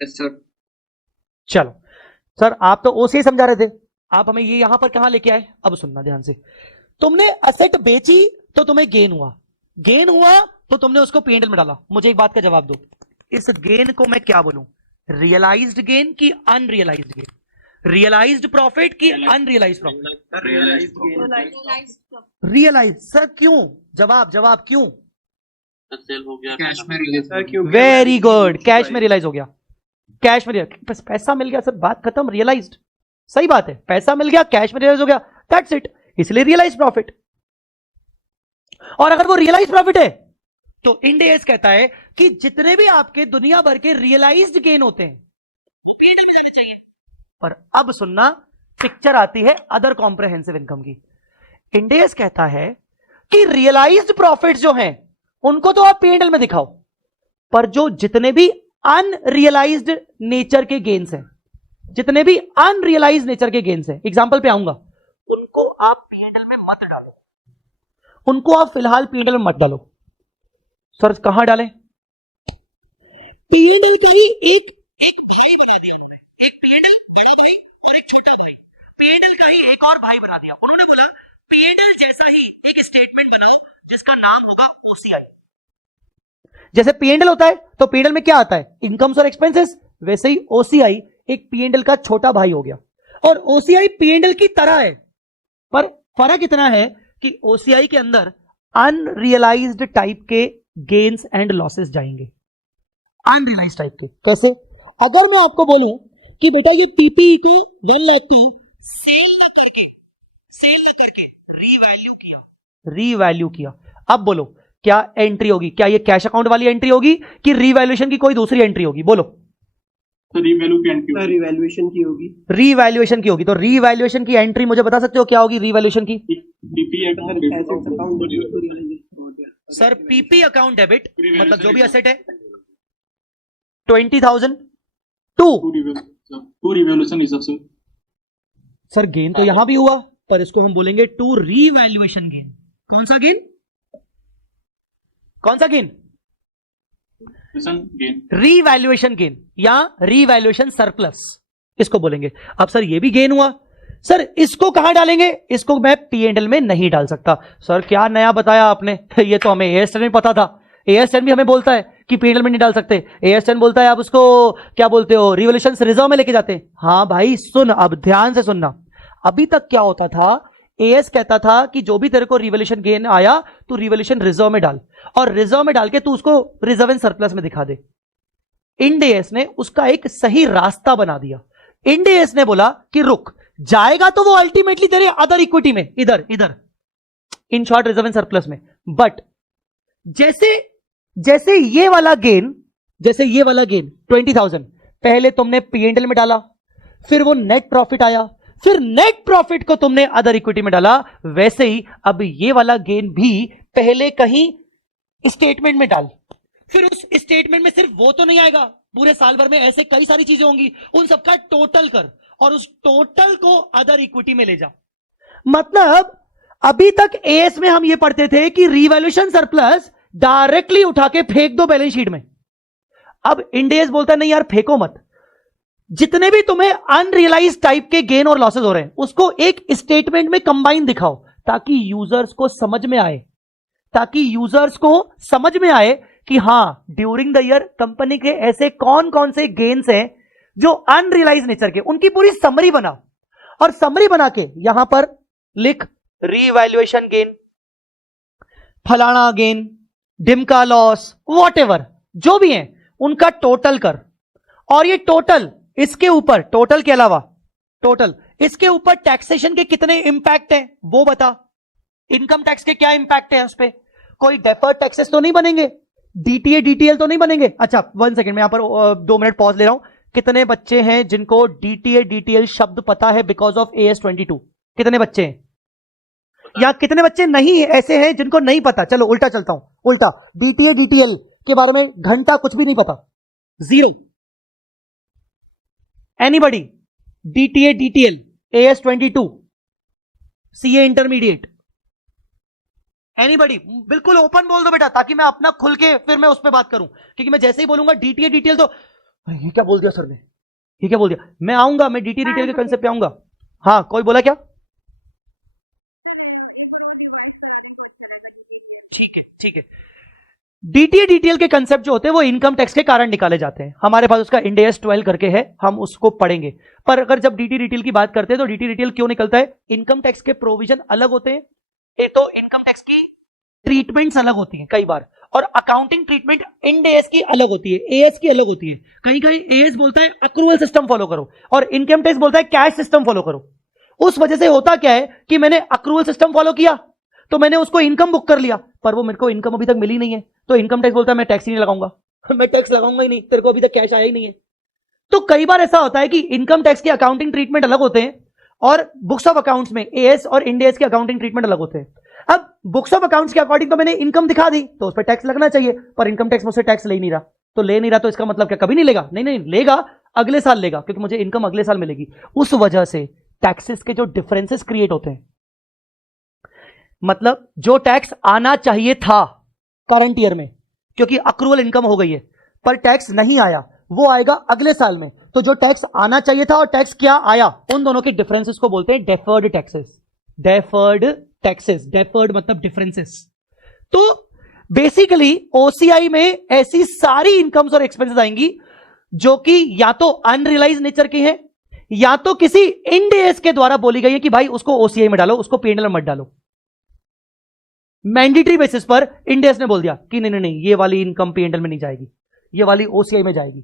Yes, sir. चलो सर, आप तो OCI समझा रहे थे, आप हमें ये यहां पर कहां लेके आए? अब सुनना ध्यान से. तुमने असेट बेची तो तुम्हें गेन हुआ तो तुमने उसको P&L में डाला. मुझे एक बात का जवाब दो, इस गेन को मैं क्या बोलूं? रियलाइज्ड गेन की अनरियलाइज्ड गेन? रियलाइज्ड प्रॉफिट की unrealised profit? Realized gain. Realise. Sir क्यों? जवाब क्यों? सेल हो गया, कैश में रिलीज। सर क्योंकि वेरी गुड, कैश में रियलाइज हो गया, कैश में बस पैसा मिल गया सर, बात खत्म, रियलाइज्ड। सही बात है, पैसा मिल गया, कैश में रियलाइज हो गया, दैट्स इट, इसलिए रियलाइज प्रॉफिट। और अगर वो रियलाइज प्रॉफिट है तो इंड एस कहता है कि जितने भी आपके दुनिया भर के रियलाइज्ड गेन होते हैं चाहिए। और अब सुनना, पिक्चर आती है अदर कॉम्प्रहेंसिव इनकम की। इंड एस कहता है कि रियलाइज्ड प्रॉफिट्स जो हैं उनको तो आप पीएनएल में दिखाओ, पर जो जितने भी अनरियलाइज्ड नेचर के गेन्स हैं, जितने भी अनरियलाइज्ड नेचर के गेन्स हैं, एग्जांपल पे आऊंगा, उनको आप पीएनएल में मत डालो, उनको आप फिलहाल पीएनएल में मत डालो। सर कहां डालें? पीएनएल का ही एक भाई बना दिया, एक पीएनएल बड़ा भाई और एक छोटा भाई, पीएनएल का ही एक और भाई बना दिया। उन्होंने बोला पीएनएल जैसा ही एक स्टेटमेंट बनाओ जिसका नाम होगा ओसीआई। जैसे पीएनएल होता है तो पीएनएल में क्या आता है? इनकम्स और एक्सपेंसेस। वैसे ही ओसीआई एक पीएनएल का छोटा भाई हो गया, और ओसीआई पीएनएल की तरह है, पर फर्क इतना है कि ओसीआई के अंदर अनरियलाइज्ड टाइप के गेन्स एंड लॉसेस जाएंगे, अनरियलाइज्ड टाइप के। कैसे? अगर मैं आपको बोलूं कि बेटा ये पीपीई को 1 लाख की सेल न करके रीवैल्यू किया, अब बोलो क्या एंट्री होगी? क्या ये कैश अकाउंट वाली एंट्री होगी कि रीवैल्यूएशन की कोई दूसरी एंट्री होगी? बोलो। रीवैल्यू की एंट्री, रिवैल्यूएशन की होगी। रीवैल्यूएशन की होगी, तो रीवैल्यूएशन की एंट्री मुझे बता सकते हो क्या होगी रीवैल्यूएशन की? सर पीपी अकाउंट डेबिट, मतलब जो भी एसेट है 20,000 to revaluation reserve. Sir gain तो यहां भी हुआ, पर इसको हम बोलेंगे टू रीवैल्यूएशन गेन। कौन सा गेन? कौन सा गेन? रीवैल्यूएशन गेन या रीवैल्यूएशन सरप्लस, इसको बोलेंगे। अब सर ये भी गेन हुआ, सर इसको कहां डालेंगे? इसको मैं पीएनएल में नहीं डाल सकता। सर क्या नया बताया आपने? ये तो हमें एएस10 में पता था, एएस10 भी हमें बोलता है कि पीएनएल में नहीं डाल सकते। एएस10 बोलता है आप उसको क्या बोलते हो, रिवैल्यूएशन रिजर्व में लेके जाते हैं। हाँ भाई सुन, अब ध्यान से सुनना। अभी तक क्या होता था, एएस कहता था कि जो भी तेरे को रिवैल्यूएशन गेन आया तू रिवैल्यूएशन रिजर्व में डाल, और रिजर्व में डाल के तू उसको रिजर्व एंड सरप्लस में दिखा दे। इंड एएस ने उसका एक सही रास्ता बना दिया। इंड एएस ने बोला कि रुक, जाएगा तो वो अल्टीमेटली तेरे अदर इक्विटी में, इधर in short reserve and surplus में। बट जैसे ये वाला गेन 20,000 पहले तुमने पीएनएल में डाला, फिर वो नेट प्रॉफिट आया, फिर नेट प्रॉफिट को तुमने अदर इक्विटी में डाला, वैसे ही अब ये वाला गेन भी पहले कहीं स्टेटमेंट में डाल, फिर उस स्टेटमेंट में सिर्फ वो तो नहीं आएगा, पूरे साल भर में ऐसे कई सारी चीजें होंगी, उन सबका टोटल कर और उस टोटल को अदर इक्विटी में ले जा। मतलब अभी तक एएस में हम ये पढ़ते थे कि रिवैल्यूएशन सरप्लस डायरेक्टली उठा के फेंक दो बैलेंस शीट में। अब इंड एएस बोलता है नहीं यार फेंको मत, जितने भी तुम्हें अनरियलाइज टाइप के गेन और लॉसेस हो रहे हैं उसको एक स्टेटमेंट में कंबाइन दिखाओ, ताकि यूजर्स को समझ में आए कि हां ड्यूरिंग द ईयर कंपनी के ऐसे कौन कौन से गेन्स हैं जो अनरियलाइज नेचर के, उनकी पूरी समरी बना, और समरी बना के यहां पर लिख रीवैल्यूएशन गेन, फलाना गेन, डिमका लॉस, वॉटएवर जो भी हैं उनका टोटल कर, और ये टोटल इसके ऊपर, टोटल के अलावा टोटल इसके ऊपर टैक्सेशन के कितने इंपैक्ट हैं वो बता, इनकम टैक्स के क्या इंपैक्ट है उस पर, कोई डेफर्ड टैक्सेस तो नहीं बनेंगे, डीटीए डीटीएल तो नहीं बनेंगे। अच्छा 1 सेकंड, मैं यहां पर 2 मिनट पॉज ले रहा हूं। कितने बच्चे हैं जिनको डीटीए डीटीएल शब्द पता है बिकॉज ऑफ AS22? कितने बच्चे हैं? या कितने बच्चे नहीं ऐसे हैं जिनको नहीं पता? चलो उल्टा चलता हूं, उल्टा, डीटीए डीटीएल के बारे में घंटा कुछ भी नहीं पता, 0। Anybody? DTA DTL, AS22, CA intermediate, anybody? बिल्कुल ओपन बोल दो बेटा, ताकि मैं अपना खुल के फिर मैं उस पर बात करूं, क्योंकि मैं जैसे ही बोलूंगा डीटीए डीटीएल तो ये क्या बोल दिया सर ने, ये क्या बोल दिया। मैं आऊंगा, मैं डीटीए डीटीएल के कंसेप्ट पे आऊंगा। हाँ कोई बोला क्या? ठीक है डीटीए डीटीएल के कंसेप्ट जो होते हैं वो इनकम टैक्स के कारण निकाले जाते हैं। हमारे पास उसका इंड AS 12 करके है, हम उसको पढ़ेंगे। पर अगर जब डीटीए डीटीएल की बात करते हैं तो डीटीए डीटीएल क्यों निकलता है? इनकम टैक्स के प्रोविजन अलग होते हैं, ये तो इनकम टैक्स की ट्रीटमेंट्स अलग होती हैं कई बार, और अकाउंटिंग ट्रीटमेंट इंड AS की अलग होती है, AS की अलग होती है। कहीं कहीं AS बोलता है अक्रूवल सिस्टम फॉलो करो और इनकम टैक्स बोलता है कैश सिस्टम फॉलो करो। उस वजह से होता क्या है कि मैंने अक्रूवल सिस्टम फॉलो किया तो मैंने उसको इनकम बुक कर लिया, पर वो मेरे को इनकम अभी तक मिली नहीं है, तो इनकम टैक्स बोलता है मैं टैक्स ही नहीं लगाऊंगा मैं टैक्स लगाऊंगा ही नहीं, तेरे को अभी तक कैश आया ही नहीं है। तो कई बार ऐसा होता है कि इनकम टैक्स के अकाउंटिंग ट्रीटमेंट अलग होते हैं और बुक्स ऑफ अकाउंट्स में AS और इंड AS के अकाउंटिंग ट्रीटमेंट अलग होते हैं। अब बुक्स ऑफ अकाउंट्स के अकॉर्डिंग तो मैंने इनकम दिखा दी तो उस पर टैक्स लगना चाहिए, पर इनकम टैक्स मुझसे टैक्स ले नहीं रहा, तो ले नहीं रहा तो इसका मतलब क्या कभी नहीं लेगा? नहीं नहीं लेगा, अगले साल लेगा, क्योंकि मुझे इनकम अगले साल मिलेगी। उस वजह से टैक्सेस के जो डिफरेंसेस क्रिएट होते हैं, मतलब जो टैक्स आना चाहिए था करंट ईयर में क्योंकि अक्रूवल इनकम हो गई है, पर टैक्स नहीं आया, वो आएगा अगले साल में। तो जो टैक्स आना चाहिए था और टैक्स क्या आया, उन दोनों के डिफरेंसेस को बोलते हैं deferred taxes. Deferred taxes, deferred मतलब डिफरेंसेस। तो बेसिकली OCI में ऐसी सारी इनकम्स और एक्सपेंसेस आएंगी जो कि या तो अनरियलाइज नेचर की है या तो किसी इंड AS के द्वारा बोली गई है कि भाई उसको OCI में डालो, उसको P&L में मत डालो। मैंडेटरी बेसिस पर इंड AS ने बोल दिया कि नहीं नहीं नहीं, ये वाली इनकम P&L में नहीं जाएगी, ये वाली OCI में जाएगी।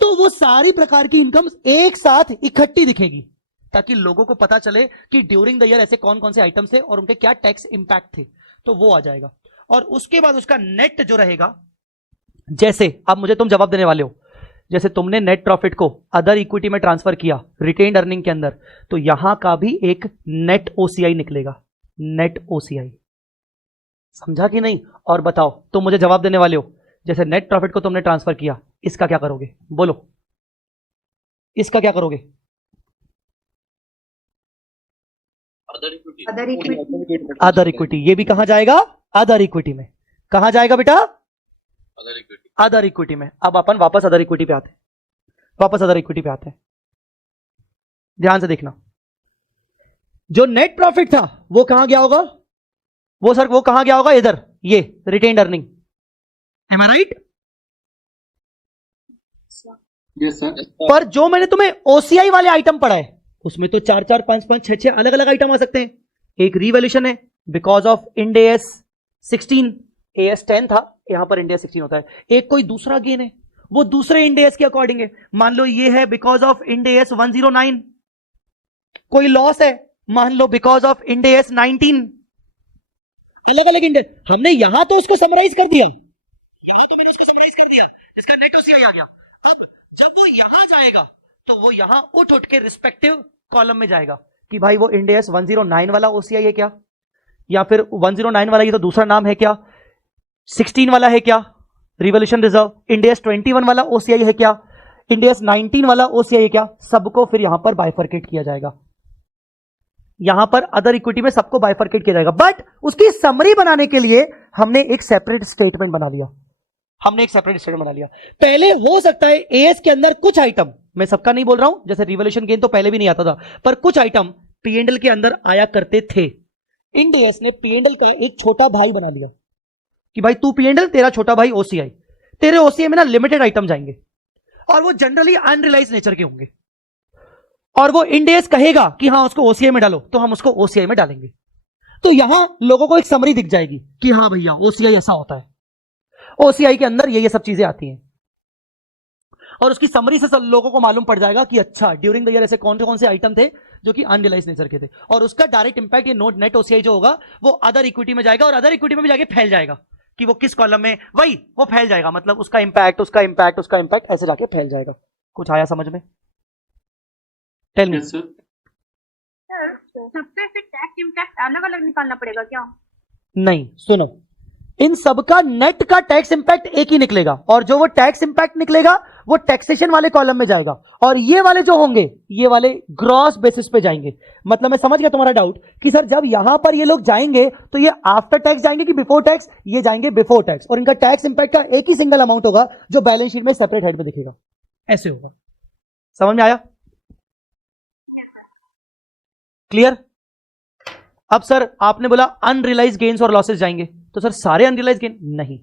तो वो सारी प्रकार की इनकम्स एक साथ इकट्ठी दिखेगी ताकि लोगों को पता चले कि ड्यूरिंग द ईयर ऐसे कौन कौन से आइटम्स थे और उनके क्या टैक्स इंपैक्ट थे, तो वो आ जाएगा। और उसके बाद उसका नेट जो रहेगा, जैसे अब मुझे तुम जवाब देने वाले हो, जैसे तुमने नेट प्रॉफिट को अदर इक्विटी में ट्रांसफर किया रिटेन्ड अर्निंग के अंदर, तो यहां का भी एक नेट OCI निकलेगा, नेट OCI। समझा कि नहीं? और बताओ, तुम मुझे जवाब देने वाले हो, जैसे नेट प्रॉफिट को तुमने ट्रांसफर किया, इसका क्या करोगे? बोलो, इसका क्या करोगे? Other equity. ये भी कहां जाएगा? अदर इक्विटी में। कहां जाएगा बेटा? अदर इक्विटी में। अब अपन वापस अदर इक्विटी पे आते हैं, वापस अदर इक्विटी पे आते हैं। ध्यान से देखना, जो नेट प्रॉफिट था वो कहां गया होगा? वो सर वो कहां गया होगा? इधर, ये retained earning. M I right? Yes sir. पर जो मैंने तुम्हें OCI वाले आइटम पढ़ाए उसमें तो 4 4 5 5 6 6 अलग अलग आइटम आ सकते हैं। एक रिवैल्यूएशन है because of Ind AS 16, AS 10 था, यहां पर इंड AS 16 होता है। एक कोई दूसरा गेन है, वो दूसरे इंड AS के अकॉर्डिंग है। मान लो ये है बिकॉज ऑफ इंड AS 109। कोई लॉस है, मान लो बिकॉज ऑफ इंड AS 19। अलग अलग इंड। हमने यहां तो उसको समराइज कर दिया, यहां तो मैंने उसको समराइज कर दिया, इसका नेट OCI आ गया। अब जब वो यहां जाएगा तो वो यहां उठ के रिस्पेक्टिव कॉलम में जाएगा कि भाई वो इंड AS 109 वाला OCI है क्या, या फिर 109 वाला ये तो दूसरा नाम है क्या, 16 वाला है क्या रिवॉल्यूशन रिजर्व, इंड AS 21 वाला OCI है क्या, इंड AS 19 वाला OCI है क्या। सबको फिर यहां पर बाइफरकेट किया जाएगा, यहां पर अदर इक्विटी में सबको बाइफरकेट किया जाएगा। बट उसकी समरी बनाने के लिए हमने एक सेपरेट स्टेटमेंट बना लिया, हमने एक सेपरेट स्टेटमेंट बना लिया। पहले हो सकता है AS के अंदर कुछ आइटम, मैं सबका नहीं बोल रहा हूं, जैसे रिवॉल्यूशन गेन तो पहले भी नहीं आता था, पर कुछ आइटम P&L के अंदर आया करते थे। इंड AS ने P&L का एक छोटा भाई बना लिया कि भाई तू P&L, तेरा छोटा भाई OCI। तेरे OCI में ना लिमिटेड आइटम जाएंगे और वो जनरली अनरियलाइज नेचर के होंगे, और वो इंड AS कहेगा कि हाँ उसको OCI में डालो, तो हम उसको OCI में डालेंगे। तो यहां लोगों को एक समरी दिख जाएगी कि हाँ भैया OCI ऐसा होता है, OCI के अंदर ये सब चीजें आती हैं, और उसकी समरी से सब लोगों को मालूम पड़ जाएगा कि अच्छा ड्यूरिंग द ईयर ऐसे कौन कौन से आइटम थे जो कि अनरियलाइज नेचर के थे, और उसका डायरेक्ट इंपैक्ट ये नोट नेट OCI जो होगा वो अदर इक्विटी में जाएगा, और अदर इक्विटी में भी जाके फैल जाएगा कि वो किस कॉलम में, वही वो फैल जाएगा, मतलब उसका इंपैक्ट उसका इंपैक्ट उसका इंपैक्ट ऐसे जाके फैल जाएगा। कुछ आया समझ में? Tell me. Yes sir. Sir सबसे फिर टैक्स इम्पैक्ट अलग अलग निकालना पड़ेगा क्या? नहीं, सुनो, इन सबका नेट का टैक्स इंपैक्ट एक ही निकलेगा, और जो वो टैक्स इंपैक्ट निकलेगा वो टैक्सेशन वाले कॉलम में जाएगा, और ये वाले जो होंगे ये वाले ग्रॉस बेसिस पे जाएंगे। मतलब मैं समझ गया तुम्हारा डाउट कि सर जब यहां पर ये लोग जाएंगे तो ये आफ्टर टैक्स जाएंगे कि बिफोर टैक्स? ये जाएंगे बिफोर टैक्स, और इनका टैक्स इंपैक्ट का एक ही सिंगल अमाउंट होगा जो बैलेंस शीट में सेपरेट हेड में दिखेगा, ऐसे होगा। समझ में आया? क्लियर? अब सर आपने बोला अनरियलाइज गेन्स और लॉसेस जाएंगे, तो सर सारे अनरियलाइज गेन नहीं,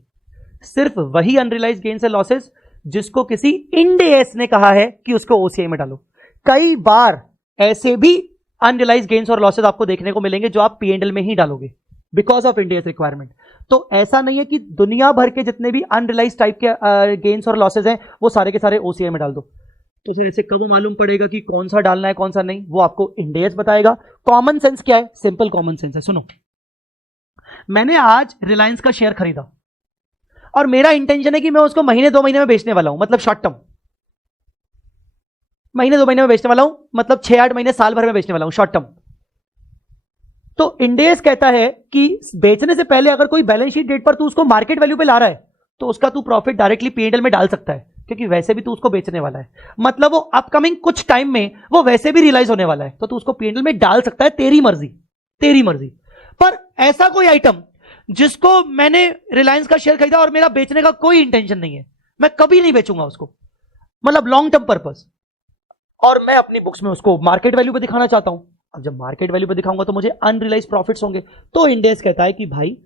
सिर्फ वही अनरियलाइज गेन्स एंड लॉसेस जिसको किसी इंड एएस ने कहा है कि उसको ओसीआई में डालो। कई बार ऐसे भी अनरियलाइज गेन्स और लॉसेस आपको देखने को मिलेंगे जो आप पीएनएल में ही डालोगे because of Ind as requirement. तो ऐसा नहीं है कि दुनिया भर के जितने भी अनरियलाइज टाइप के गेन्स और लॉसेस हैं वो सारे के सारे ओसीआई में डाल दो। तो फिर ऐसे कब मालूम पड़ेगा कि कौन सा डालना है कौन सा नहीं, वो आपको इंड एएस बताएगा। कॉमन सेंस क्या है? सिंपल कॉमन सेंस है। सुनो, मैंने आज रिलायंस का शेयर खरीदा और मेरा इंटेंशन है कि मैं उसको महीने 2 महीने में बेचने वाला हूं, मतलब शॉर्ट टर्म महीने 2 महीने में बेचने वाला हूं, मतलब 6-8 महीने साल भर में बेचने वाला हूं, शॉर्ट टर्म। तो इंड एएस कहता है कि बेचने से पहले अगर कोई बैलेंस शीट डेट पर तू उसको मार्केट वैल्यू पे ला रहा है तो उसका तू प्रॉफिट डायरेक्टली पीएनएल में डाल सकता है, क्योंकि वैसे भी तू उसको बेचने वाला है, मतलब वो अपकमिंग कुछ टाइम में वो वैसे भी रियलाइज होने वाला है, तो तू उसको पीएनएल में डाल सकता है, तेरी मर्जी, तेरी मर्जी। पर ऐसा कोई आइटम जिसको मैंने रिलायंस का शेयर खरीदा और मेरा बेचने का कोई इंटेंशन नहीं है, मैं कभी नहीं बेचूंगा उसको, मतलब लॉन्ग टर्म पर्पस, और मैं अपनी बुक्स में उसको मार्केट वैल्यू पे दिखाना चाहता हूं। अब जब मार्केट वैल्यू पे दिखाऊंगा तो मुझे अनरियलाइज प्रॉफिट्स होंगे। तो इंड एएस कहता है कि भाई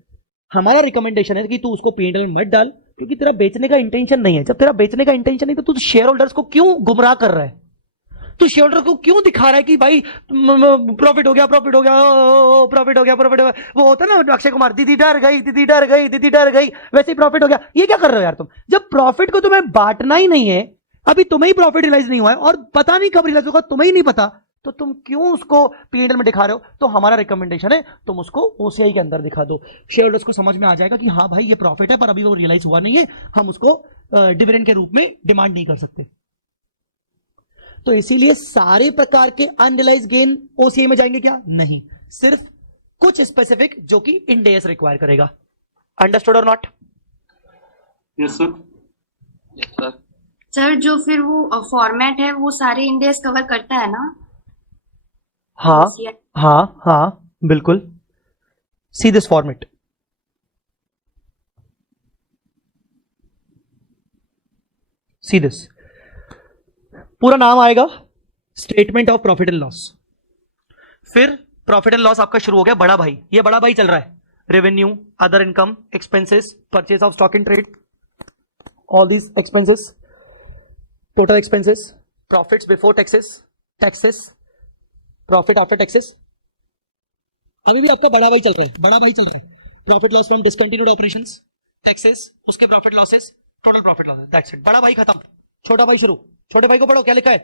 हमारा रिकमेंडेशन है कि तू उसको पीएनएल में मत डाल, क्योंकि तेरा बेचने का इंटेंशन नहीं है। जब तेरा बेचने का इंटेंशन नहीं तो तू शेयर होल्डर्स को क्यों गुमराह कर रहा है? तू शेयर होल्डर को क्यों दिखा रहा है कि भाई प्रॉफिट हो गया, प्रॉफिट हो गया, प्रॉफिट हो गया, प्रॉफिट हो गया? वो होता है ना अक्षय कुमार, दीदी डर गई, दीदी डर गई, दीदी डर गई, वैसे ही प्रॉफिट हो गया। ये क्या कर रहे हो यार तुम? जब प्रॉफिट को तुम्हें बांटना ही नहीं है, अभी तुम्हें ही प्रॉफिट रियलाइज नहीं हुआ है और पता नहीं कब रियलाइज होगा, तुम्हें ही नहीं पता, तो तुम क्यों उसको पीएनएल में दिखा रहे हो? तो हमारा रिकमेंडेशन है तुम उसको ओसीआई के अंदर दिखा दो। शेयर होल्डर्स को समझ में आ जाएगा कि हाँ भाई ये प्रॉफिट है पर अभी वो रियलाइज हुआ नहीं है, हम उसको डिविडेंड के रूप में डिमांड नहीं कर सकते। तो इसीलिए सारे प्रकार के अनरियलाइज गेन ओसीआई में जाएंगे क्या? नहीं, सिर्फ कुछ स्पेसिफिक जो कि इंड एएस रिक्वायर करेगा। अंडरस्टूड और not? Yes sir. Yes, sir. Sir जो फिर वो फॉर्मेट है वो सारे इंड एएस कवर करता है ना? हाँ OCI? हाँ हाँ बिल्कुल। See this format, see this, पूरा नाम आएगा statement of profit and loss. फिर प्रॉफिट एंड लॉस आपका शुरू हो गया बड़ा भाई, ये बड़ा भाई चल रहा है, revenue, other income, expenses, purchase of stock in trade, all these expenses, total expenses, profits before taxes, taxes, profit after taxes. अभी भी आपका बड़ा भाई चल रहा है, बड़ा भाई चल रहा है, profit loss from discontinued operations, taxes, उसके profit losses, total profit losses, that's it. बड़ा भाई खत्म, छोटा भाई शुरू। छोटे भाई को पढ़ो, क्या लिखा है?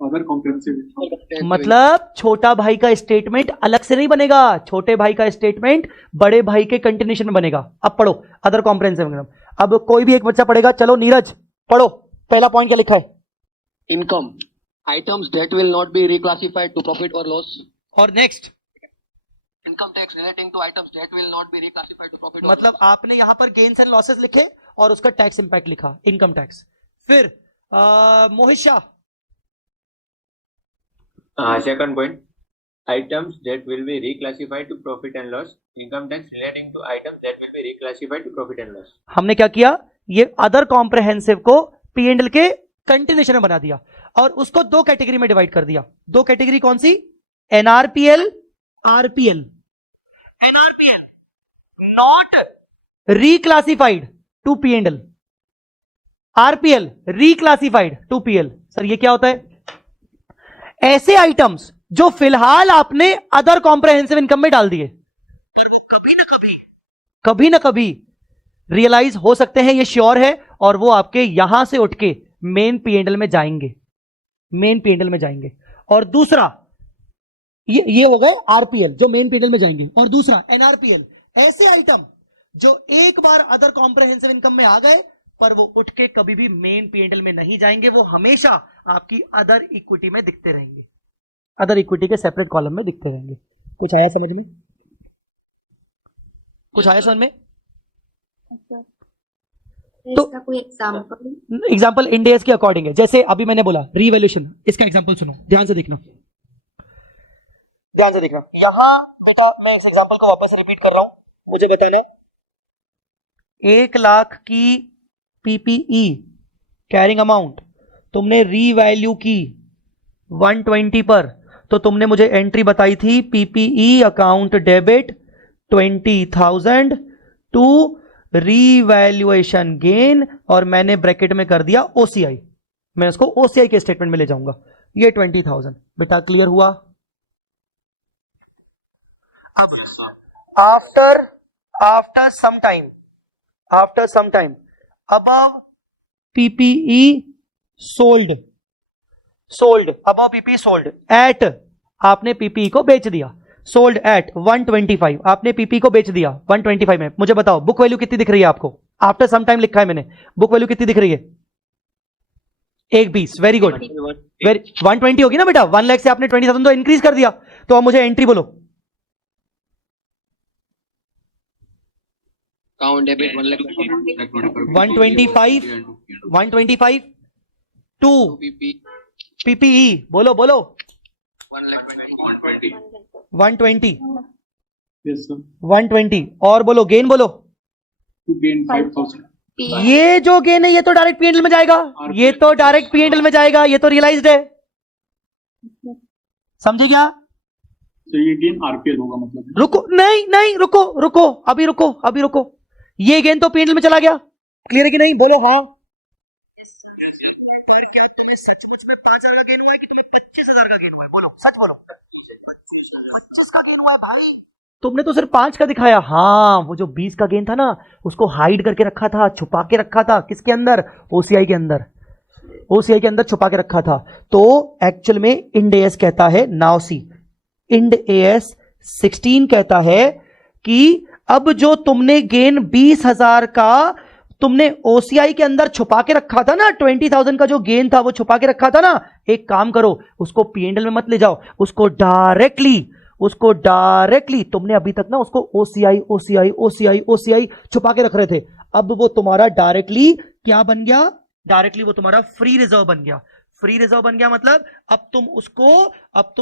Other comprehensive. मतलब छोटा भाई का स्टेटमेंट अलग से नहीं बनेगा, छोटे भाई का स्टेटमेंट बड़े भाई के कंटिन्यूएशन में बनेगा। अब पढ़ो अदर कॉम्प्रिहेंसिव इनकम। अब कोई भी एक बच्चा पढ़ेगा, चलो नीरज पढ़ो, पहला पॉइंट क्या लिखा है? Income. Items that will not be reclassified to profit or loss. और next Income tax relating to items that will not be reclassified to profit or मतलब loss. आपने यहां पर गेन्स एंड लॉसेस लिखे और उसका टैक्स इंपैक्ट लिखा, income tax. फिर मोहित Shah, Second point, items that will be reclassified to profit and loss. Income tax relating to items that will be reclassified to profit and loss. हमने क्या किया? ये other comprehensive को पीएनएल के continuation में बना दिया और उसको दो कैटेगरी में डिवाइड कर दिया। दो कैटेगरी कौन सी? NRPL, RPL. NRPL not reclassified to PNL, RPL reclassified to PL. Sir ये क्या होता है? ऐसे आइटम्स जो फिलहाल आपने अदर कॉम्प्रिहेंसिव इनकम में डाल दिए, कभी ना कभी रियलाइज हो सकते हैं, ये श्योर है, और वो आपके यहां से उठ के मेन पीएनएल में जाएंगे, मेन पीएनएल में जाएंगे। और दूसरा ये हो गए आरपीएल जो मेन पीएनएल में जाएंगे, और दूसरा एनआरपीएल, ऐसे आइटम जो एक बार अदर कॉम्प्रिहेंसिव इनकम में आ गए पर वो उठ के कभी भी मेन पीएनएल में नहीं जाएंगे, वो हमेशा आपकी अदर इक्विटी में दिखते रहेंगे, अदर इक्विटी के सेपरेट कॉलम में दिखते रहेंगे। कुछ आया समझ में? कुछ आया समझ में? तो इसका कोई एग्जांपल? एग्जांपल इंड एएस के अकॉर्डिंग है, जैसे अभी मैंने बोला रीवैल्यूएशन, इसका एग्जांपल सुनो, ध्यान से देखना, ध्यान से देखना। यहां बेटा मैं इस एग्जांपल को वापस रिपीट कर रहा हूं, मुझे बताना 1 लाख की पीपीई कैरिंग अमाउंट तुमने रीवैल्यू की 120 पर, तो तुमने मुझे एंट्री बताई थी PPE account debit 20,000 to revaluation gain, और मैंने ब्रैकेट में कर दिया ओसीआई, मैं उसको ओसीआई के स्टेटमेंट में ले जाऊंगा। ये 20,000 बेटा क्लियर हुआ। अब after some time above PPE sold above PPE sold at, आपने पीपीई को बेच दिया, सोल्ड एट 125, आपने पीपीई को बेच दिया 125 में। मुझे बताओ बुक वैल्यू कितनी दिख रही है आपको? आफ्टर सम टाइम लिखा है मैंने, बुक वैल्यू कितनी दिख रही है? 120। वेरी गुड, वेरी 120 होगी ना बेटा, 1 लाख से आपने 20,000 तो इंक्रीज कर दिया। तो अब मुझे एंट्री बोलो। Account debit 125 to PP PPE, बोलो 120 Yes, sir. 120, और बोलो गेन बोलो। To gain 5,000. ये जो गेन है ये तो डायरेक्ट पीएनएल में जाएगा, ये तो डायरेक्ट पीएनएल में जाएगा, ये तो रियलाइज्ड है, समझे क्या? तो ये गेन आरपीएल होगा मतलब। रुको, नहीं रुको, अभी रुको, ये गेन तो पीएनएल में चला गया, क्लियर है कि नहीं? बोलो हाँ। सच बोलो, तुमने तो सिर्फ 5 का दिखाया। हाँ, वो जो 20 का गेन था ना, उसको हाइड करके रखा था, छुपा के रखा था। किसके अंदर? ओसीआई के अंदर, ओसीआई के अंदर छुपा के रखा था। तो एक्चुअल में इंड एएस कहता है, नाउ सी इंड एएस 16 कहता है कि अब जो तुमने गेन 20,000 का तुमने ओसीआई के अंदर छुपा के रखा था ना, 20,000 का जो गेन था वो छुपा के रखा था ना, एक काम करो, उसको पीएनएल में मत ले जाओ, उसको डायरेक्टली तुमने अभी तक ना उसको ओसीआई छुपा के रख रहे थे। अब वो तुम्हारा डायरेक्टली क्या बन गया? डायरेक्टली वो तुम्हारा फ्री रिजर्व बन गया। फ्री रिजर्व बन गया मतलब अब तुम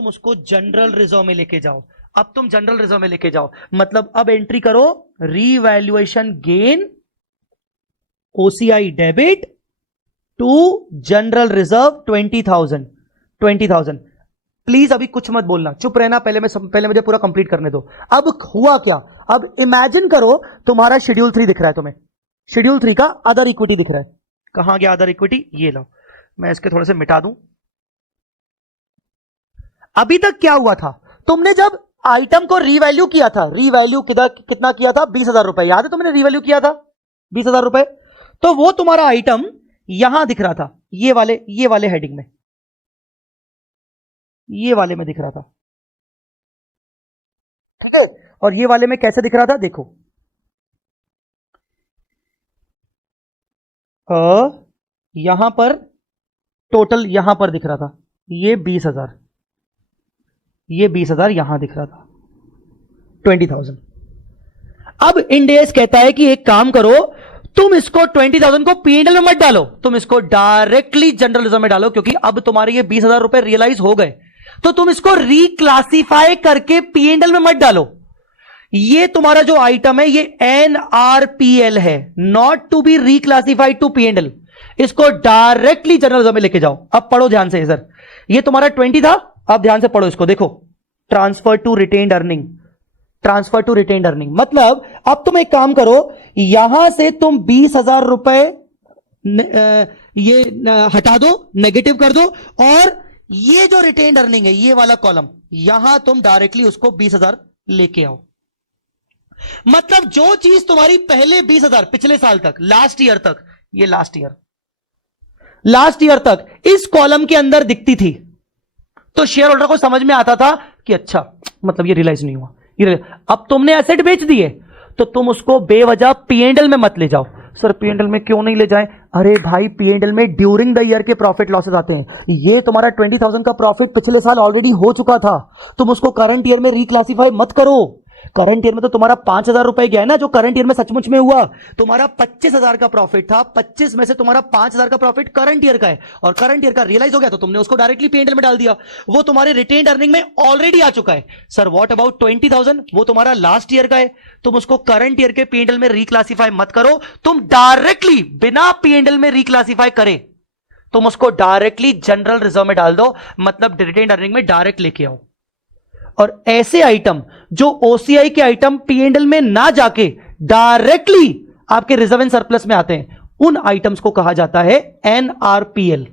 उसको जनरल रिजर्व में लेके जाओ। अब तुम जनरल रिजर्व में लेके जाओ, मतलब अब एंट्री करो revaluation gain OCI debit to general reserve 20,000। Please अभी कुछ मत बोलना, चुप रहना, पहले मुझे पूरा कंप्लीट करने दो। अब हुआ क्या? अब इमेजिन करो तुम्हारा शेड्यूल 3 दिख रहा है तुम्हें, शेड्यूल 3 का अदर इक्विटी दिख रहा है। कहां गया अदर इक्विटी? ये लो, मैं इसके थोड़े से मिटा दूं। अभी तक क्या हुआ था? तुमने जब आइटम को रीवैल्यू किया था, रीवैल्यू कितना किया था? 20,000 रुपए, याद है? तुमने रीवैल्यू किया था 20,000 रुपए, तो वो तुम्हारा आइटम यहां दिख रहा था, ये वाले हेडिंग में, ये वाले में दिख रहा था, ठीक है? और ये वाले में कैसे दिख रहा था? देखो, यहां पर टोटल यहां पर दिख रहा था, ये 20,000, ये 20,000 यहां दिख रहा था, 20,000। अब इंड एएस कहता है कि एक काम करो, तुम इसको 20,000 को पीएनएल में मत डालो, तुम इसको डायरेक्टली जनरल रिजर्व में डालो, क्योंकि अब तुम्हारे ये 20,000 रुपए रियलाइज हो गए। तो तुम इसको रिक्लासिफाई करके पीएनएल में मत डालो। ये तुम्हारा जो आइटम है ये एनआरपीएल है, not to be reclassified to P&L. इसको डायरेक्टली जनरल रिजर्व में लेके जाओ। अब पढ़ो ध्यान से सर, ये तुम्हारा 20 था, अब ध्यान से पढ़ो इसको, देखो transfer to retained earning, transfer to retained earning मतलब अब तुम एक काम करो, यहां से तुम 20,000 रुपए ये हटा दो, नेगेटिव कर दो, और ये जो रिटेन्ड अर्निंग है ये वाला कॉलम, यहां तुम डायरेक्टली उसको 20,000 लेके आओ। मतलब जो चीज तुम्हारी पहले 20,000 पिछले साल तक, लास्ट ईयर तक, ये लास्ट ईयर तक इस कॉलम के अंदर दिखती थी, तो शेयर होल्डर को समझ में आता था कि अच्छा मतलब ये रियलाइज नहीं हुआ, अब तुमने एसेट बेच दिए तो तुम उसको बेवजह पीएनएल में मत ले जाओ। सर पीएनएल में क्यों नहीं ले जाएं? अरे भाई पीएनएल में ड्यूरिंग द ईयर के प्रॉफिट लॉसेस आते हैं। ये तुम्हारा 20,000 का प्रॉफिट पिछले साल ऑलरेडी हो चुका था, तुम उसको करंट ईयर में रिक्लासिफाई मत करो। करंट ईयर में तो तुम्हारा 5,000 रुपए गया है ना, जो करंट ईयर में सचमुच में हुआ। तुम्हारा 25,000 का प्रॉफिट था, 25 में से तुम्हारा 5,000 का प्रॉफिट करंट ईयर का है, और करंट ईयर का रियलाइज हो गया तो तुमने उसको डायरेक्टली पीएनएल में डाल दिया। वो तुम्हारे रिटेन्ड अर्निंग में ऑलरेडी आ चुका है। Sir what about 20,000? वो तुम्हारा लास्ट ईयर का है, तुम उसको करंट ईयर के पीएनएल में रिक्लासिफाई मत करो, तुम डायरेक्टली बिना पीएनएल में रिक्लासिफाई करे तुम उसको डायरेक्टली जनरल रिजर्व में डाल दो, मतलब रिटेन्ड अर्निंग में डायरेक्ट लेके आओ। और ऐसे आइटम जो ओसीआई के आइटम पीएनएल में ना जाके डायरेक्टली आपके रिजर्व एंड सरप्लस में आते हैं, उन आइटम्स को कहा जाता है NRPL,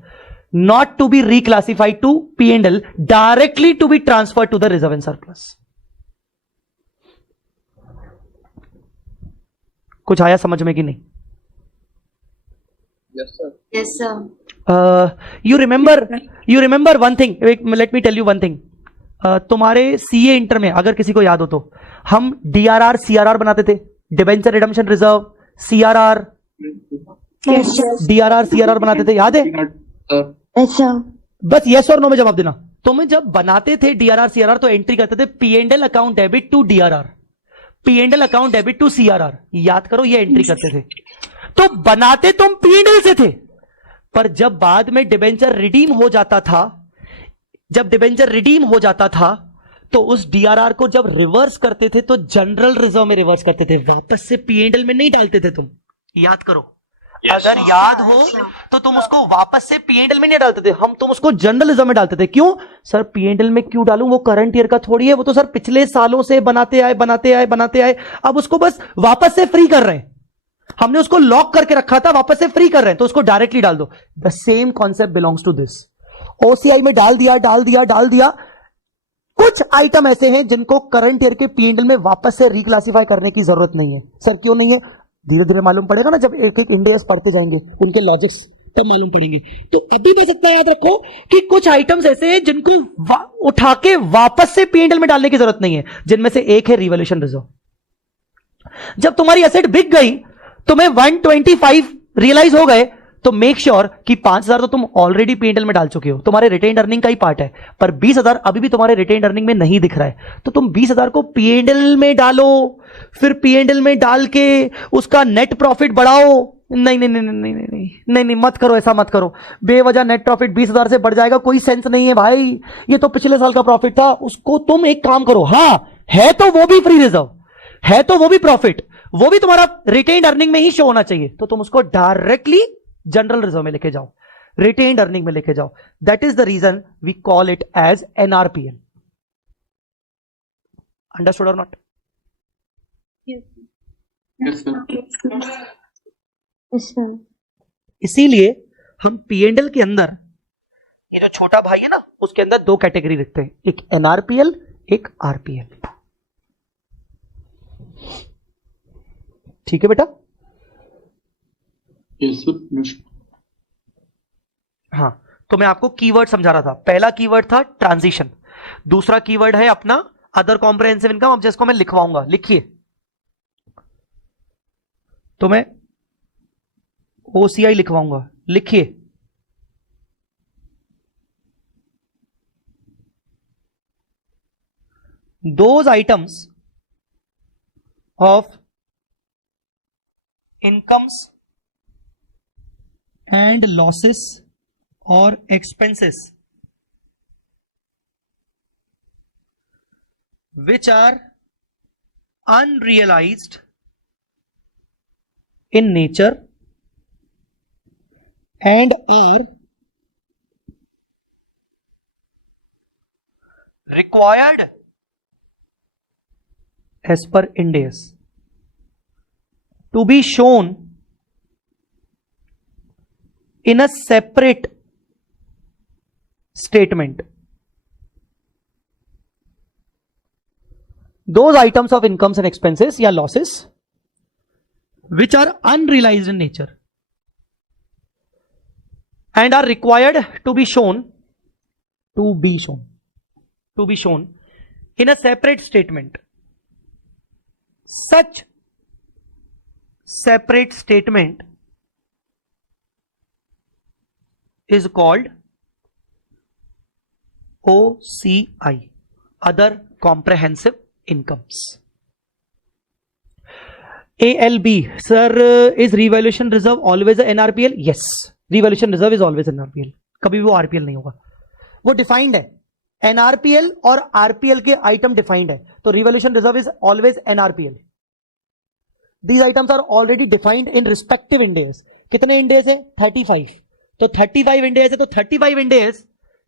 not to be reclassified to P&L, directly to be transfer to the reserve and surplus. कुछ आया समझ में कि नहीं? Yes, sir. You remember one thing, let me tell you one thing. तुम्हारे CA इंटर में अगर किसी को याद हो तो हम DRR CRR बनाते थे, debenture redemption reserve, CRR, DRR CRR बनाते थे, याद है? बस यस और नो में जवाब देना। तुम्हें जब बनाते थे DRR CRR तो एंट्री करते थे P&L account debit to DRR, P&L account debit to CRR, याद करो, ये एंट्री करते थे। तो बनाते तुम P&L से थे, पर जब बाद में डिबेंचर रिडीम हो जाता था, जब डिबेंचर रिडीम हो जाता था तो उस DRR को जब रिवर्स करते थे तो जनरल रिजर्व में रिवर्स करते थे, वापस से P&L में नहीं डालते थे। तुम याद करो, अगर याद हो तो तुम उसको वापस से P&L में नहीं डालते थे, तुम उसको जनरल रिजर्व में डालते थे। क्यों सर? P&L में क्यों डालूं, वो करंट ईयर का थोड़ी है, वो तो सर पिछले सालों से बनाते आए, अब उसको बस वापस से फ्री कर रहे हैं। हमने उसको लॉक करके रखा था, वापस से फ्री कर रहे हैं, तो उसको डायरेक्टली डाल दो। The same concept belongs to this. OCI में डाल दिया। कुछ आइटम ऐसे हैं जिनको करंट ईयर के P&L में वापस से रिक्लासिफाई करने की जरूरत नहीं है। सर क्यों नहीं है? धीरे धीरे मालूम पड़ेगा ना, जब एक एक इंडेक्स पढ़ते जाएंगे उनके लॉजिक्स तब मालूम पड़ेंगे। तो अभी भी सकता है, याद रखो कि कुछ आइटम्स ऐसे हैं जिनको उठा के वापस से P&L में डालने की जरूरत नहीं है, जिनमें से एक है रिवॉल्यूशन रिजर्व। जब तुम्हारी एसेट बिक गई, तुम्हें 125 रियलाइज हो गए, तो मेक श्योर कि 5,000 तो तुम ऑलरेडी P&L में डाल चुके हो, तुम्हारे रिटेन्ड अर्निंग का ही पार्ट है, पर 20,000 अभी भी तुम्हारे रिटेन्ड अर्निंग में नहीं दिख रहा है, तो तुम 20,000 को P&L में डालो, फिर P&L में डाल के उसका नेट प्रॉफिट बढ़ाओ। नहीं, मत करो, ऐसा मत करो। बेवजह नेट प्रॉफिट 20,000 से बढ़ जाएगा, कोई सेंस नहीं है भाई। ये तो पिछले साल का प्रॉफिट था, उसको तुम एक काम करो, हाँ है तो वो भी फ्री रिजर्व, है तो वो भी प्रॉफिट, वो भी तुम्हारा रिटेन्ड अर्निंग में ही शो होना चाहिए, तो तुम उसको डायरेक्टली जनरल रिजर्व में लेके जाओ, रिटेन्ड अर्निंग में लेके जाओ। That is the reason we call it as NRPL। Understood और नॉट? Yes, sir. इसीलिए हम P&L के अंदर ये जो छोटा भाई है ना, उसके अंदर दो कैटेगरी रखते हैं, एक NRPL, एक RPL। ठीक है बेटा? Yes, sir. हाँ, तो मैं आपको कीवर्ड समझा रहा था। पहला कीवर्ड था ट्रांजिशन, दूसरा कीवर्ड है अपना अदर कॉम्प्रिहेंसिव इनकम। अब जिसको मैं लिखवाऊंगा, लिखिए, तो मैं OCI लिखवाऊंगा, लिखिए। Those items of incomes and losses or expenses which are unrealized in nature and are required as per Ind AS to be shown in a separate statement. Those items of incomes and expenses या losses which are unrealized in nature and are required to be shown in a separate statement. Such separate statement is called OCI, other comprehensive incomes. ALB, sir, is revaluation reserve always a NRPL? Yes, revaluation reserve is always NRPL, कभी भी वो RPL नहीं होगा, वो defined है। NRPL और RPL के item defined है, तो revaluation reserve is always NRPL. These items are already defined in respective Ind AS. कितने Ind AS है? 35। तो 35 Ind AS है, तो 35 Ind AS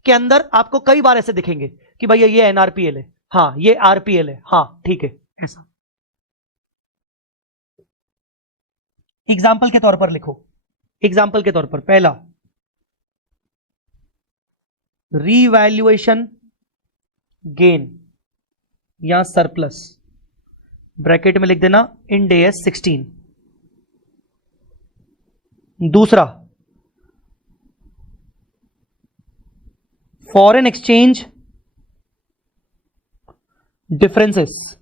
के अंदर आपको कई बार ऐसे दिखेंगे कि भैया ये NRPL है, हाँ ये RPL है, हाँ ठीक है, ऐसा। एग्जाम्पल के तौर पर लिखो, एग्जाम्पल के तौर पर पहला रीवैल्यूएशन गेन या सरप्लस, ब्रैकेट में लिख देना इंड AS 16। दूसरा फॉरेन एक्सचेंज डिफरेंसेस,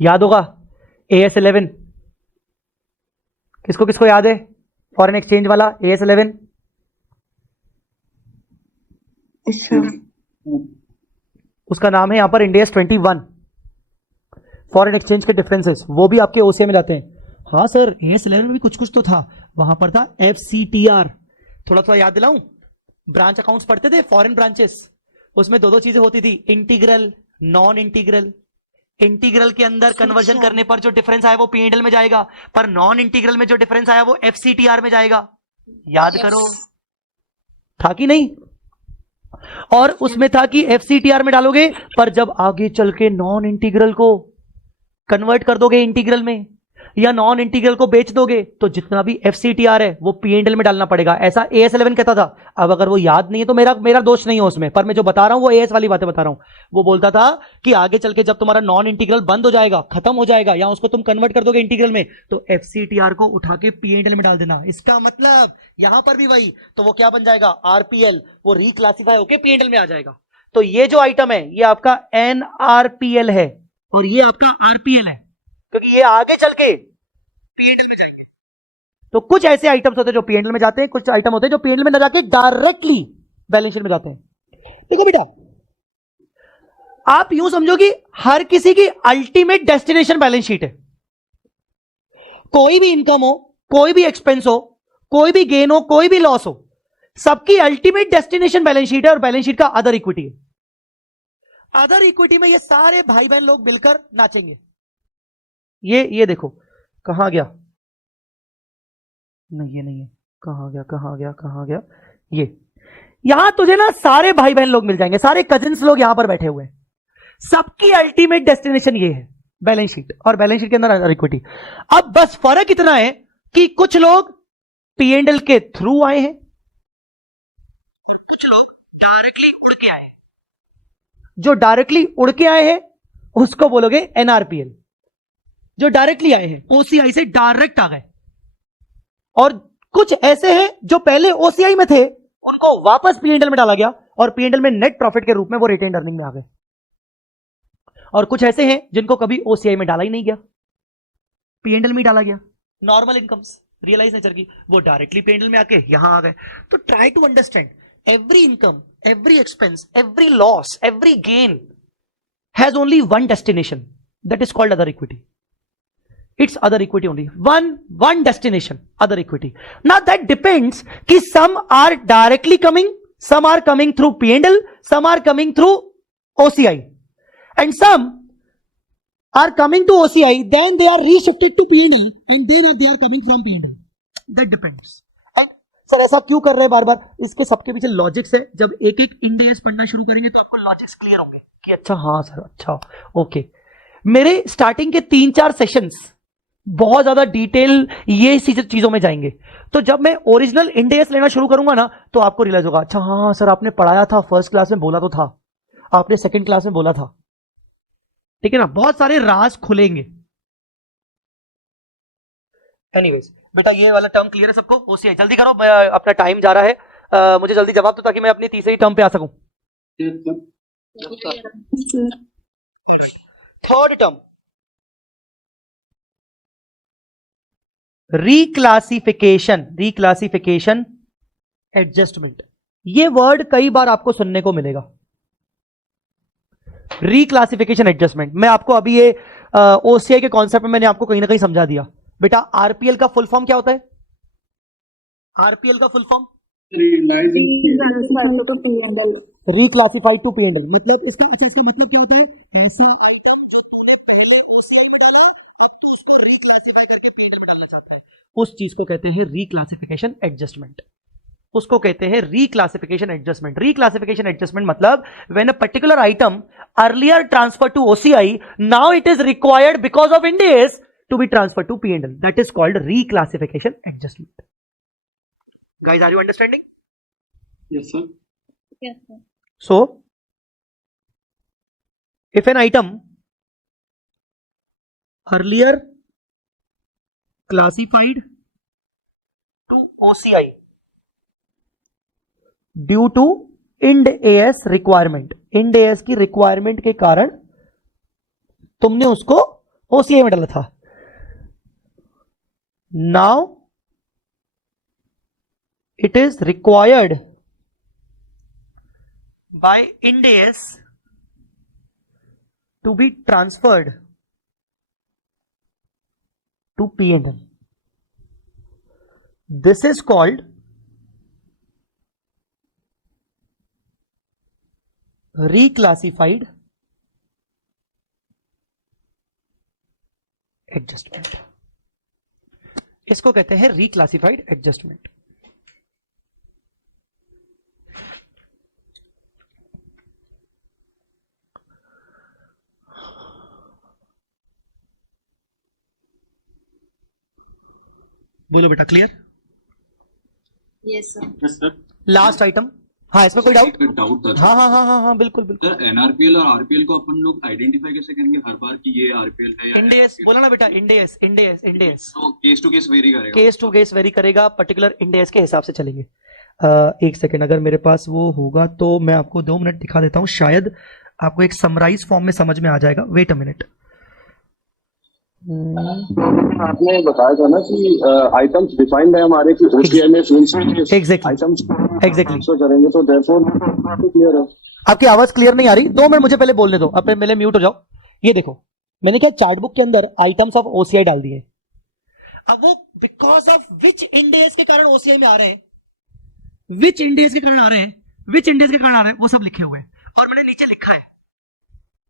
याद होगा AS 11, किसको किसको याद है फॉरेन एक्सचेंज वाला AS 11? उसका नाम है यहां पर इंड AS 21, फॉरेन एक्सचेंज के डिफरेंसेस, वो भी आपके OCI में जाते हैं। हाँ सर AS 11 में भी कुछ कुछ तो था, वहां पर था FCTR, थोड़ा थोड़ा याद दिलाऊं, ब्रांच अकाउंट्स पढ़ते थे फॉरेन ब्रांचेस, उसमें दो चीजें होती थी, इंटीग्रल नॉन इंटीग्रल। इंटीग्रल के अंदर कन्वर्जन करने पर जो डिफरेंस आया वो P&L में जाएगा, पर नॉन इंटीग्रल में जो डिफरेंस आया वो FCTR में जाएगा, याद करो था कि नहीं? और उसमें था कि FCTR में डालोगे, पर जब आगे चल के नॉन इंटीग्रल को कन्वर्ट कर दोगे इंटीग्रल में या नॉन इंटीग्रल को बेच दोगे तो जितना भी FCTR है वो P&L में डालना पड़ेगा, ऐसा AS 11 कहता था। अब अगर वो याद नहीं है तो मेरा दोष नहीं है उसमें, पर मैं जो बता रहा हूं वो AS वाली बातें बता रहा हूं। वो बोलता था कि आगे चल के जब तुम्हारा नॉन इंटीग्रल बंद हो जाएगा, खत्म हो जाएगा, या उसको तुम कन्वर्ट कर दोगे इंटीग्रल में, तो FCTR को उठा के P&L में डाल देना। इसका मतलब यहां पर भी वही, तो वो क्या बन जाएगा RPL, वो रिक्लासिफाई होके P&L में आ जाएगा। तो ये जो आइटम है ये आपका NRPL है और ये आपका RPL है, क्योंकि ये आगे चल के P&L में जाएंगे। तो कुछ ऐसे आइटम्स होते हैं जो P&L में जाते हैं, कुछ आइटम होते हैं जो P&L में न जाके डायरेक्टली बैलेंस शीट में जाते हैं। देखो बेटा, आप यूं समझो कि हर किसी की अल्टीमेट डेस्टिनेशन बैलेंस शीट है। कोई भी इनकम हो, कोई भी एक्सपेंस हो, कोई भी गेन हो, कोई भी लॉस हो, सबकी अल्टीमेट डेस्टिनेशन बैलेंस शीट है और बैलेंस शीट का अदर इक्विटी है। अदर इक्विटी में ये सारे भाई बहन लोग मिलकर नाचेंगे। ये देखो कहां गया, नहीं ये नहीं है, कहां गया ये। यहां तुझे ना सारे भाई बहन लोग मिल जाएंगे, सारे कजिन्स लोग यहां पर बैठे हुए हैं, सबकी अल्टीमेट डेस्टिनेशन ये है बैलेंस शीट, और बैलेंस शीट के अंदर अदर इक्विटी। अब बस फर्क इतना है कि कुछ लोग P&L के थ्रू आए हैं, कुछ लोग डायरेक्टली उड़ के आए हैं। जो डायरेक्टली उड़ के आए हैं उसको बोलोगे NRPL, जो डायरेक्टली आए हैं OCI से डायरेक्ट आ गए, और कुछ ऐसे हैं जो पहले OCI में थे उनको वापस P&L में डाला गया और P&L में नेट प्रॉफिट के रूप में वो रिटेन्ड अर्निंग में आ गए। और कुछ ऐसे हैं जिनको कभी OCI में डाला ही नहीं गया, P&L में डाला गया, नॉर्मल इनकम्स रियलाइज नेचर की, वो डायरेक्टली P&L में आके यहां आ गए। तो try to understand every income, every expense, every loss, every gain has only one destination, that is called other equity. It's other equity only. One destination, other equity. Now that depends कि some are directly coming, some are coming through P&L, some are coming through OCI, and some are coming to OCI, then they are reshifted to P&L, and then they are coming from P&L. That depends. And sir ऐसा क्यों कर रहे हैं बार बार? इसके सबके पीछे logics है। जब एक एक इंड AS पढ़ना शुरू करेंगे तो आपको लॉजिक्स क्लियर होंगे कि अच्छा हाँ सर, अच्छा ओके। मेरे स्टार्टिंग के 3-4 सेशंस बहुत ज्यादा डिटेल ये चीजों में जाएंगे, तो जब मैं ओरिजिनल इंड AS लेना शुरू करूंगा ना तो आपको रियलाइज होगा, अच्छा हाँ सर आपने पढ़ाया था, फर्स्ट क्लास में बोला तो था, आपने सेकंड क्लास में बोला था, ठीक है ना, बहुत सारे राज खुलेंगे। एनीवेज बेटा ये वाला टर्म क्लियर है सबको? OCI जल्दी करो, अपना टाइम जा रहा है, मुझे जल्दी जवाब दो ताकि मैं अपनी तीसरी टर्म पे आ सकूं। Third term reclassification adjustment. ये वर्ड कई बार आपको सुनने को मिलेगा, रिक्लासिफिकेशन एडजस्टमेंट। मैं आपको अभी ये OCI के कॉन्सेप्ट में मैंने आपको कहीं ना कहीं समझा दिया। बेटा RPL का फुल फॉर्म क्या होता है? RPL का full form reclassified to P&L। मतलब इसका मतलब क्या होता है? ऐसा उस चीज को कहते हैं रिक्लासिफिकेशन एडजस्टमेंट, उसको कहते हैं रिक्लासिफिकेशन एडजस्टमेंट। रिक्लासिफिकेशन एडजस्टमेंट मतलब when a particular item earlier transfer to OCI, now it is required because of Ind AS to be transferred to P&L. That is called reclassification adjustment. Guys, are you understanding? Yes, sir. Yes, sir. So, if an item earlier classified to OCI due to Ind AS requirement, Ind AS की requirement के कारण तुमने उसको OCI में डाला था. Now it is required by Ind AS to be transferred to P&L. This is called reclassified adjustment. इसको कहते हैं reclassified adjustment. बोलो बेटा, clear? Yes, sir. Yes, sir. Last item. हाँ, इसमें कोई डाउट? एक डाउट था हाँ हाँ हाँ हाँ हाँ, बिल्कुल बिल्कुल. सर, एनआरपीएल और आरपीएल को अपन लोग आइडेंटिफाई कैसे करेंगे हर बार कि ये आरपीएल है या इंडेस बोला ना बेटा, इंडेस इंडेस इंडेस. तो केस टू केस वेरी करेगा? केस टू केस वेरी करेगा, पर्टिकुलर इंडेस के हिसाब से चलेंगे. एक सेकेंड, अगर मेरे पास वो होगा तो मैं आपको 2 मिनट दिखा देता हूँ, शायद आपको एक समराइज फॉर्म में समझ में आ जाएगा. Wait a minute. आपने बताया था ना कि आइटम्स डिफाइंड है हमारे कि ओसीआई में कौन से Exactly. Items Exactly. ट्रांसफर करेंगे, तो देयरफॉर क्लियर है. आपकी आवाज क्लियर नहीं आ रही, 2 मिनट मुझे पहले बोलने दो, अब पहले म्यूट हो जाओ. ये देखो, मैंने क्या चार्ट बुक के अंदर आइटम्स ऑफ ओसीआई डाल दिए. अब वो बिकॉज ऑफ विच इंडेस के कारण ओसीआई में आ रहे हैं, विच इंडेस के कारण आ रहे हैं, विच इंडेस के कारण आ रहे हैं, वो सब लिखे हुए हैं. और मैंने नीचे लिखा है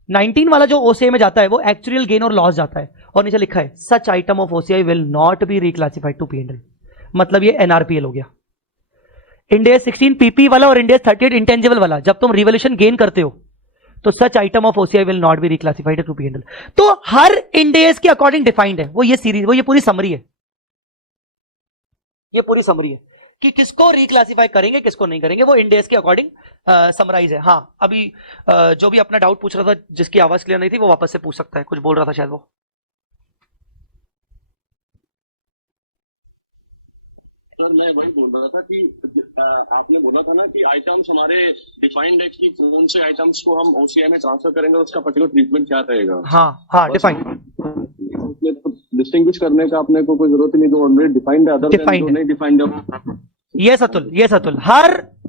19 वाला जो ओसीआई में जाता है वो एक्चुअल गेन और लॉस जाता है, और नीचे लिखा है such item of OCI will not be reclassified to P&L. मतलब ये एनआरपीएल हो गया. इंडेस 16 पीपी वाला और इंडेस 38 इंटेंजिबल वाला, जब तुम रिवोल्यूशन गेन करते हो तो such item of OCI will not be reclassified to P&L. तो हर इंडेस के अकॉर्डिंग डिफाइंड है वो ये सीरीज, वो ये पूरी समरी है. ये पूरी समरी है कि किसको रिक्लासिफाई करेंगे किसको नहीं करेंगे, वो इंडेस के अकॉर्डिंग समराइज है. हाँ, अभी जो भी अपना डाउट पूछ रहा था, जिसकी आवाज क्लियर नहीं थी, वो वापस से पूछ सकता है. कुछ बोल रहा था शायद वो. सर, मैं वही बोल रहा था कि आपने बोला था ना कि आइटम्स हमारे डिफाइंड है कि कौन से आइटम्स को हम ओसीआई में ट्रांसफर करेंगे, उसका पर्टिकुलर ट्रीटमेंट क्या रहेगा. हाँ हाँ, डिफाइंड. डिस्टिंग्विश करने का अपने को कोई जरूरत नहीं, जो ऑलरेडी डिफाइंड है, अदर देन जो नहीं डिफाइंड है. यस अतुल, यस अतुल,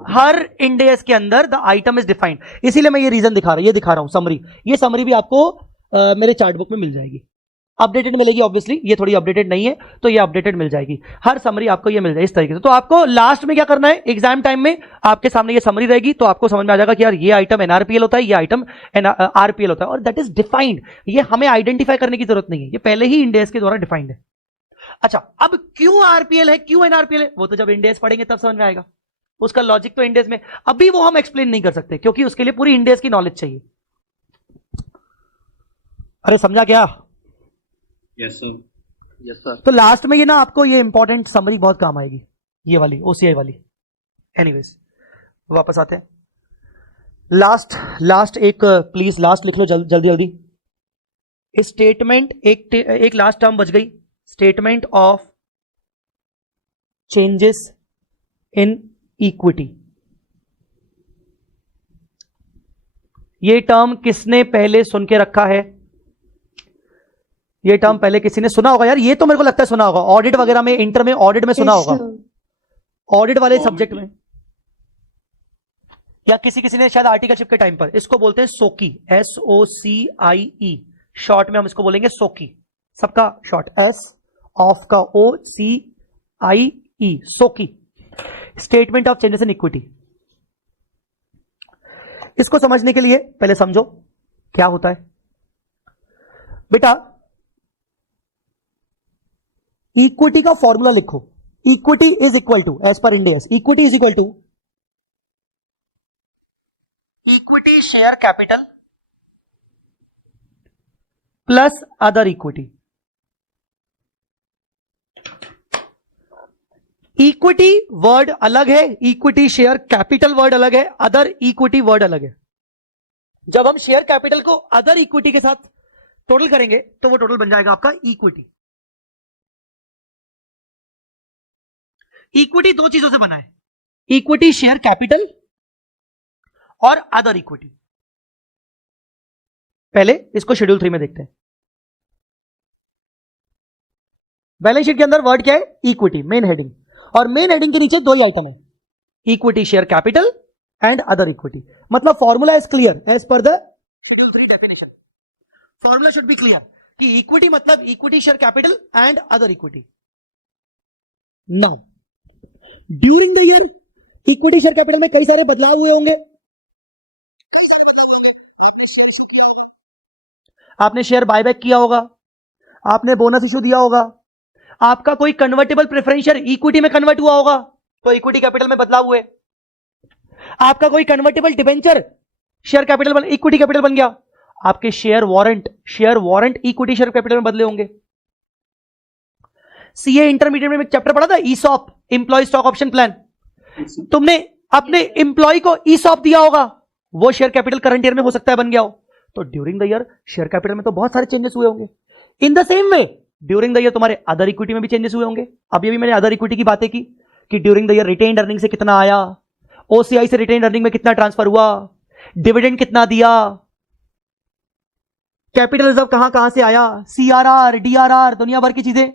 हर इंडेस के अंदर द आइटम इज डिफाइंड. इसीलिए मैं ये रीजन दिखा रहा हूं समरी. ये समरी भी आपको मेरे चार्ट बुक में मिल जाएगी. अपडेटेड मिलेगी ऑब्वियसली, ये थोड़ी अपडेटेड नहीं है तो ये अपडेटेड मिल जाएगी. हर समरी आपको ये मिल जाएगी इस तरीके से. तो आपको लास्ट में क्या करना है, एग्जाम टाइम में आपके सामने ये समरी रहेगी, तो आपको समझ में आ जाएगा कि यार ये आइटम एनआरपीएल होता है, ये आइटम आरपीएल होता है, और दैट इज डिफाइंड. ये हमें आइडेंटिफाई करने की जरूरत नहीं है, ये पहले ही इंडेस के द्वारा डिफाइंड है. अच्छा, अब क्यों आरपीएल है, क्यों एनआरपीएल है, वो तो जब इंडेस पढ़ेंगे तब समझ में आएगा. उसका लॉजिक तो इंडेस में, अभी वो हम एक्सप्लेन नहीं कर सकते क्योंकि उसके लिए पूरी इंडेस की नॉलेज चाहिए. अरे समझा क्या? Yes sir. Yes sir. तो लास्ट में ये ना आपको ये इंपॉर्टेंट समरी बहुत काम आएगी, ये वाली ओसीआई वाली. एनीवेज, वापस आते हैं. लास्ट एक प्लीज लास्ट लिख लो जल्दी जल्दी. स्टेटमेंट, एक लास्ट टर्म बच गई, statement of changes in equity. ये टर्म किसने पहले सुन के रखा है? ये टर्म पहले किसी ने सुना होगा यार, ये तो मेरे को लगता है सुना होगा, ऑडिट वगैरह में, इंटर में ऑडिट में सुना होगा, ऑडिट वाले सब्जेक्ट में, या किसी ने शायद आर्टिकलशिप के टाइम पर. इसको बोलते हैं सोकी, SOCIE, शॉर्ट में हम इसको बोलेंगे सोकी. सबका शॉर्ट S, ऑफ का OCIE, SOCIE. Statement of changes in equity. इसको समझने के लिए पहले समझो क्या होता है बेटा. इक्विटी का फॉर्मूला लिखो. Equity is equal to, as per Ind AS, equity is equal to equity share capital plus other equity. Equity word अलग है, इक्विटी शेयर कैपिटल वर्ड अलग है, अदर इक्विटी वर्ड अलग है। जब हम शेयर कैपिटल को अदर इक्विटी के साथ टोटल करेंगे तो वो टोटल बन जाएगा आपका इक्विटी। इक्विटी दो चीजों से बना है, इक्विटी शेयर कैपिटल और अदर इक्विटी। पहले इसको शेड्यूल 3 में देखते हैं। बैलेंस शीट के अंदर वर्ड क्या है? इक्विटी, मेन हेडिंग, और मेन हेडिंग के नीचे दो ही आइटम है, equity share capital and other equity. मतलब formula is clear as per the formula should be clear कि इक्विटी मतलब equity share capital and other equity. Now during the year equity share capital में कई सारे बदलाव हुए होंगे। आपने शेयर बायबैक किया होगा, आपने बोनस इशू दिया होगा, आपका कोई कन्वर्टेबल प्रेफरेंस शेयर इक्विटी में कन्वर्ट हुआ होगा तो इक्विटी कैपिटल में बदलाव हुए। आपका कोई convertible debenture share capital equity capital बन गया। आपके share warrant equity share capital में बदले होंगे। सीए इंटरमीडिएट में एक चैप्टर पढ़ा था, ESOP, employee stock option plan. तुमने अपने एम्प्लॉय को ईसॉप दिया होगा, वो शेयर कैपिटल करंट ईयर में हो सकता है बन गया हो। तो during the year share capital में तो बहुत सारे चेंजेस हुए होंगे। In the same way during the year तुम्हारे अदर इक्विटी में भी चेंजेस हुए होंगे। अभी मैंने अदर इक्विटी की बातें की कि during the year retained earning से कितना आया, ओसीआई से रिटेन्ड अर्निंग में कितना ट्रांसफर हुआ, डिविडेंड कितना दिया, कैपिटल रिजर्व कहां कहां से आया, सीआरआर, डीआरआर, दुनिया भर की चीजें।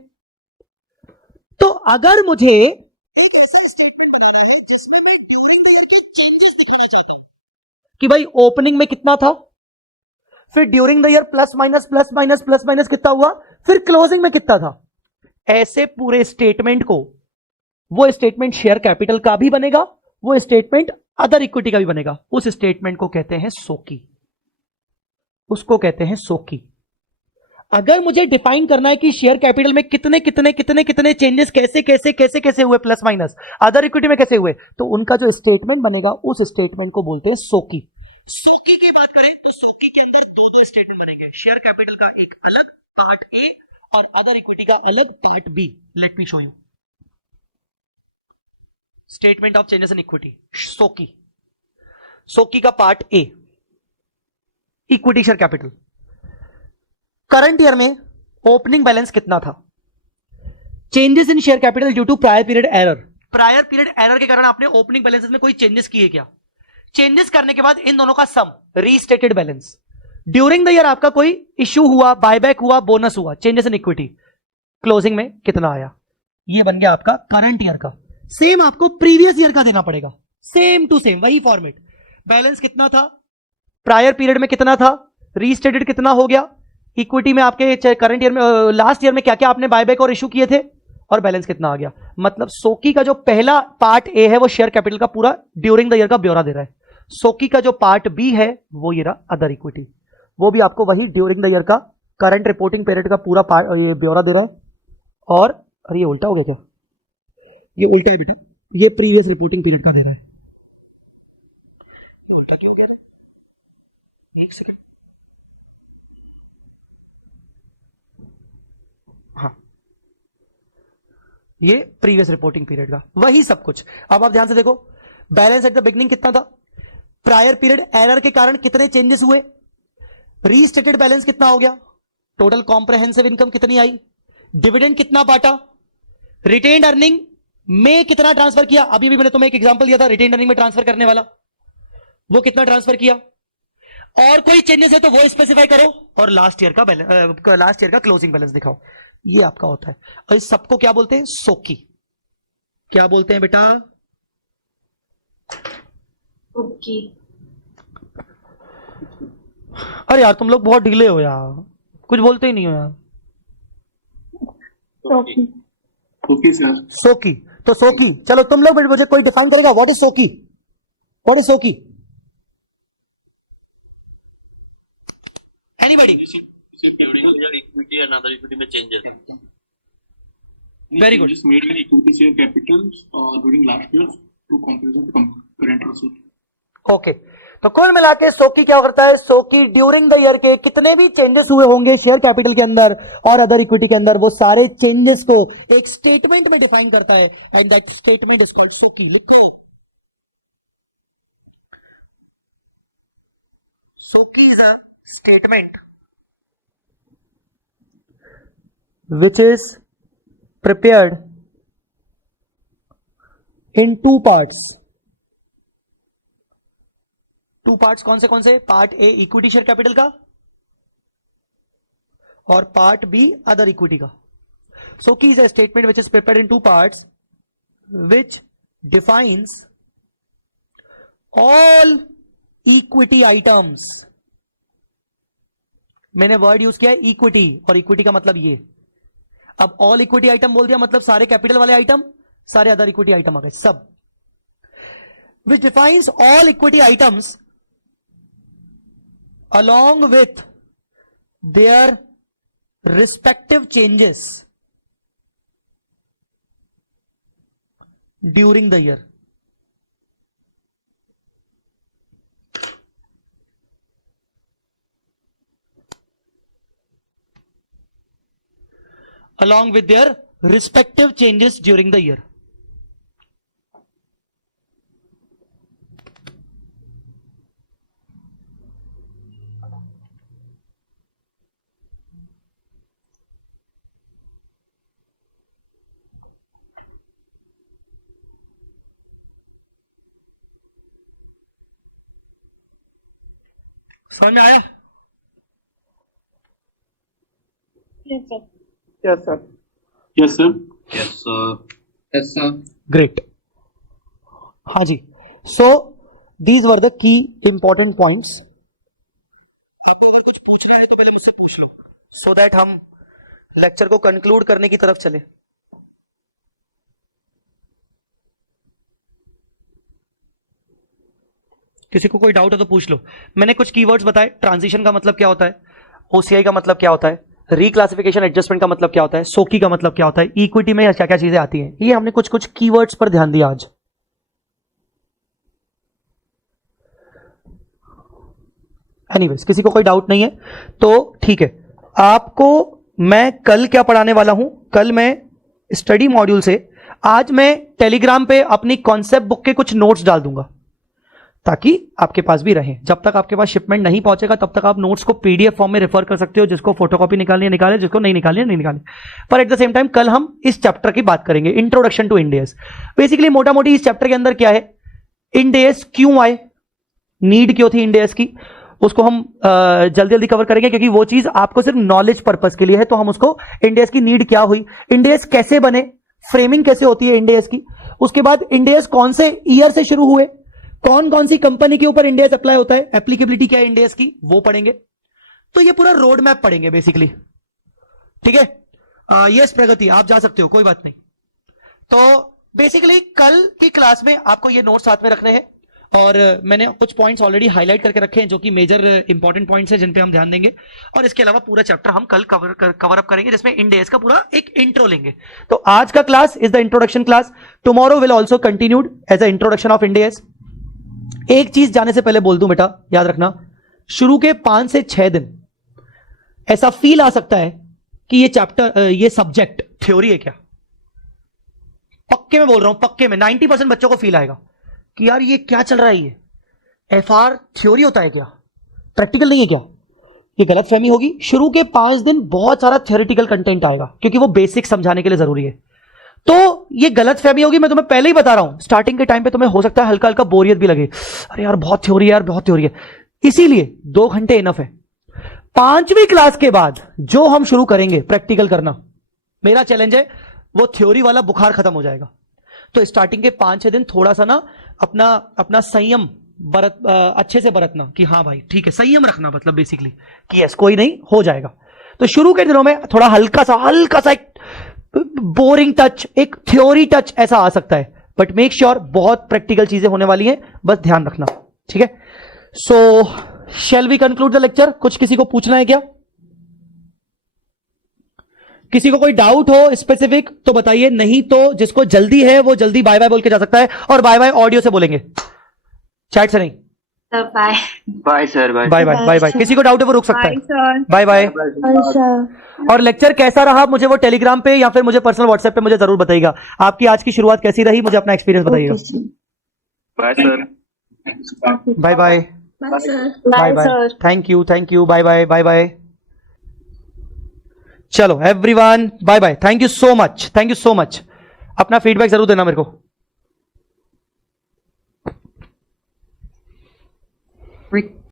तो अगर मुझे कि भाई ओपनिंग में कितना था, फिर during the year plus minus कितना हुआ, फिर क्लोजिंग में कितना था, ऐसे पूरे स्टेटमेंट को, वो स्टेटमेंट शेयर कैपिटल का भी बनेगा, वो स्टेटमेंट अदर इक्विटी का भी बनेगा। उस स्टेटमेंट को कहते हैं सोकी, उसको कहते हैं सोकी। अगर मुझे डिफाइन करना है कि शेयर कैपिटल में कितने कितने कितने कितने चेंजेस कैसे कैसे कैसे कैसे हुए, प्लस माइनस अदर इक्विटी में कैसे हुए, तो उनका जो स्टेटमेंट बनेगा उस स्टेटमेंट को बोलते हैं सोकी। सोकी की बात करें तो सोकी के अंदर दो स्टेटमेंट बनेंगे, शेयर कैपिटल का एक अलग पार्ट ए और अदर इक्विटी का अलग part B. Let me show you statement of changes in equity. SOCIE का part A, equity share capital. Current year में ओपनिंग बैलेंस कितना था, changes in share capital due to prior period error. Prior period error के कारण आपने opening balances में कोई changes किए क्या? चेंजेस करने के बाद इन दोनों का sum, restated balance. During the year आपका कोई इश्यू हुआ, बायबैक हुआ, बोनस हुआ, चेंजेस इन इक्विटी, क्लोजिंग में कितना आया, ये बन गया आपका करंट ईयर का। सेम आपको प्रीवियस ईयर का देना पड़ेगा, सेम टू सेम वही फॉर्मेट। बैलेंस कितना था, प्रायर पीरियड में कितना था, रीस्टेटेड कितना हो गया, इक्विटी में आपके करंट ईयर में, लास्ट ईयर में क्या क्या आपने बायबैक और इशू किए थे, और बैलेंस कितना आ गया। मतलब सोकी का जो पहला पार्ट ए है वो शेयर कैपिटल का पूरा ड्यूरिंग द ईयर का ब्यौरा दे रहा है। सोकी का जो पार्ट बी है वो ये रहा अदर इक्विटी, वो भी आपको वही ड्यूरिंग द ईयर का करंट रिपोर्टिंग पीरियड का पूरा ये ब्यौरा दे रहा है। और अरे ये उल्टा हो गया क्या, ये उल्टा है बेटा, ये प्रीवियस रिपोर्टिंग पीरियड का दे रहा है। ये उल्टा क्यों हो गया है? एक सेकंड, हाँ ये प्रीवियस रिपोर्टिंग पीरियड का वही सब कुछ। अब आप ध्यान से देखो, बैलेंस एट द बिगनिंग कितना था, प्रायर पीरियड एरर के कारण कितने चेंजेस हुए, रीस्टेटेड बैलेंस कितना हो गया, टोटल कॉम्प्रहेंसिव इनकम कितनी आई, डिविडेंड कितना बांटा, रिटेन्ड अर्निंग में कितना ट्रांसफर किया। अभी भी मैंने तुम्हें एक एग्जांपल दिया था रिटेन्ड अर्निंग में ट्रांसफर करने वाला, वो कितना ट्रांसफर किया, और कोई चेंजेस है तो वो स्पेसिफाई करो, और लास्ट ईयर का बैलेंस, लास्ट ईयर का क्लोजिंग बैलेंस दिखाओ। ये आपका होता है, और इस सबको क्या बोलते हैं, सोकी। क्या बोलते हैं बेटा, ओके। अरे यार तुम लोग बहुत ढीले हो यार, कुछ बोलते ही नहीं हो यार। Okay sir. सोकी, तो सोकी, चलो तुम लोग मुझे कोई डिफाइन करेगा, what is SOCIE, what is SOCIE, anybody? Equity and other equity में changes. Very good. Just made an equity share capital during last year to comparison to current result. Okay, तो कुल मिला के सोकी क्या करता है, सोकी ड्यूरिंग द ईयर के कितने भी चेंजेस हुए होंगे शेयर कैपिटल के अंदर और अदर इक्विटी के अंदर, वो सारे चेंजेस को एक स्टेटमेंट में डिफाइन करता है, and that statement is called SOCIE. SOCIE is a statement which is prepared in two parts. Two parts कौन से? Part A equity share capital का और पार्ट बी अदर इक्विटी का. So key is a statement which is prepared in two parts which defines all equity items. मैंने word use किया है equity, और equity का मतलब ये. अब ऑल इक्विटी आइटम बोल दिया मतलब सारे कैपिटल वाले आइटम, सारे अदर इक्विटी आइटम आ गए सब. Which defines all equity items along with their respective changes during the year. Along with their respective changes during the year. समझ में आया? Yes, sir. Yes, sir. Yes, sir. Great. हाँ जी. So these were the key important points. आपको अगर कुछ पूछना है तो पहले मुझसे पूछ लो, so that हम लेक्चर को कंक्लूड करने की तरफ चले. किसी को कोई डाउट है तो पूछ लो. मैंने कुछ कीवर्ड्स बताए. ट्रांजिशन का मतलब क्या होता है, ओसीआई का मतलब क्या होता है, रिक्लासिफिकेशन एडजस्टमेंट का मतलब क्या होता है, सोकी का मतलब क्या होता है, इक्विटी में क्या क्या चीजें आती हैं. ये हमने कुछ कुछ कीवर्ड्स पर ध्यान दिया आज. एनीवेज किसी को कोई डाउट नहीं है तो ठीक है. आपको मैं कल क्या पढ़ाने वाला हूं, कल मैं स्टडी मॉड्यूल से, आज मैं टेलीग्राम पे अपनी कॉन्सेप्ट बुक के कुछ नोट्स डाल दूंगा ताकि आपके पास भी रहें. जब तक आपके पास शिपमेंट नहीं पहुंचेगा तब तक आप नोट्स को पीडीएफ फॉर्म में रेफर कर सकते हो. जिसको फोटोकॉपी निकालनी है निकाले, जिसको नहीं निकालनी है नहीं निकाले. पर एट द सेम टाइम कल हम इस चैप्टर की बात करेंगे, introduction to Ind AS. Basically मोटा मोटी इस चैप्टर के अंदर क्या है, इंड एएस क्यों आए, नीड क्यों थी इंड एएस की, उसको हम जल्दी जल्दी कवर करेंगे क्योंकि वो चीज आपको सिर्फ नॉलेज पर्पस के लिए है. तो हम उसको इंड एएस की नीड क्या हुई, इंड एएस कैसे बने, फ्रेमिंग कैसे होती है इंड एएस की, उसके बाद इंड एएस कौन से ईयर से शुरू हुए, कौन कौन सी कंपनी के ऊपर इंड एएस अप्लाई होता है, एप्लीकेबिलिटी क्या है इंड एएस की, वो पढ़ेंगे. तो ये पूरा रोड मैप पढ़ेंगे बेसिकली. ठीक है. यस प्रगति, आप जा सकते हो, कोई बात नहीं. तो बेसिकली कल की क्लास में आपको ये नोट्स साथ में रखने हैं और मैंने कुछ पॉइंट्स ऑलरेडी हाईलाइट करके रखे हैं जो कि मेजर इंपॉर्टेंट पॉइंट्स हैं जिन पे हम ध्यान देंगे. और इसके अलावा पूरा चैप्टर हम कल कवर अप करेंगे जिसमें इंड एएस का पूरा एक इंट्रो लेंगे. तो आज का class is the introduction class. Tomorrow will also continued as a introduction of Ind AS. एक चीज जाने से पहले बोल दूं बेटा, याद रखना, शुरू के 5 से 6 दिन ऐसा फील आ सकता है कि ये चैप्टर, ये सब्जेक्ट थ्योरी है क्या. पक्के में बोल रहा हूं, पक्के में 90% बच्चों को फील आएगा कि यार ये क्या चल रहा है, ये एफआर थ्योरी होता है क्या, प्रैक्टिकल नहीं है क्या. ये गलत फहमी होगी. शुरू के 5 दिन बहुत सारा थ्योरेटिकल कंटेंट आएगा क्योंकि वो बेसिक समझाने के लिए जरूरी है. तो ये गलत फहमी होगी, मैं तुम्हें पहले ही बता रहा हूं. स्टार्टिंग के टाइम पे तुम्हें हो सकता है हल्का हल्का बोरियत भी लगे, अरे यार बहुत थ्योरी है, यार बहुत थ्योरी है. इसीलिए 2 घंटे इनफ है. 5वीं क्लास के बाद जो हम शुरू करेंगे प्रैक्टिकल करना, मेरा चैलेंज है वो थ्योरी वाला बुखार खत्म हो जाएगा. तो स्टार्टिंग के 5-6 दिन थोड़ा सा ना अपना संयम अच्छे से बरतना कि हाँ भाई ठीक है, संयम रखना मतलब बेसिकली कि यस कोई नहीं, हो जाएगा. तो शुरू के दिनों में थोड़ा हल्का सा एक बोरिंग टच, एक थ्योरी टच ऐसा आ सकता है, बट मेक श्योर बहुत प्रैक्टिकल चीजें होने वाली हैं, बस ध्यान रखना. ठीक है. So shall we conclude the lecture. कुछ किसी को पूछना है क्या, किसी को कोई डाउट हो स्पेसिफिक तो बताइए, नहीं तो जिसको जल्दी है वो जल्दी बाय बाय बोल के जा सकता है. और बाय बाय ऑडियो से बोलेंगे, चैट से नहीं. Sir bye. Bye sir bye. Bye bye bye bye. किसी को डाउट है वो रुक सकता है। सर। Bye bye. और लेक्चर कैसा रहा मुझे वो टेलीग्राम पे या फिर मुझे पर्सनल व्हाट्सएप पे मुझे जरूर बताइएगा। आपकी आज की शुरुआत कैसी रही, मुझे अपना एक्सपीरियंस बताइएगा। Bye sir. Bye bye bye bye. Thank you bye bye bye bye. चलो everyone bye bye. Thank you so much. अपना फीडबैक जरूर देना मेरे को।